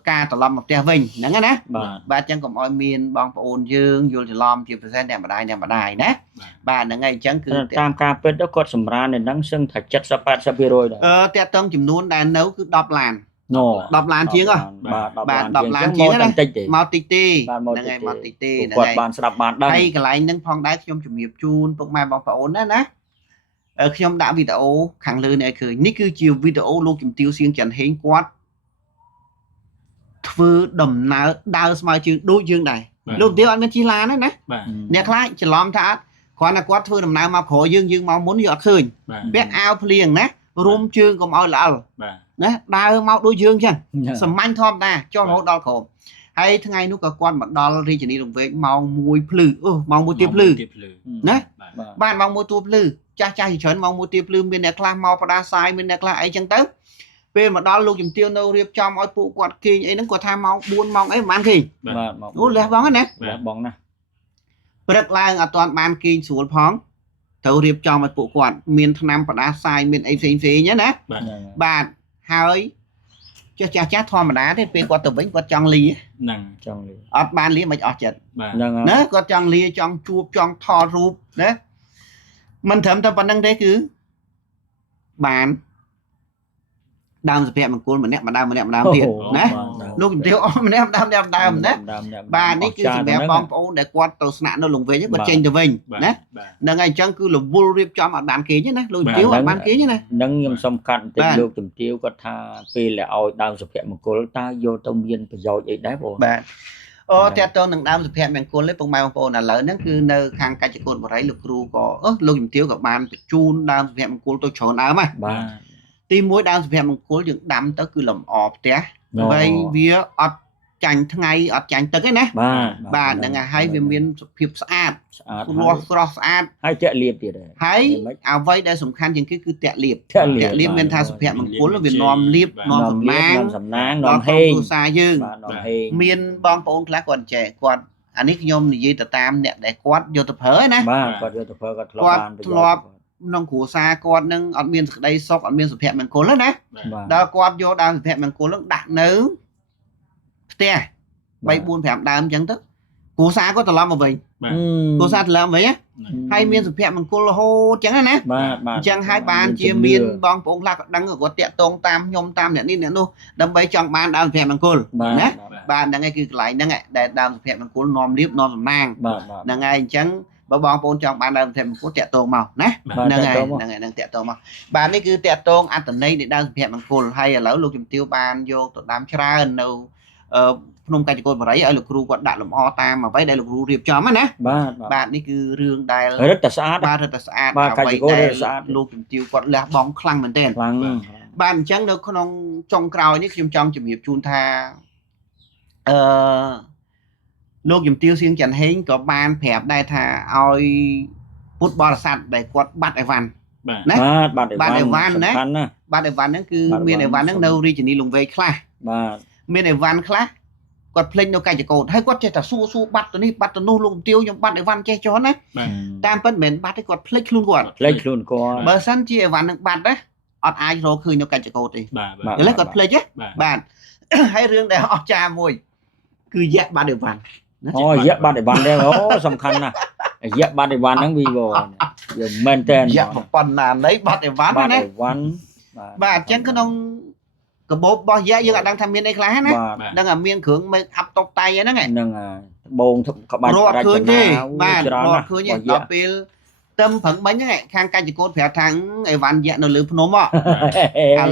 ca tỏ lâm một treo vinh nắng á ba chân còn oi miên bong ôn dương vô thì lom chịu percent đẹp mà đài nè ba nắng ngày chân cứ tam ca pet đó có sầm ra nên nắng sưng thật chất sắp bia rồi đó tẹt tông chìm nuôn đàn nấu cứ đập làn đập làn chiếng à bạn đập làn chiếng đó màu tì tì ngày màu tì tì ngày hay cái lại nâng phong đá trong chụp nghiệp chun phục mai bong ôn đó nè trong đã video khẳng lư nàyคือนี่คือchiều video លោកជំទាវសៀងច័ន្ទហេងគាត់ធ្វើដំណើរដើរស្មើជើងដូចយើងដែរលោកជំទាវអត់មានជិះឡានទេណាអ្នកខ្លះច្រឡំថាគ្រាន់តែគាត់ធ្វើដំណើរមកក្រោយយើងមកមុនយើងអត់ឃើញពាក់អាវភ្លៀងណារុំជើងកុំឲ្យល្អណាដើរមកដូចយើងចឹងសាមញ្ញធម្មតាចូលរហូតដល់ក្រោមហើយថ្ងៃនោះក៏គាត់មកដល់រាជធានីលង្វែកម៉ោង1ភ្លឺម៉ោង1ទៀបភ្លឺណាបានម៉ោង1ទៀបភ្លឺចាស់ច្រើនម៉ោង1ទៀបភ្លឺមានអ្នកខ្លះមកបដាសាយមានអ្នកខ្លះអីចឹងទៅពេលមកដល់លោកជំទាវនៅរៀបចំឲ្យពួកគាត់គេងអីហ្នឹងគាត់ថាម៉ោង4ម៉ោងអីប្រហែលគេងអូលះបងណាលះបងណាព្រឹកឡើងអត់ទាន់បានគេងស្រួលផងត្រូវរៀបចំឲ្យពួកគាត់មានថ្នាំបដាសាយមានអីផ្សេងណាបាទហើយចាស់ធម្មតាទេពេលគាត់ទៅវិញគាត់ចង់លាហ្នឹងចង់លាអត់បានលាមិនអស់ចិត្តណាគាត់ចង់លាចង់ជួបចង់ថតរូបណាមិនត្រឹមតែប៉ុណ្្នឹងទេគឺបានដើមសុភមង្គលម្នាក់ម្ដងទៀតណាលោកជំទាវអស់ម្នាក់ម្ដងណាបាទនេះគឺសម្រាប់បងប្អូនដែលគាត់ទៅស្នាក់នៅលង្វែកគាត់ចេញទៅវិញណាហ្នឹងហើយអញ្ចឹងគឺរវល់រៀបចំអត់បានគេទេណាលោកជំទាវអត់បានគេទេណាហ្នឹងខ្ញុំសុំកាត់បន្តិចលោកជំទាវគាត់ថាពេលឲ្យដើមសុភមង្គលតើយកទៅមានប្រយោជន៍អីដែរបងបាទតើតើនឹងដើមសុភមង្គលនេះពុកម៉ែបងប្អូនឥឡូវហ្នឹងគឺនៅខាងកច្ចកូនបរិយលោកគ្រូក៏លោកជំទាវក៏បានបញ្ជូនដើមសុភមង្គលទៅច្រើនដើមហ្នឹងបាទទី1ដើមសុភមង្គលយើងដាំទៅគឺលម្អផ្ទះហើយវាអត់ចាញ់ថ្ងៃអត់ចាញ់ទឹកទេណាបាទហ្នឹងហើយវាមានភាពស្អាតរស់ស្រស់ស្អាតហើយតាក់លាបទៀតហើយអ្វីដែលសំខាន់ជាងគេគឺតាក់លាបមានថាសុភមង្គលវានាំលាបនាំសំណាងនាំហេងគ្រួសារយើងមានបងប្អូនខ្លះគាត់ចេះគាត់អានេះខ្ញុំនិយាយទៅតាមអ្នកដែលគាត់យកទៅប្រើណាបាទគាត់យកទៅប្រើគាត់ធ្លាប់បានធ្លាប់ក្នុងគ្រួសារគាត់នឹងអត់មានសេចក្តីសុខអត់មានសុភមង្គលណាដល់គាត់យកដើមសុភមង្គលនឹងដាក់នៅផ្ទះ 3 4 5 ដើមអញ្ចឹងទៅគ្រួសារគាត់ត្រឡប់មកវិញគ្រួសារត្រឡប់វិញហើយមានសុភមង្គលរហូតអញ្ចឹងណាអញ្ចឹងហើយបានជាមានបងប្អូនខ្លះក៏ដឹងគាត់តាក់ទងតាមខ្ញុំតាមអ្នកនេះអ្នកនោះដើម្បីចង់បានដើមសុភមង្គលណាបាទហ្នឹងហើយគឺកន្លែងហ្នឹងដែលដើមសុភមង្គលនាំលៀបនាំសំណាងហ្នឹងហើយអញ្ចឹងបើបងប្អូនចង់បានដើមសុភមង្គលតាក់ទងមកណាហ្នឹងហើយហ្នឹងតាក់ទងមកបាទនេះគឺតាក់ទងអត្តន័យនៃដើមសុភមង្គលហើយឥឡូវលោកជំទាវបានយកទៅដាំច្រើននៅភ្នំកច្ចកូនបរិយឲ្យលោកគ្រូគាត់ដាក់លម្អតាមអ្វីដែលលោកគ្រូរៀបចំណាបាទនេះគឺរឿងដែលរឹតតែស្អាតបាទរឹតតែស្អាតអ្វីដែលលោកជំទាវគាត់លះបង់ខ្លាំងមែនទែនបាទអញ្ចឹងនៅក្នុងចុងក្រោយនេះខ្ញុំចង់ជម្រាបជូនថាលោកជំទាវសៀងច័ន្ទហេងក៏បានប្រាប់ដែរថាឲ្យពុទ្ធបរិស័ទដែលគាត់បាត់អីវ៉ាន់ណាបាត់អីវ៉ាន់ណាបាត់អីវ៉ាន់ហ្នឹងគឺមានអីវ៉ាន់ហ្នឹងនៅរាជធានីលង្វែកខ្លះបាទមានអីវ៉ាន់ខ្លះគាត់ភ្លេចនៅកច្ចកូនហើយគាត់ចេះតែសួរបាត់ទៅនេះបាត់ទៅនោះលោកជំទាវខ្ញុំបាត់អីវ៉ាន់ចេះចោះណាតាមពិតមិនមែនបាត់ទេគាត់ភ្លេចខ្លួនគាត់បើសិនជាអីវ៉ាន់ហ្នឹងបាត់ណាអត់អាចរកឃើញនៅកច្ចកូនទេឥឡូវគាត់ភ្លេចទេបាទហើយរឿងដែលអស្ចារ្យមួយគឺយៈបាត់អីវ៉ាន់អូយៈបាត់អីវ៉ាន់ដែរអូសំខាន់ណាស់យៈបាត់អីវ៉ាន់ហ្នឹងវីវ៉យើងមែនតើយៈប៉ុណ្ណាណីបាត់អីវ៉ាន់ណាបាទអញ្ចឹងក្នុងកាបូបរបស់យៈយើងអត់ដឹងថាមានអីខ្លះណាដឹងថាមានគ្រឿងមេកអាប់តុបតៃហ្នឹងហ្នឹងហើយត្បូងក្បាច់រត់ឃើញទេបាទរត់ឃើញដល់ពេលទឹមប្រឹងមិញហ្នឹងខាងកច្ចកូនប្រាប់ថាអីវ៉ាន់យៈនៅលើភ្នំឥ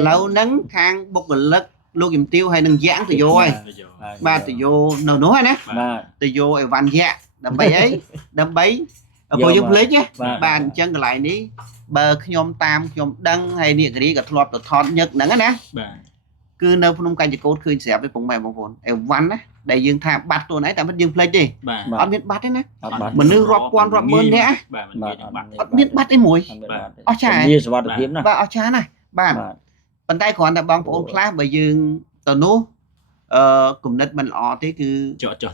ឡូវហ្នឹងខាងបុគ្គលិកលោកជំទាវហើយនឹងយ៉ាងទៅយកហើយបាទទៅយកនៅនោះហើយណាទៅយកអីវ៉ាន់យៈដើម្បីអីដើម្បីបើយើងភ្លេចណាបាទអញ្ចឹងកន្លែងនេះបើខ្ញុំតាមខ្ញុំដឹងហើយនាគរីក៏ធ្លាប់ទៅថតញឹកហ្នឹងណាបាទគឺនៅភ្នំកញ្ចកូតឃើញស្រាប់ទេពុកម៉ែបងប្អូនអីវ៉ាន់ណាដែលយើងថាបាត់ខ្លួនឯងតែមិនយើងភ្លេចទេអត់មានបាត់ទេណាមនុស្សរាប់ពាន់រាប់ម៉ឺននាក់អត់មានបាត់ទេមួយអស្ចារ្យមានសុវត្ថិភាពណាបាទអស្ចារ្យណាបាទប៉ុន្តែគ្រាន់តែបងប្អូនខ្លះបើយើងទៅនោះគំនិតមិនល្អទេគឺចោះចោះ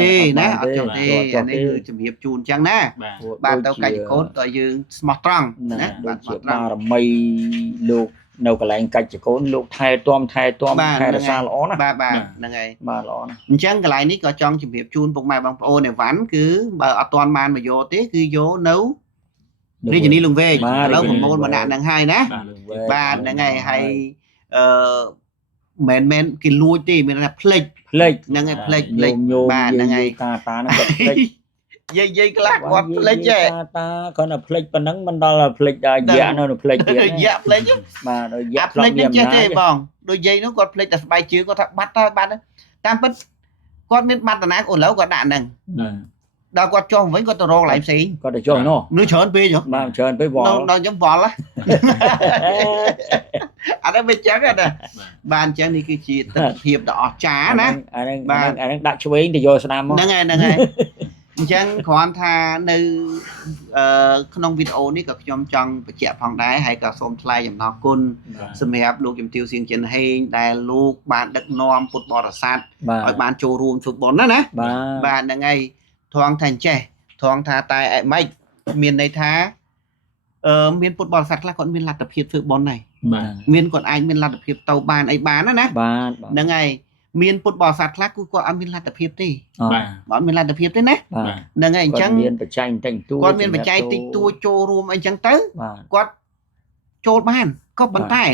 ទេណាអត់ចោះទេអានេះគឺជំរាបជូនអញ្ចឹងណាបាទទៅកច្ចកូតឲ្យយើងស្មោះត្រង់ណាបាទស្មោះត្រង់បារមីលោក នៅកន្លែងកាច់ចកូនលោកថែទាំថែរក្សាល្អណាស់ បាទហ្នឹងហើយ បាទល្អណាស់ អញ្ចឹងកន្លែងនេះក៏ចង់ជម្រាបជូនពុកម៉ែបងប្អូនឯវ៉ាន់គឺបើអត់ទាន់បានមកយកទេគឺយកនៅរាជធានីលង្វែកឥឡូវប្រមូលមកដាក់ហ្នឹងហើយណាបាទហ្នឹងហើយហើយមិនគេលួចទេមានថាផ្លេចហ្នឹងហើយផ្លេចបាទហ្នឹងហើយតាហ្នឹងគាត់ផ្លេច យាយខ្លះគាត់ផ្លេចទេ តាគាត់តែផ្លេចប៉ុណ្ណឹងមិនដល់ផ្លេចដល់យៈនៅផ្លេចទៀត យៈផ្លេច បាទដល់យៈ ផ្លេចមិនចេះទេបងដូចយាយនោះគាត់ផ្លេចតែស្បែកជើងគាត់ថាបាត់ហើយបាត់តាមពិតគាត់មានបាត់តាណាអូឡូវគាត់ដាក់ហ្នឹងដល់គាត់ចុះវិញគាត់ទៅរកកន្លែងផ្សេង គាត់ទៅចុះនោះ នឹងច្រើនពេកហ៎ បាទច្រើនពេកវល់ ដល់ខ្ញុំវល់ហ៎អត់មិនចឹងទេបានអញ្ចឹងនេះគឺជាទិដ្ឋភាពដ៏អស្ចារ្យណា អាហ្នឹងដាក់ឆ្វេងទៅយកស្នាមមក ហ្នឹងហើយអញ្ចឹងគ្រាន់ថានៅក្នុងវីដេអូនេះក៏ខ្ញុំចង់បញ្ជាក់ផងដែរហើយក៏សូមថ្លែងអំណរគុណសម្រាប់លោកជំទាវសៀងចិនហេងដែលលោកបានដឹកនាំពុទ្ធបរិស័ទឲ្យបានចូលរួមធ្វើបុណ្យណាបាទហ្នឹងហើយធំថាអញ្ចេះធំថាតែអីម៉េចមានន័យថាមានពុទ្ធបរិស័ទខ្លះគាត់មានលទ្ធភាពធ្វើបុណ្យដែរមានគាត់អាចមានលទ្ធភាពទៅបានអីបានណាហ្នឹងហើយមានពុទ្ធបរិស័ទខ្លះគឺគាត់អត់មានលទ្ធភាពទេបាទអត់មានលទ្ធភាពទេណាហ្នឹងហើយអញ្ចឹងមានបច្ច័យតិចតួច គាត់មានបច្ច័យតិចតួចចូលរួមអីចឹងទៅគាត់ចូលបានក៏ប៉ុន្តែ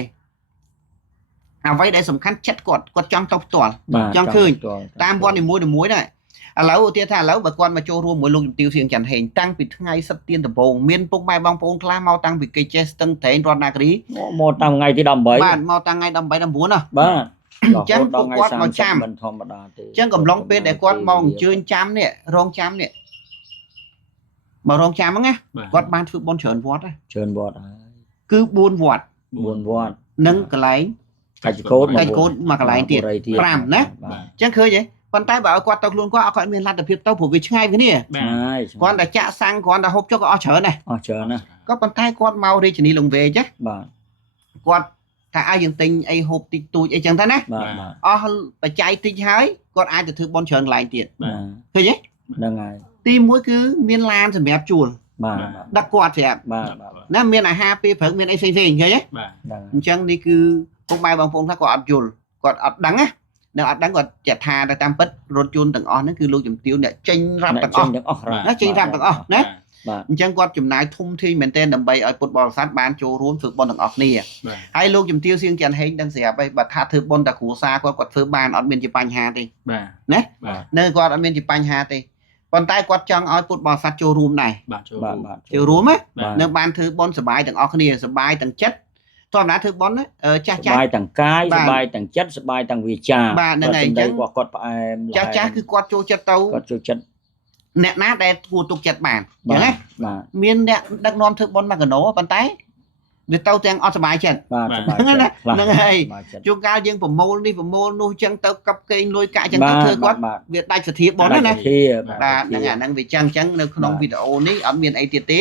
អ្វីដែលសំខាន់ចិត្តគាត់ចង់ទៅផ្ទាល់ចង់ឃើញតាមវត្តនីមួយៗដែរឥឡូវឧទាហរណ៍ថាឥឡូវបើគាត់មកចូលរួមមួយលោកជំទាវសៀងច័ន្ទហេងតាំងពីថ្ងៃសិទ្ធិទានដំបូងមានពុកម៉ែបងប្អូនខ្លះមកតាំងពីគេចេះស្ទឹងត្រែងរតនគិរីមកតាំងថ្ងៃទី18បាទមកតាំងថ្ងៃ18 19ណាបាទអញ្ចឹងពួកគាត់មកចាំមិនធម្មតាទេអញ្ចឹងកំឡុងពេលដែលគាត់មកអញ្ជើញចាំនេះរងចាំនេះមករងចាំហ្នឹងណាគាត់បានធ្វើបុណ្យច្រើនវត្តហើយគឺ4វត្តនិងកន្លែងកាច់កូនមកកន្លែងទៀត5ណាអញ្ចឹងឃើញទេប៉ុន្តែបើឲ្យគាត់ទៅខ្លួនគាត់អត់គាត់មានលទ្ធភាពទៅព្រោះវាឆ្ងាយគ្នាគាត់តែចាក់សាំងគាត់តែហូបចុកក៏អស់ច្រើនដែរក៏ប៉ុន្តែគាត់មករាជធានីលង្វែកបាទគាត់ថាឲ្យយើងទិញអីហូបតិចតួចអីចឹងទៅណាអស់បច្ច័យតិចហើយគាត់អាចទៅធ្វើបុណ្យច្រើនកន្លែងទៀតឃើញទេហ្នឹងហើយទី1គឺមានឡានសម្រាប់ជួលបាទដឹកគាត់ស្រាប់ណាមានអាហារពេលព្រឹកមានអីផ្សេងៗឃើញទេអញ្ចឹងនេះគឺពុកម៉ែបងប្អូនខ្លះគាត់អត់យល់គាត់អត់ដឹងណានៅអត់ដឹងគាត់ចាត់ថាទៅតាមពិតរថយន្តទាំងអស់ហ្នឹងគឺលោកជំទាវអ្នកចេញរ៉ាប់ទាំងអស់ណាចេញរ៉ាប់ទាំងអស់ណាអញ្ចឹងគាត់ចំណាយធំធេងមែនទែនដើម្បីឲ្យពុទ្ធបរិស័ទបានចូលរួមធ្វើបុណ្យទាំងអស់គ្នាហើយលោកជំទាវសៀងច័ន្ទហេងដឹងស្រាប់ហើយបើថាធ្វើបុណ្យតែគ្រួសារគាត់ធ្វើបានអត់មានជាបញ្ហាទេណានៅគាត់អត់មានជាបញ្ហាទេប៉ុន្តែគាត់ចង់ឲ្យពុទ្ធបរិស័ទចូលរួមដែរចូលរួមណានៅបានធ្វើបុណ្យសប្បាយទាំងអស់គ្នាសប្បាយទាំងចិត្តធម្មតាធ្វើបុណ្យចាស់សប្បាយទាំងកាយសប្បាយទាំងចិត្តសប្បាយទាំងវាចាបាទហ្នឹងហើយអញ្ចឹងគាត់ផ្អែមចាស់គឺគាត់ចូលចិត្តទៅគាត់ចូលចិត្តអ្នកណាដែលធ្វើទុកចិត្តបានអញ្ចឹងណាមានអ្នកដឹកនាំធ្វើបុណ្យមកកណោប៉ុន្តែវាទៅទាំងអត់សុបាយចិត្តហ្នឹងហើយជួនកាលយើងប្រមូលនេះប្រមូលនោះអញ្ចឹងទៅកັບកេងលុយកាក់អញ្ចឹងទៅធ្វើគាត់វាដាច់សទ្ធាបុណ្យណាបាទហ្នឹងវាចឹងអញ្ចឹងនៅក្នុងវីដេអូនេះអត់មានអីទៀតទេ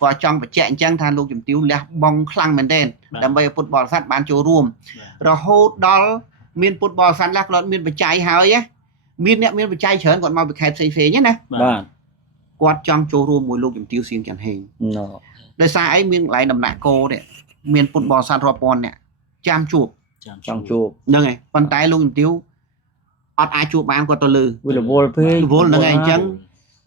គាត់ចង់បញ្ជាក់អញ្ចឹងថាលោកជំទាវលះបង់ខ្លាំងមែនទែនដើម្បីឲ្យពុទ្ធបរិស័ទបានចូលរួមរហូតដល់មានពុទ្ធបរិស័ទខ្លះគាត់មានបច្ច័យហើយមានអ្នកមានបច្ច័យច្រើនគាត់មកពីខេត្តផ្សេងៗណាបាទគាត់ចង់ចូលរួមមួយលោកជំទាវសៀងច័ន្ទហេងដោយសារអីមានកន្លែងដំណាក់គោទេមានពុទ្ធបរិស័ទរាប់ពាន់អ្នកចាំជួបចង់ជួបហ្នឹងហើយប៉ុន្តែលោកជំទាវអត់អាចជួបបានគាត់ទៅលើវារវល់ពេករវល់ហ្នឹងហើយអញ្ចឹង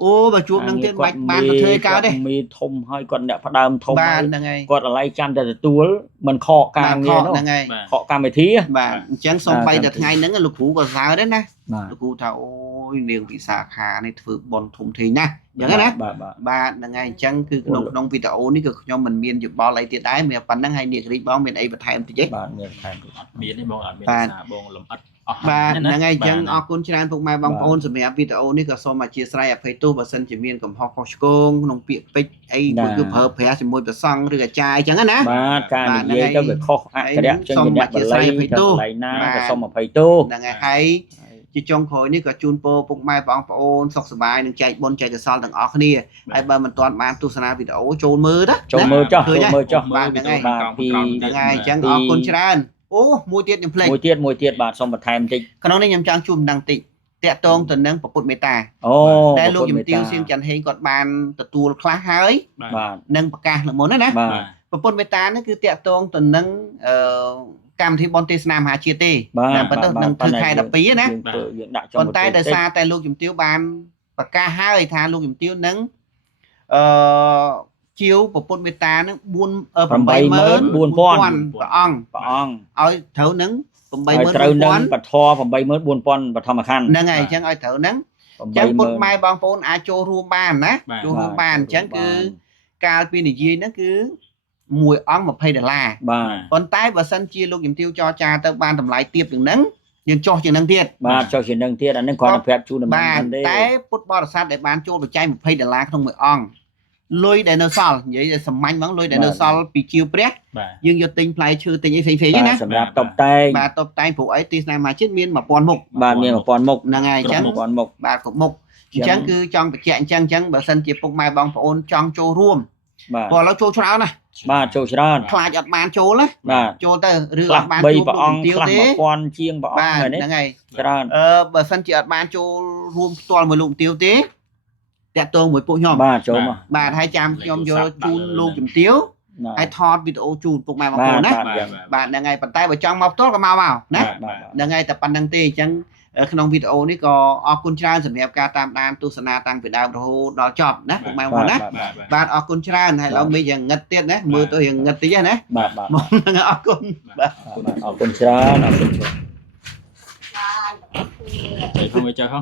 អូបើជួបនឹងទៀតបាច់បានទៅធ្វើកើតទេមីធំហើយគាត់អ្នកផ្ដើមធំបាទហ្នឹងហើយគាត់អាឡ័យចាំតែទទួលមិនខកការងារនោះហ្នឹងហើយខកកម្មវិធីបាទអញ្ចឹងសូម្បីតែថ្ងៃហ្នឹងលោកគ្រូក៏សើដែរណាលោកគ្រូថាអូយនាងវិសាខានេះធ្វើបុណ្យធំធេងណាស់អញ្ចឹងណាបាទហ្នឹងហើយអញ្ចឹងគឺក្នុងវីដេអូនេះគឺខ្ញុំមិនមានយោបល់អីទៀតដែរមានប៉ុណ្្នឹងហើយនាងរីកបងមានអីបន្ថែមតិចទេបាទមានបន្ថែមអត់មានទេបងអត់មានសារបងលំអិតបាទហ្នឹងហើយអញ្ចឹងអរគុណច្រើនពុកម៉ែបងប្អូនសម្រាប់វីដេអូនេះក៏សូមអធិស្ឋានអភ័យទោសបើសិនជាមានកំហុសខុសឆ្គងក្នុងពាក្យពេចន៍អីគឺប្រើប្រាស់ជាមួយព្រះសង្ឃឬអាចារ្យអញ្ចឹងណាបាទការនិយាយទៅវាខុសអក្ខរៈចេញពីអ្នកបល័យទៅកន្លែងណាក៏សូមអភ័យទោសហ្នឹងហើយជាចុងក្រោយនេះក៏ជូនពរពុកម៉ែបងប្អូនសុខសប្បាយនិងចែកបុណ្យចែកកុសលទាំងអស់គ្នាហើយបើមិនទាន់បានទស្សនាវីដេអូចូលមើលណាចូលមើលចុះបាទហ្នឹងហើយបាទពីហ្នឹងហើយអញ្ចឹងអរគុណច្រើនអូមួយទៀតខ្ញុំភ្លេចមួយទៀតបាទសូមបន្ថែមបន្តិចក្នុងនេះខ្ញុំចង់ជួបម្ដងតិចតាក់ទងទៅនឹងពុទ្ធមេត្តាតែលោកជំទាវសៀងច័ន្ទហេងគាត់បានទទួលខ្លះហើយបាទនឹងប្រកាសលើមុនណា ប្រពន្ធមេត្តានេះគឺតាក់ទងទៅនឹងកម្មវិធីបនទេសនាមហាជាតិទេតែប៉ុន្តែនឹងធ្វើខែ12ណាប៉ុន្តែដោយសារតែលោកជំទាវបានប្រកាសហើយថាលោកជំទាវនឹងជាវប្រពន្ធមេត្តានឹង 84000 ព្រះអង្គឲ្យត្រូវនឹង 84000 ត្រូវនឹងបធរ 84000 បឋមខណ្ឌ ហ្នឹងហើយអញ្ចឹងឲ្យត្រូវហ្នឹងអញ្ចឹងពុទ្ធម៉ែបងប្អូនអាចចូលរួមបានណាចូលរួមបានអញ្ចឹងគឺកាលពីនិយាយហ្នឹងគឺ1អង្គ$20 បាទប៉ុន្តែបើសិនជាលោកជំទាវចរចាទៅបានតម្លៃទាបជាងហ្នឹងយើងចោះជាងហ្នឹងទៀតបាទចោះជាងហ្នឹងទៀតអាហ្នឹងគ្រាន់តែប្រាប់ជូនដល់បានទេតែពុទ្ធបរិស័ទដែលបានចូលបច្ច័យ$20ក្នុងមួយអង្គលុយដែលនៅសល់និយាយសាមញ្ញហ្មងលុយដែលនៅសល់ពីជាវព្រះយើងយកទិញផ្លែឈើទិញអីផ្សេងៗណាសម្រាប់តុបតែងបាទតុបតែងព្រោះអីទេសនាមហាជាតិមាន1000មុខបាទមាន1000មុខហ្នឹងហើយអញ្ចឹង1000មុខបាទគ្រប់មុខអញ្ចឹងគឺចង់បញ្ជាក់អញ្ចឹងបើសិនជាពុកម៉ែបងប្អូនចង់ចូលរួមបាទព្រោះឥឡូវចូលច្រើនណាបាទចូលច្រើនខ្លាចអត់បានចូលណាបាទចូលទៅឬអត់បានចូលព្រះអង្គទេ1000ជាងព្រះអង្គហ្នឹងហើយច្រើនបើសិនជាអត់បានចូលរួមផ្ទាល់មួយលោកជំទាវទេតាក់ទងមួយពួកខ្ញុំបាទចូលមកបាទហើយចាំខ្ញុំយកជូនលោកជំទាវហើយថតវីដេអូជូនពុកម៉ែបងប្អូនណាបាទហ្នឹងហើយប៉ុន្តែបើចង់មកផ្ទាល់ក៏មកណាហ្នឹងហើយតែប៉ុណ្្នឹងទេអញ្ចឹងក្នុងវីដេអូនេះក៏អរគុណច្រើនសម្រាប់ការតាមដានទស្សនាតាំងពីដើមរហូតដល់ចប់ណាពុកម៉ែបងប្អូនណាបាទអរគុណច្រើនហើយឡូវមីយ៉ាងងឹតទៀតណាមើលទៅយ៉ាងងឹតតិចណាបាទមកហ្នឹងអរគុណបាទអរគុណច្រើនអរគុណច្រើនបាទទៅមកចុះហ៎